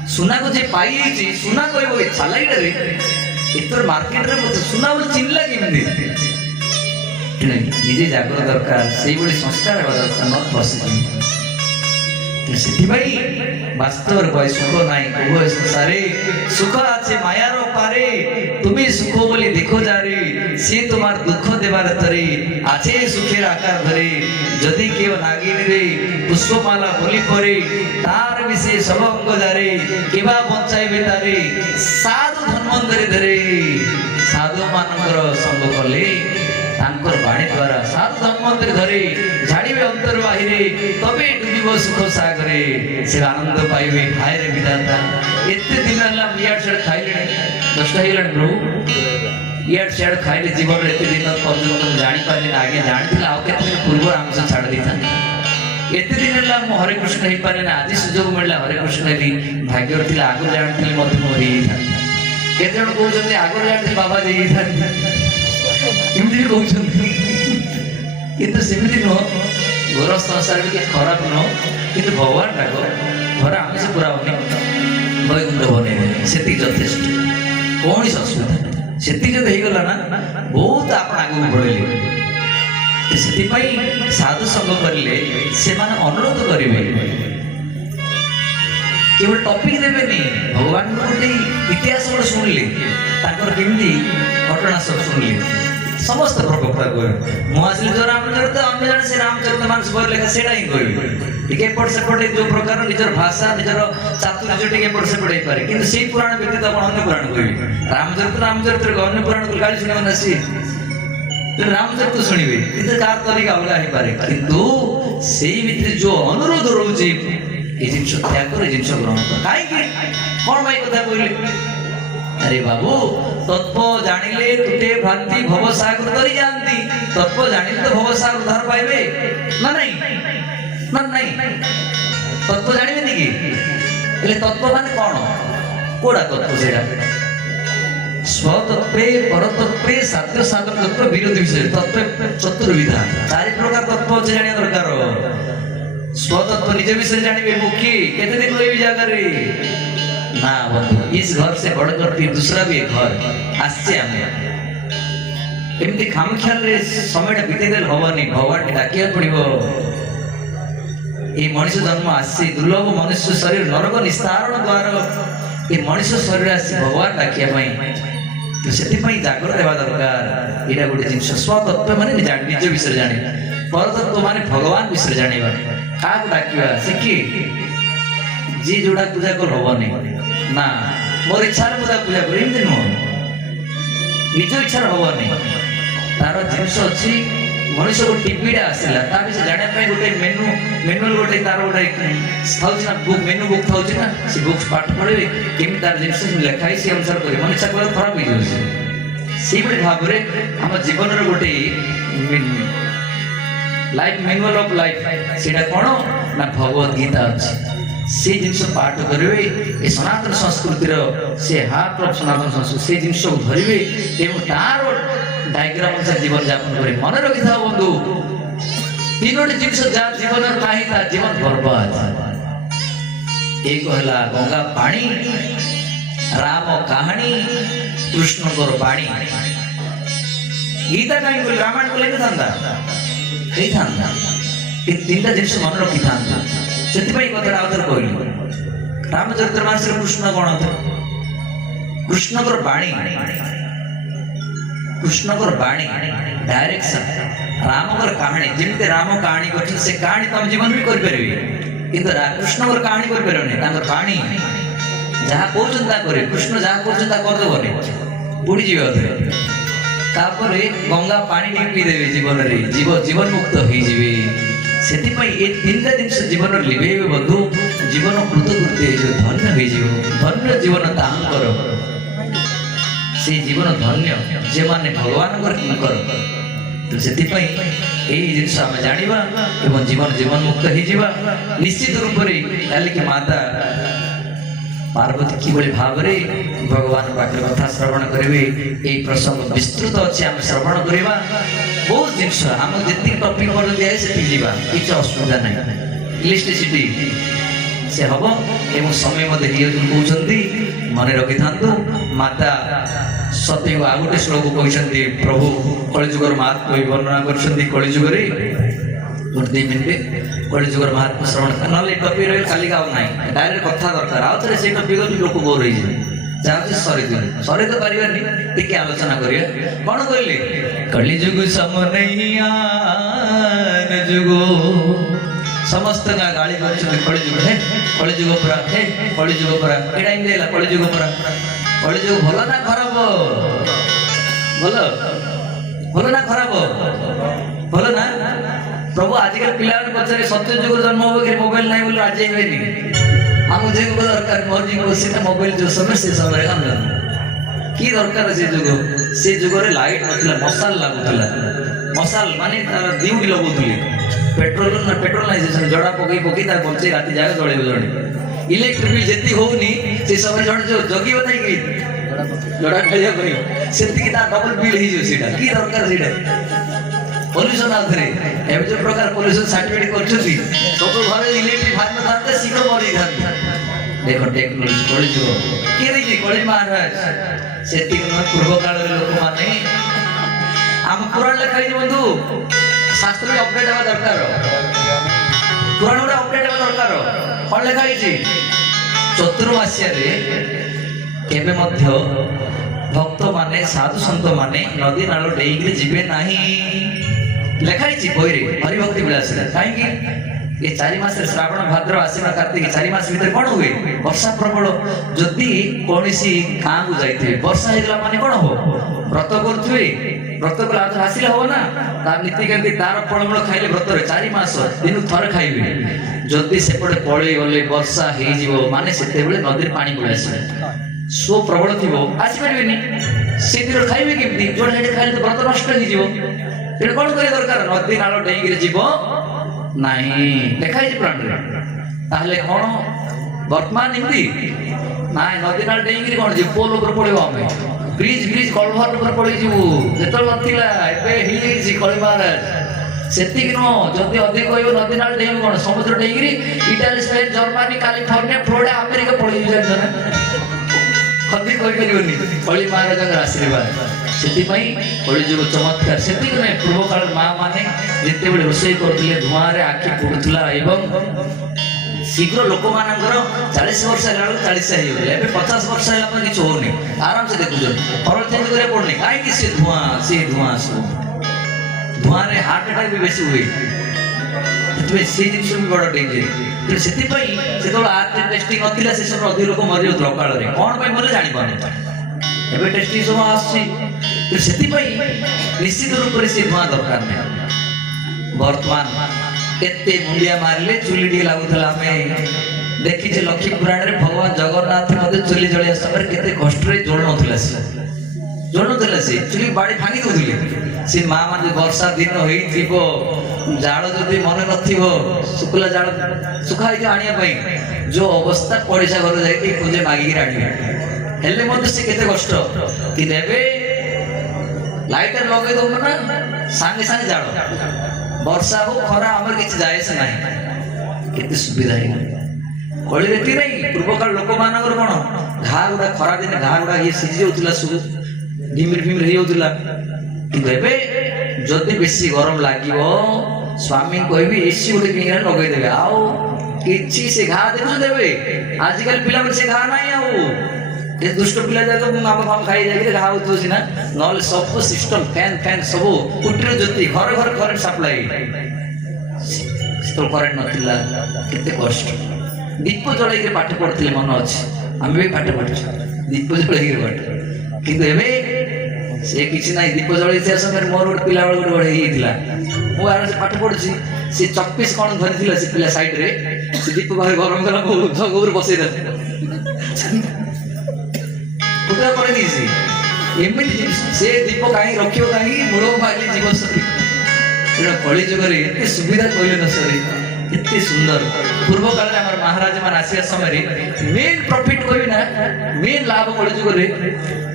सुना को जे पाई जी सुना कोई वो चलाई रे इतर मार्केट रे मत सुना बोल चिल्ला केमदी निजे जागर दरकार सेही बड़ी संस्कार हेबा दरकार न फसी सेठी भाई वास्तव कोई सुख नाही। उभय संसारे सुख আছে মায়ার পারে। তুমি সুখ বলি দেখো যারে, সে তোমার দুঃখ দেবার তরে আছে সুখের আকার ধরে। যদি কেউ নাগিনী রে পুষ্পমালা বলি পরে, তার বিষয়ে সব অঙ্গ যারে কেবা বঞ্চাইবে তারে। সাধু ধন্বন্তরি ধরে সাধু মানଙ୍କର সঙ্গ কলে तांकर बाणी द्वारा साधु धन्वंतरी धरे झाड़िबे अंतर बाहिरे, तबे डूबिबो सुख सागरे। से आनंद पाइबे हाय रे विधाता। एते दिन हला मियाड छड़ खाइले 10 हिलन प्रभु याड छड़ खाइले जीवन रे एते दिन पर्यंत जानि पाले आगे जानिथिला आ केते पूर्व आमसे छाड़ देता। एते दिन हला मो हरे कृष्ण हे पाले ना आज सुजोग मिलला हरे कृष्ण हेली भाग्य थिला आगु जानिथिले मते मोरी था। केते जण कहउछन्ते आगु जानिथिले बाबा देई था एमती भी कहते किंतु सेमती नुह घर संसार भी खराब नुह किंतु भगवान डाक घर आम से पूरा बने वैकुंठ बने से यथेष्ट कौन असुविधा से जब होगला ना बहुत आप आगे बढ़े। से साधु संग करें से अनुरोध करेंगे केवल टॉपिक देवेनी भगवान गोटे इतिहास गोटे शुणिले केमती घटना सब शुणिले समस्त प्रकोपटा कह मुझे जो रामचरित अन्य जन से रामचरित मानस बही लेखा से एपट सेपटे जो प्रकार निजर भाषा निजर चातुर्य टे एपट सेपट हो पाए कि से पुराण व्यतीत अन्य पुराण कह रामचरित अन्य पुराण गाड़ी शुणा ना सी रामचरित शुणे कि कार तरीका अलग हो पाए किंतु से जो अनुरोध रोचे ये जिन त्याग कर जिन ग्रहण कर कहीं कौन भाई कथा कहले अरे बाबू तत्व जानिले तुटे भ्रांति भवसागर तरी जानती। तत्व जानिले तो भवसागर उद्धार पाइबे ना नहीं तत्व जानिबे निकी एले तत्व माने कोन कोडा तत्व सेडा स्वतत्वे परतत्वे साध्य साधन तत्व विरोधी विषय तत्व चतुर्विधा चारि प्रकार तत्व जानिया दरकार। स्वतत्व निज विषय जानिबे मुखी केते दिन रही जगह रे ना बंधु इस घर से बढ़कर फिर दूसरा भी एक घर आसছে আমি एमती खामख्याल रे समय बीते देल हवनी भगवान डाकिया पड़िबो। ए मनुष्य जन्म आसी दुर्लभ मनुष्य शरीर नरक निस्तारण द्वारा ए मनुष्य शरीर आसी भगवान डाकिया पई तो सेति पई जागृत हेबा दरकार। एटा गोटे जिंस स्वतत्व माने निज विषय जाने परतत्व माने भगवान विषय जानिबा का डाकिबा सिकी जी जोड़ा पूजा कर हवनी ना मोर इच्छा पूजा पूजा कर नुह निज इच्छा हवनी तार जिनस अच्छी मनुष्य को टीवी आसला जाना गोटे मेनुअल गोटे तार गोटे था बुक मेनु बुक था से बुक पाठ पढ़े केमी तार जिन लिखाई से अनुसार कर मन इच्छा कर खराब हो से भाव में आम जीवन गोटे लाइफ मैनुअल ऑफ लाइफ सेटा कौन ना भगवत गीता अच्छी से जिनस पाठ करेंगे ये सनातन संस्कृतिर से हार्ट ऑफ सनातन संस्कृति से जिनस को धरवे एवं तार डायग्राम अनुसार जीवन यापन करे। मन रखि था बंधु तीनोटी जिनस जार जीवन नाही ता जीवन बर्बाद। एक हला गंगा पानी राम कहानी कृष्ण को बाणी गीता कहीं बोले रामायण को लेके था तीन जिन मन रखी था से कथा आउथर कहली रामचरितमानस कृष्ण कौन था कृष्ण को बाणी डायरेक्शन राम को कहानी जमी राम कहानी कर से कहानी तुम जीवन भी कर किंतु कृष्ण को कहानी कर पारे बाणी जहाँ कहते कृष्ण जहाँ करदेव बुड़ी जाए तापर गंगा पानी पीदेवे जीवन रे जीवन मुक्त हो से तीन जिनस जीवन लिभेबे बंधु जीवन कृतकृत्य जो धन्य हो धन्य जीवन तांकर से जीवन धन्य जे माने भगवान किंकर तो से जिनस आम जाना एवं जीवन मुक्त हो निश्चित रूप से कल की माता पार्वती किभली भाव में भगवान पाखे कथा श्रवण करेंगे ये प्रसंग विस्तृत अच्छे आम श्रवण करवा बहुत जिनस आम जी टपिक पर दिए से किसी असुविधा ना इलेक्ट्रिसिटी से हम एवं समय कहते मन रखी था माता सत्य आ गए श्लोक कहते प्रभु कलिजुगर महात्मा वर्णना कर कलिजुगर गोटे 2 मिनिट कलिजुगर महात्मा श्रवण ना टपिक रही काली का ना डायरेक्ट कथा दरकार आउ थे से टपिक लोक बोर हो जाए सरी तो पारे टे आलोचना करिए कौन कहले कलिजुग समनैया जुग समस्त गाड़ी कलिजुग है कलिजुग पूरा है कलिजुग पूरा ये टाइम देला कलिजुग पूरा कलिजुग भल ना खराब भल ना खराब भल ना प्रभु आजिकल पिला पचारे सत्य जुग जन्म हो मोबाइल नहीं बोले राजी हुए आम जो दरकार मोर जी मोबाइल जो समय से समय कि दरकार से जुगे लाइट ना मशाल लगुला मशाल माने दिउटी लगुली पेट्रोल ना जड़ा पकई पकई बचे राति जाए जड़े जड़े इलेक्ट्रिक बिल जी होनी से समय जड़े जो जगिव नहीं जड़ा खेल से डबल बिल हो कि दरकार पॉल्यूशन आउे एवं जो प्रकार पॉल्यूशन सर्टिफिकेट कर सब घर इलेक्ट्रिक भाग था शीघ्र मरी था देख टेक्नोलोजी कलिजुग किए देखिए कलि महाराज से पूर्व काल लोक मैंने आम पुराण लिखाई बंधु शास्त्र में अपडेट हवा दरकार पुराण गुड़ा अपडेट हवा दरकार कौन लिखाई चतुर्मास्या केबे मध्य भक्त माने साधु सन्त माने नदी नाल डेईकि जीवे नहीं लिखाई बही हरिभक्ति विलास कहीं ये 4 मास श्रावण भाद्र आश्विन कार्तिक 4 मास भीतर कौन हुए वर्षा प्रबल जदि कौन गाँ को जाइए वर्षा होगा माने कौन हो व्रत करुवे व्रत को हासिल हम ना तार नीतिकांति तार फलमूल खाइले व्रत 4 मास दिन थर खाइबे जदि सेपटे पलि गले वर्षा हो माने से नदी पानी पलि आस सो प्रबल थी आसपारे से दिन खाइबे केमती जोड़े खाइले तो व्रत नष्ट हो कौन कर दरकार नदी नाल डेईकि जीव नहीं लिखाई प्राण ताहले कौन वर्तमान एमती ना नदी नाल डेईकि कौन जी पोल ऊपर पड़ो आम ब्रिज ब्रिज कलभर ऊपर पड़े जीवु जो नथिला एबे कलि महाराज से जदि अधिक हो नदी नाल डेईबे कौन समुद्र डेईकि Italy Spain Germany California Florida America पड़े अधिक कलि महाराज आशीर्वाद से कलिजुग चमत्कार से पूर्व काल माँ मैंने जिते बड़े रोषे करते धूआं आखि पुड़ूला शीघ्र लोक मान 40 वर्ष है 40 हो 50 वर्ष है किसी होनी आराम से देखुन फल चेंज करा पड़नी कहीं सी धूआं सब धूआं हार्ट अटैक भी बेसी हुए से जिन भी बड़ डेंजर से आर्ट टेस्टिंग नथिला से सब अधिक लोक मरी जाऊला काल में कौन पर मरे जापारे एवं टेस्टिंग सब आसी निश्चित रूप से धूआं दरकार नहीं वर्तमान केते मुंडिया मारे चुली टे लगुला देखीचे लक्ष्मी पुराण में भगवान जगन्नाथ चुली जलिया समय केते कष्ट जोड़ ना से चुली बाड़ी भांगी दौले सी माँ मान वर्षा दिन हो जाल जदि मन न शुक्ला जाल सुखाई आने जो अवस्था पड़िशा घर जाए पूजे मागिक आने से केते कष्ट कि लाइटर लगे दो ना सांगे सांगे जाल वर्षा हो खरा आम कि जाए से ना केते सुविधा କଳି ଏଠି ନାହିଁ। ପୂର୍ବକାଳ ଲୋକମାନଙ୍କର କଣ ଘା ଗୁଡା ଖରା ଦିନେ ଘା ଗୁଡା ଇଏ ସିଝି ଯାଉଥିଲା, ସବୁ ଘିମିରି ଫିମିରି ହେଇଯାଉଥିଲା। କିନ୍ତୁ ଏବେ ଯଦି ବେଶୀ ଗରମ ଲାଗିବ ସ୍ୱାମୀ କହିବି ଏସି ଗୋଟେ କିଣିକି ଲଗେଇଦେବେ, ଆଉ କିଛି ସେ ଘା ଦେଖୁଛୁ ଦେବେ। ଆଜିକାଲି ପିଲାମାନେ ସେ ଘା ନାହିଁ। ଆଉ ଏ ଦୁଷ୍ଟ ପିଲା ଯାକ ମାମା ଫାମ ଖାଇ ଯାଇକି ଘା ହଉଥିବ ସିନା, ନହେଲେ ସବୁ ସିଷ୍ଟମ ଫ୍ୟାନ ସବୁ କୁଟିର ଜ୍ୟୋତି, ଘରେ ଘରେ କରେଣ୍ଟ ସପ୍ଲାଇ। କରେଣ୍ଟ ନଥିଲା, କେତେ କଷ୍ଟ। ଦୀପ ଜଳେଇକି ପାଠ ପଢୁଥିଲେ, ମନେ ଅଛି, ଆମେ ବି ପାଠ ପଢୁଛୁ ଦୀପ ଜଳେଇକି ପାଠ। କିନ୍ତୁ ଏବେ ସେ କିଛି ନାହିଁ। ଦୀପ ଜଳେଇଥିବା ସମୟରେ ମୋର ଗୋଟେ ପିଲା ବେଳ ଗୋଟେ ହେଇଯାଇଥିଲା, ମୁଁ ଆରାମସେ ପାଠ ପଢୁଛି, ସେ ଚକପିସ୍ କଣ ଧରିଥିଲା ସେ ପିଲା ସାଇଡରେ, ସେ ଦୀପ ବାହାରେ ଗରମ ଗରମ ଜଙ୍ଗରେ ବସେଇ ଦେଲା, ପୂଜା କରିଦେଇଛି। ଏମିତି ସେ ଦୀପ କାହିଁକି ରଖିବ, କାହିଁକି ମୂଳ ମାଗିଲେ ଯିବ ସରି। କଳି ଯୁଗରେ ଏତେ ସୁବିଧା କହିଲେ ନ ସରେ, ଏତେ ସୁନ୍ଦର। ପୂର୍ବ କାଳରେ ଆମର ମହାରାଜ ମାନେ ଆସିବା ସମୟରେ ମେନ୍ ପ୍ରଫିଟ କହିବି ନା, ମେନ୍ ଲାଭ କଳି ଯୁଗରେ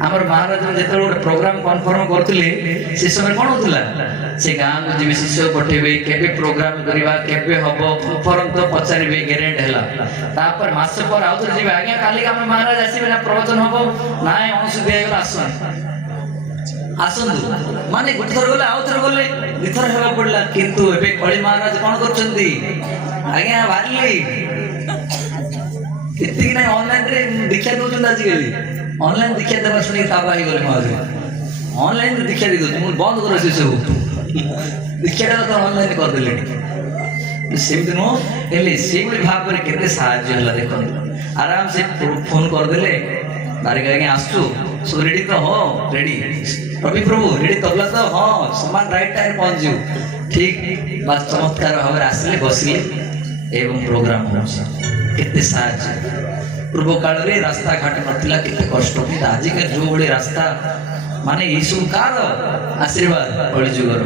ଆମର ମହାରାଜ ଯେତେବେଳେ ଗୋଟେ ପ୍ରୋଗ୍ରାମ କନଫର୍ମ କରୁଥିଲେ, ସେ ସମୟରେ କଣ ହଉଥିଲା, ସେ ଗାଁକୁ ଯିବେ, ଶିଷ୍ୟ ପଠେଇବେ, କେବେ ପ୍ରୋଗ୍ରାମ କରିବା, କେବେ ହବ, ଉପରନ୍ତ ପଚାରିବେ, ଗ୍ୟାରେଣ୍ଟି ହେଲା। ତାପରେ ମାସେ ପରେ ଆଉ ଥରେ ଯିବେ, ଆଜ୍ଞା କାଲିକି ଆମ ମହାରାଜ ଆସିବେ ନା, ପ୍ରବଚନ ହବ, ନାଇଁ ଅଣସୁଧିଆ ହେଇଗଲା, ଆସନ୍ତୁ। ମାନେ ଗୋଟେ ଥର ଗଲେ ଆଉ ଥର ଗଲେ ଦିଥର ହେବାକୁ ପଡିଲା। କିନ୍ତୁ ଏବେ କଳି ମହାରାଜ କଣ କରୁଛନ୍ତି, ଆଜ୍ଞା ବାହାରିଲି ଏତିକି ନାହିଁ, ଅନଲାଇନରେ ଦୀକ୍ଷା ଦଉଛନ୍ତି। ଆଜିକାଲି ଅନଲାଇନ ଦୀକ୍ଷା ଦେବା ଶୁଣିକି ତାବା ହେଇଗଲେ ମହାରାଜ, ଅନଲାଇନରେ ଦୀକ୍ଷା ଦେଇ ଦଉଛି। ମୁଁ ବନ୍ଦ କର ସେ ସବୁ ଦୀକ୍ଷାଟା ତ ଅନଲାଇନ କରିଦେଲେଣି। ସେମିତି ନୁହଁ, ହେଲେ ସେଇଭଳି ଭାବରେ କେତେ ସାହାଯ୍ୟ ହେଲା ଦେଖନ୍ତୁ। ଆରାମସେ ଫୋନ କରିଦେଲେ, ବାରିକ ଆଜ୍ଞା ଆସୁଛୁ, ସବୁ ରେଡି ତ, ହଁ ରେଡି, ରବି ପ୍ରଭୁ ରେଡି ତବଲା ତ, ହଁ ସମାନ ରାଇଟ୍ ଟାଇମ୍ ପହଞ୍ଚିବୁ, ଠିକ ବାସ୍ ଚମତ୍କାର ଭାବରେ ଆସିଲେ, ବସିଲେ ଏବଂ ପ୍ରୋଗ୍ରାମ ହଉଛି। କେତେ ସାହାଯ୍ୟ। ପୂର୍ବ କାଳରେ ରାସ୍ତାଘାଟ ନଥିଲା, କେତେ କଷ୍ଟ। କିନ୍ତୁ ଆଜିକାଲି ଯୋଉଭଳି ରାସ୍ତା, ମାନେ ଏଇସବୁ କାହାର ଆଶୀର୍ବାଦ, କଳି ଯୁଗର।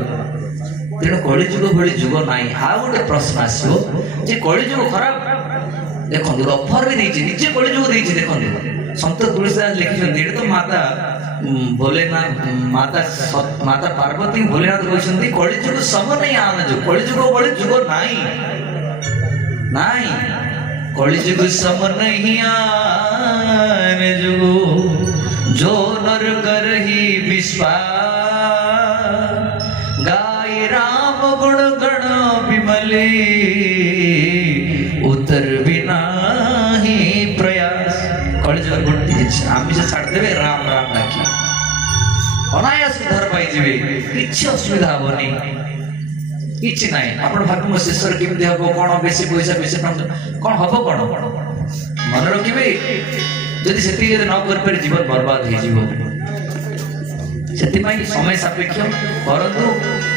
ତେଣୁ କଳି ଯୁଗ ଭଳି ଯୁଗ ନାହିଁ। ଆଉ ଗୋଟେ ପ୍ରଶ୍ନ ଆସିବ ଯେ କଳି ଯୁଗ ଖରାପ, ଦେଖନ୍ତୁ ଅଫର ବି ଦେଇଛି, ନିଜେ କଳି ଯୁଗ ଦେଇଛି। ଦେଖନ୍ତୁ ସନ୍ଥ ତୁଳସୀଦାସ ଲେଖିଛନ୍ତି, ଏଇଟା ତ ମାତା ଭୋଲେନାଥ, ମାତା ପାର୍ବତୀ ଭୋଲେନାଥ କହିଛନ୍ତି, କଳି ଯୁଗ ସମ ନାହିଁ ଆନ ଯୁଗ, କଳି ଯୁଗ ଭଳି ଯୁଗ ନାହିଁ, ନାହିଁ କଳି ଯୁଗ ସମ नहीं आन जुग, जो नर करहि विश्वास, गाय राम गुण गण विमले, उतर बिना ही प्रयास। कଳି ଯୁଗ ଗୋଟି ଜିନିଷ, ଆମିଷ ଛାଡ଼ିଦେବେ, ରାମ ରାମ ଡାକି ଅନାୟାସ ଉଦ୍ଧାର ପାଇଯିବେ, କିଛି ଅସୁବିଧା ହବନି, କିଛି ନାହିଁ। ଆପଣ ଭାବିବେ ମୋ ଶେଷରେ କେମିତି ହବ, କଣ ବେଶୀ ପଇସା ବେଶୀ ଟଙ୍କା କଣ ହବ, କଣ ମନେ ରଖିବେ, ଯଦି ସେତିକି ଯଦି ନ କରିପାରି ଜୀବନ ବର୍ବାଦ ହେଇଯିବ। ସେଥିପାଇଁ ସମୟ ସାପେକ୍ଷ କରନ୍ତୁ।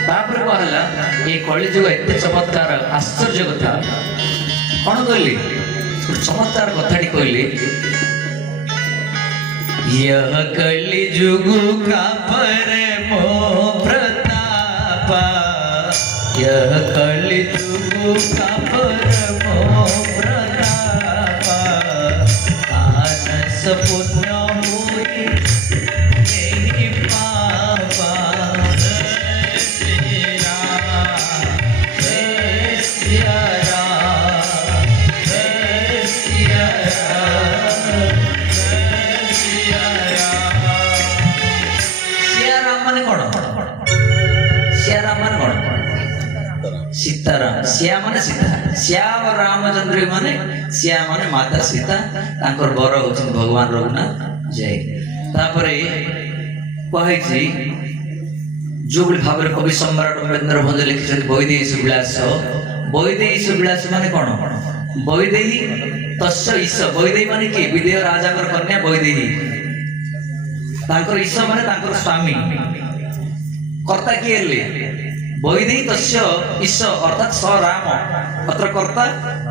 ତାପରେ କଣ ହେଲା, ଏ କଳି ଯୁଗ ଏତେ ଚମତ୍କାର, ଆଶ୍ଚର୍ଯ୍ୟ କଥା। କଣ କହିଲେ, ଚମତ୍କାର କଥାଟି କହିଲେ, यह कलि जुग का परमो प्रताप, यह कलि जुग का परमो प्रताप, मानस पुण्य हुई नहीं पापा, जय श्री राम, जय सिया राम, जय सिया राम, सीताराम। सिया माने सीता, श्याम रामचंद्र माने सिया माने माता सीता, तांकर बर होछन भगवान रघुनाथ जय। तापरे कहैछि जो भाବରେ कवि सम्राट उपेन्द्र भंज लिखिछन वैदेही सुविलास। वैदेही सुविलास माने कोन, वैदेही तस्य ईश, वैदेही माने कि विदेह राजाकर कन्या वैदेही, तांकर ईश माने तांकर स्वामी, कर्ता किए हेले वैदेही तस्य ईश अर्थात स राम, अत्र कर्ता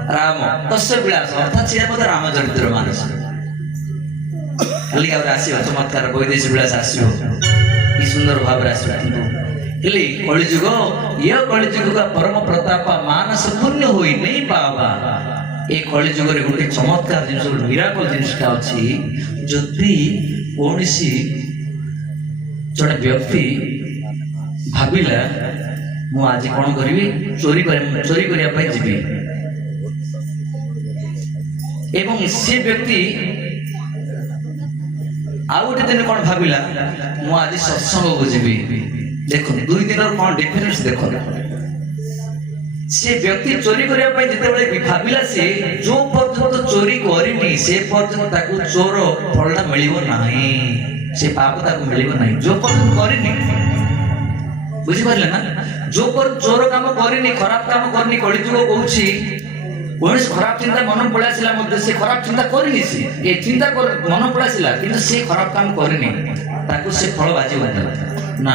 राम, तस्य विलास अर्थात से पद रामचरित्र मानस। खाली आउर आसीबो चमत्कार वैदेही विलास आसीबो, कि सुंदर भाव आसीबो। हेले कलिजुग, ये कलिजुग का परम प्रताप, मानस पुण्य होई नहीं पावा। ए कलिजुग रे गोटे चमत्कार जिनिस, मिराकल जिनिसटा अछि। जदि कोनसी जड़े व्यक्ति भाविला मु आज कौन करी, चोरी करिया जीवी, ଏବଂ ସେ ବ୍ୟକ୍ତି ଆଉ ଗୋଟେ ଦିନ କଣ ଭାବିଲା ମୁଁ ଆଜି ସତ୍ସଙ୍ଗକୁ ଯିବି। ଦେଖନ୍ତୁ ଦୁଇ ଦିନର କଣ ଡିଫରେନ୍ସ ଦେଖନ୍ତୁ। ସେ ବ୍ୟକ୍ତି ଚୋରି କରିବା ପାଇଁ ଯେତେବେଳେ ଭାବିଲା ସେ ଯୋଉ ପର୍ଯ୍ୟନ୍ତ ଚୋରି କରିନି ସେ ପର୍ଯ୍ୟନ୍ତ ତାକୁ ଚୋର ଫଳଟା ମିଳିବ ନାହିଁ, ସେ ପାପ ତାକୁ ମିଳିବ ନାହିଁ ଯୋଉ ପର୍ଯ୍ୟନ୍ତ କରିନି। ବୁଝିପାରିଲେ ନା? ଯୋଉ ପର୍ଯ୍ୟନ୍ତ ଚୋର କାମ କରିନି, ଖରାପ କାମ କରିନି, କଳିଯୁଗ କହୁଛି କୌଣସି ଖରାପ ଚିନ୍ତା ମନ ପଳେଇ ଆସିଲା ମଧ୍ୟ ସେ ଖରାପ ଚିନ୍ତା କରିନି, ସେ ଏ ଚିନ୍ତା ମନ ପଳେଇ ଆସିଲା କିନ୍ତୁ ସେ ଖରାପ କାମ କରିନି, ତାକୁ ସେ ଫଳ ବାଜିବ ନା।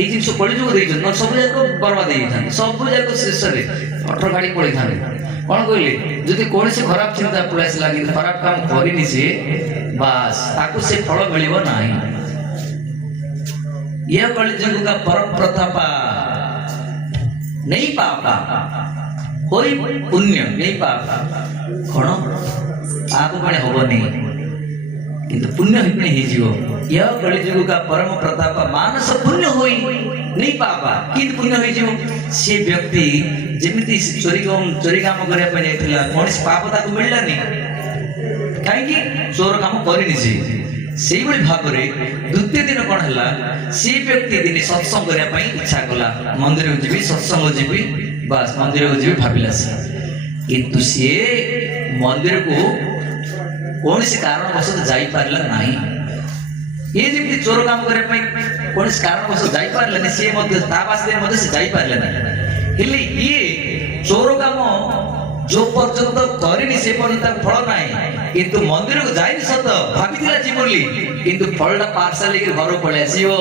এই জিনিস কলিযুগ ଦେଇଛନ୍ତି ନହେଲେ ସବୁ ଯାକ ବରବାଦ ହେଇଥାନ୍ତି, ସବୁ ଯାକ ଶେଷରେ ଅଠର ଗାଡ଼ି ପଳେଇଥାନ୍ତି। କଣ କହିଲେ? ଯଦି କୌଣସି ଖରାପ ଚିନ୍ତା ପଳେଇ ଆସିଲା କିନ୍ତୁ ଖରାପ କାମ କରିନି ସେ, ବାସ୍ ତାକୁ ସେ ଫଳ ମିଳିବ ନାହିଁ। यह कलिजुग का परम प्रताप नहीं पापा कोई पुण्य नहीं पापा कौन आप बने हबनी किंतु पुण्य हिपने ही जीव। यह कलिजुग का परम प्रताप मानस पुण्य होई नहीं पापा किंतु पुण्य होई जीव। से व्यक्ति जेमिति चोरी काम करया पे जायतिला कोनस पाप ताको मिललानी काहेकि चोर काम करिनि से भाई भाव में द्वितीय दिन कौन है सी व्यक्ति दिन सत्संग करने इच्छा कला मंदिर को जी सत्संग जी बास मंदिर को जी भाविला से किंतु सी मंदिर को कौन सी कारणवश जापारा ना। ये जमी चोर काम करने कौन सी कारणवश जापारा सी जापारा ना। ये चोर काम जो पर्यंत करनी से पर्यंत फल ना किंतु मंदिर को जाइनि सत भाभी जी बोली किंतु फलटा पार्सल लेके घर पड़े आसो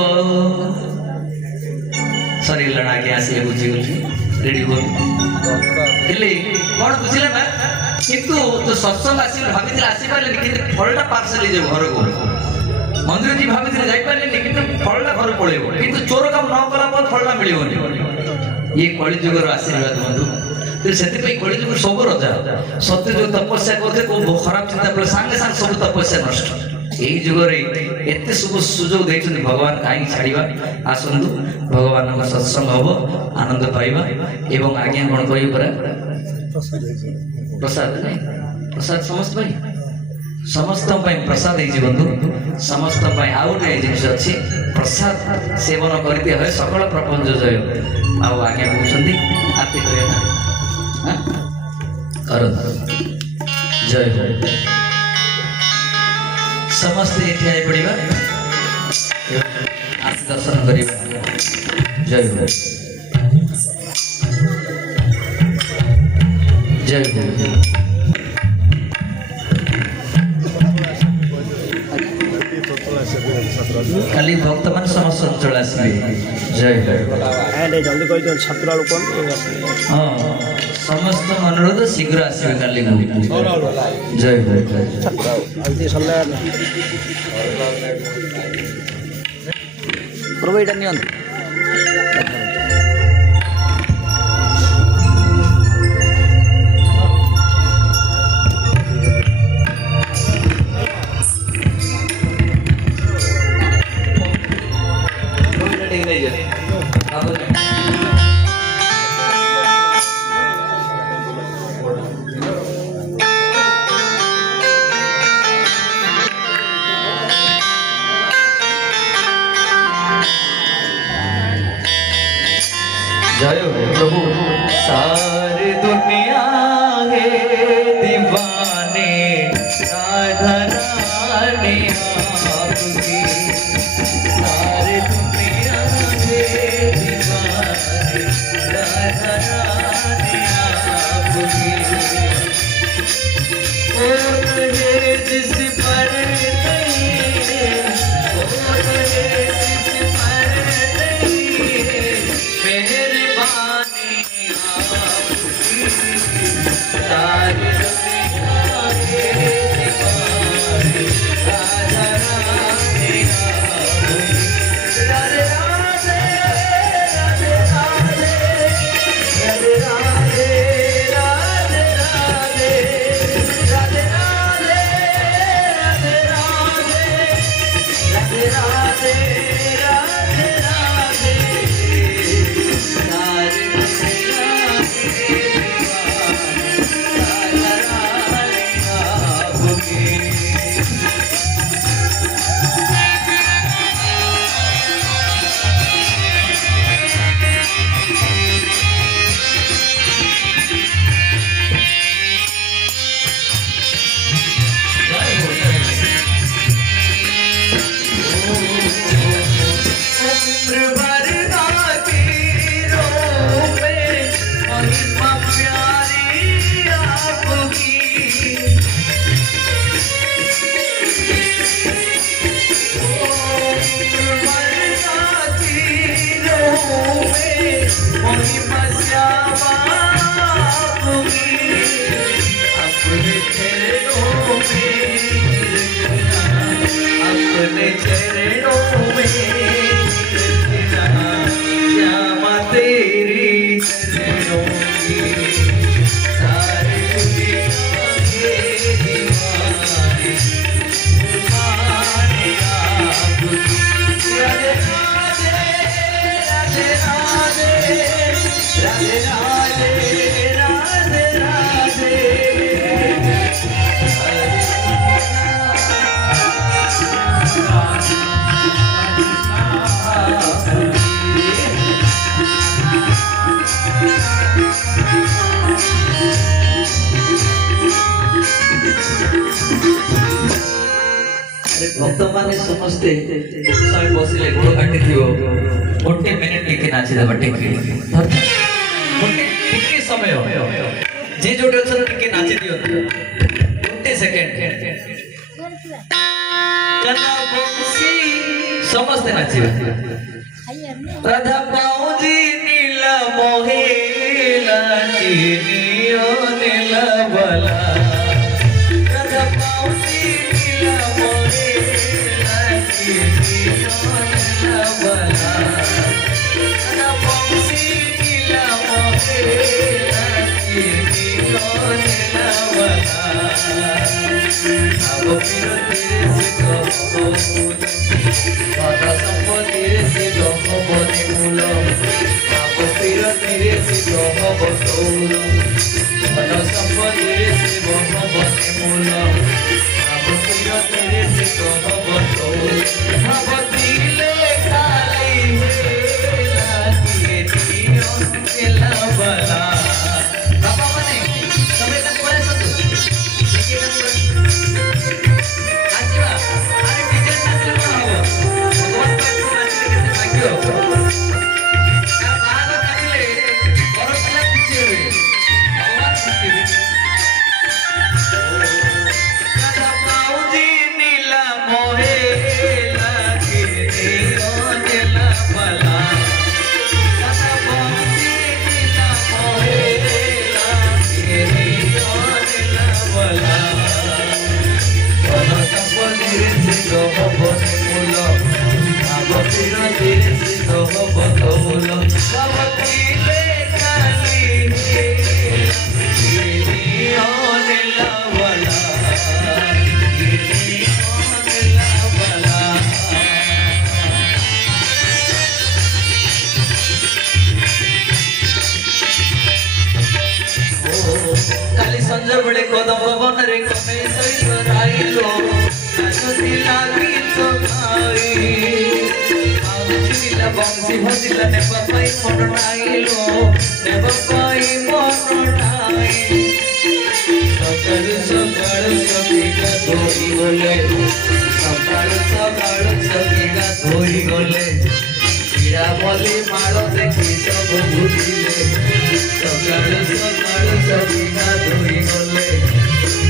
सरी आगे आसिए बुझी रेडी हो कौन बुझे ना किंतु जो सत्संग आस भाभी आसपारे कि फलटा पार्सल ले घर को मंदिर जी भाभी जापारे कि फलटा घर पड़े कि चोर काम न कला फलटा मिल ये कलिजुगर आशीर्वाद बंधु। से कलिजुग सब रजा सत्य जो तपस्या करते खराब चिंता पड़े सांगे सांगे सब तपस्या नष्ट। यही जुगरे एत शुभ सुजोग देते भगवान कहीं छाड़ा आसतु भगवान सत्संग हम आनंद पाइबा एवं आज्ञा कौन कह प्रसाद नहीं प्रसाद समस्त समस्त प्रसाद है बंधु समस्त आउ गए जिन अच्छी प्रसाद सेवन करते हुए सकल प्रपंच जय आज्ञा कहते आरती कर जय हो समस्ते ठिया पड़ा आस दर्शन कर जय हो जय हो। खाली भक्त मान समस्त अंचल आसबे जय जल्दी कह छात्र हाँ समस्त अनुरोध शीघ्र आसबे काली जय प्रभु यहाँ नि जय हो प्रभु। सारी दुनिया है दीवाने राधा रानी आपकी सारी दुनिया है दीवाने राधा रानी आपकी जिस पर भक्त माने समस्ते समय बसिले गोड़ काटी थियो गोटे मिनिट टिके नाची देबा टिके गोटे टिके समय जे जोटे अछन टिके नाची दियो गोटे सेकंड कना बंसी समस्ते नाचिबे राधा पाऊजी नीला मोहेला चिनियो नीला बला राधा पाऊजी नीला मोहेला चिनियो नीला बला राधा पाऊजी नीला मोहेला चिनियो नीला बला अब फिर तेरे से कहो बाता संपत्ति से कहो बने मूलो अब फिर तेरे से कहो बतौलो बाता संपत्ति से कहो बने मूलो अब फिर तेरे से कहो बतौलो अब दिले खाली हेला के दियो केला बला बाबा मने समय तक बोले सब देखिए ना आजीवा अरे डीजे नाचले कोन हो भगवान के नाचले केते भाग्य हो का बाग नाचले और पिला खुशी होवे भगवान खुशी होवे राधा पाऊजी नीला मोहेला के दियो नीला बला राधा पाऊजी नीला मोहेला के दियो नीला बला धीरे से कहो बने मूलो अब फिर धीरे से कहो बतौलो अब दिले खाली चिनियो नीला बला चिनियो नीला बला काली संजय बेले कदम वन रे कमे सहित राइलो नाचती लागी तो भाई आउ चिला बंसी भजिला ने पापाई मन नाइलो ने पापाई मन नाइ सकाळ सकाळ सखीगा धोई गले सकाळ सकाळ सखीगा धोई गले पीड़ा मली माळ देखी सब भूलिले सकाळ सकाळ सखीगा धोई गले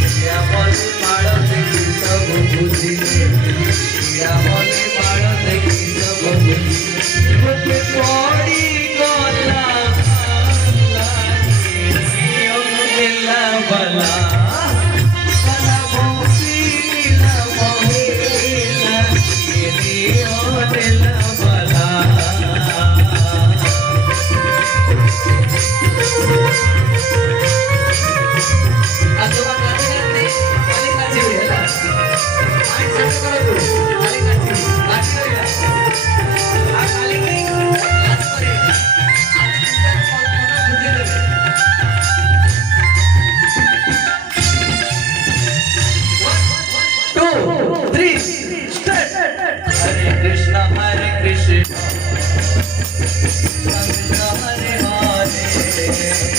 पीड़ा मली माळ देखी सब भूलिले पीड़ा मली माळ देखी सब भूलिले गोटे पड़ी गला चिनियो नीला बला कना बंसी नीला मोहेला चिनियो नीला बला आजोबा नाचले खाली नाचिबे ହେଲା आइ सब करतो खाली नाचिबे नाचिबे आ खाली नाच करे आज चिंता कल्पना बुझे देबे 1 2 3 स्टार्ट हरे कृष्ण हरे कृष्ण कृष्ण हरे हरे हरे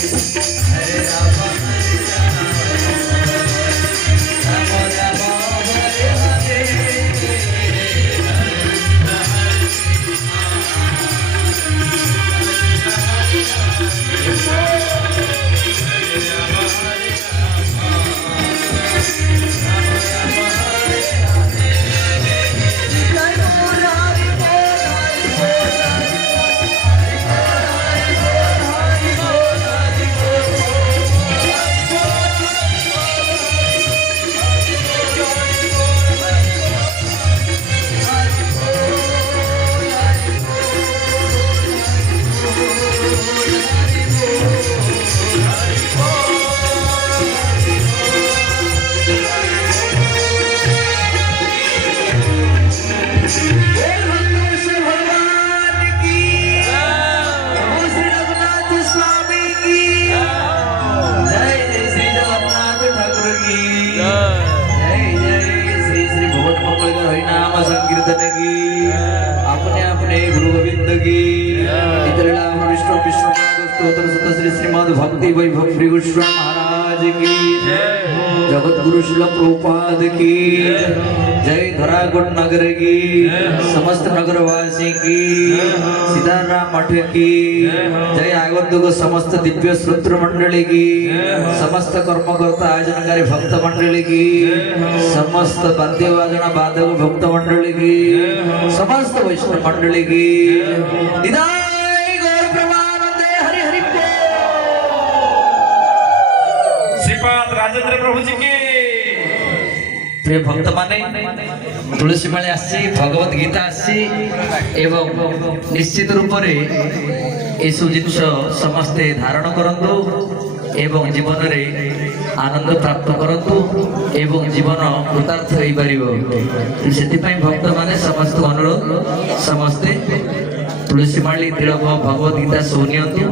राम हरे राम राम राम हरे हरे श्रीमद् भक्ति वैभव श्री गोस्वामी महाराज की जगत गुरु श्रील प्रभुपाद की जय। धरा हिरागुट नगर की समस्त नगरवासी की सीताराम मठ की जय आगंतुक समस्त दिव्य श्रोत्र मंडली की समस्त कर्मकर्ता आयोजनकारी भक्त मंडली की समस्त वाद्यवादन वादक भक्त मंडली की समस्त वैष्णव मंडली की निदाय गौर प्रमानंदे हरि हरि बोल। श्रीपाद राजेंद्र प्रभु जी की प्रिय भक्त माने तुलसी माली आसी भगवत गीता आसी एवं निश्चित रूप से यू जिनस समस्ते धारण करंतु एवं जीवन रे आनंद प्राप्त करंतु एवं जीवन कृतार्थ होई परिबो सेति पई भक्त माने समस्त अनुरोध समस्ते तुलसी माली तिलक भगवत गीता सुनियंतु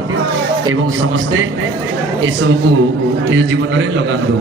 एवं समस्ते ए सब को निज जीवन रे लगांतु।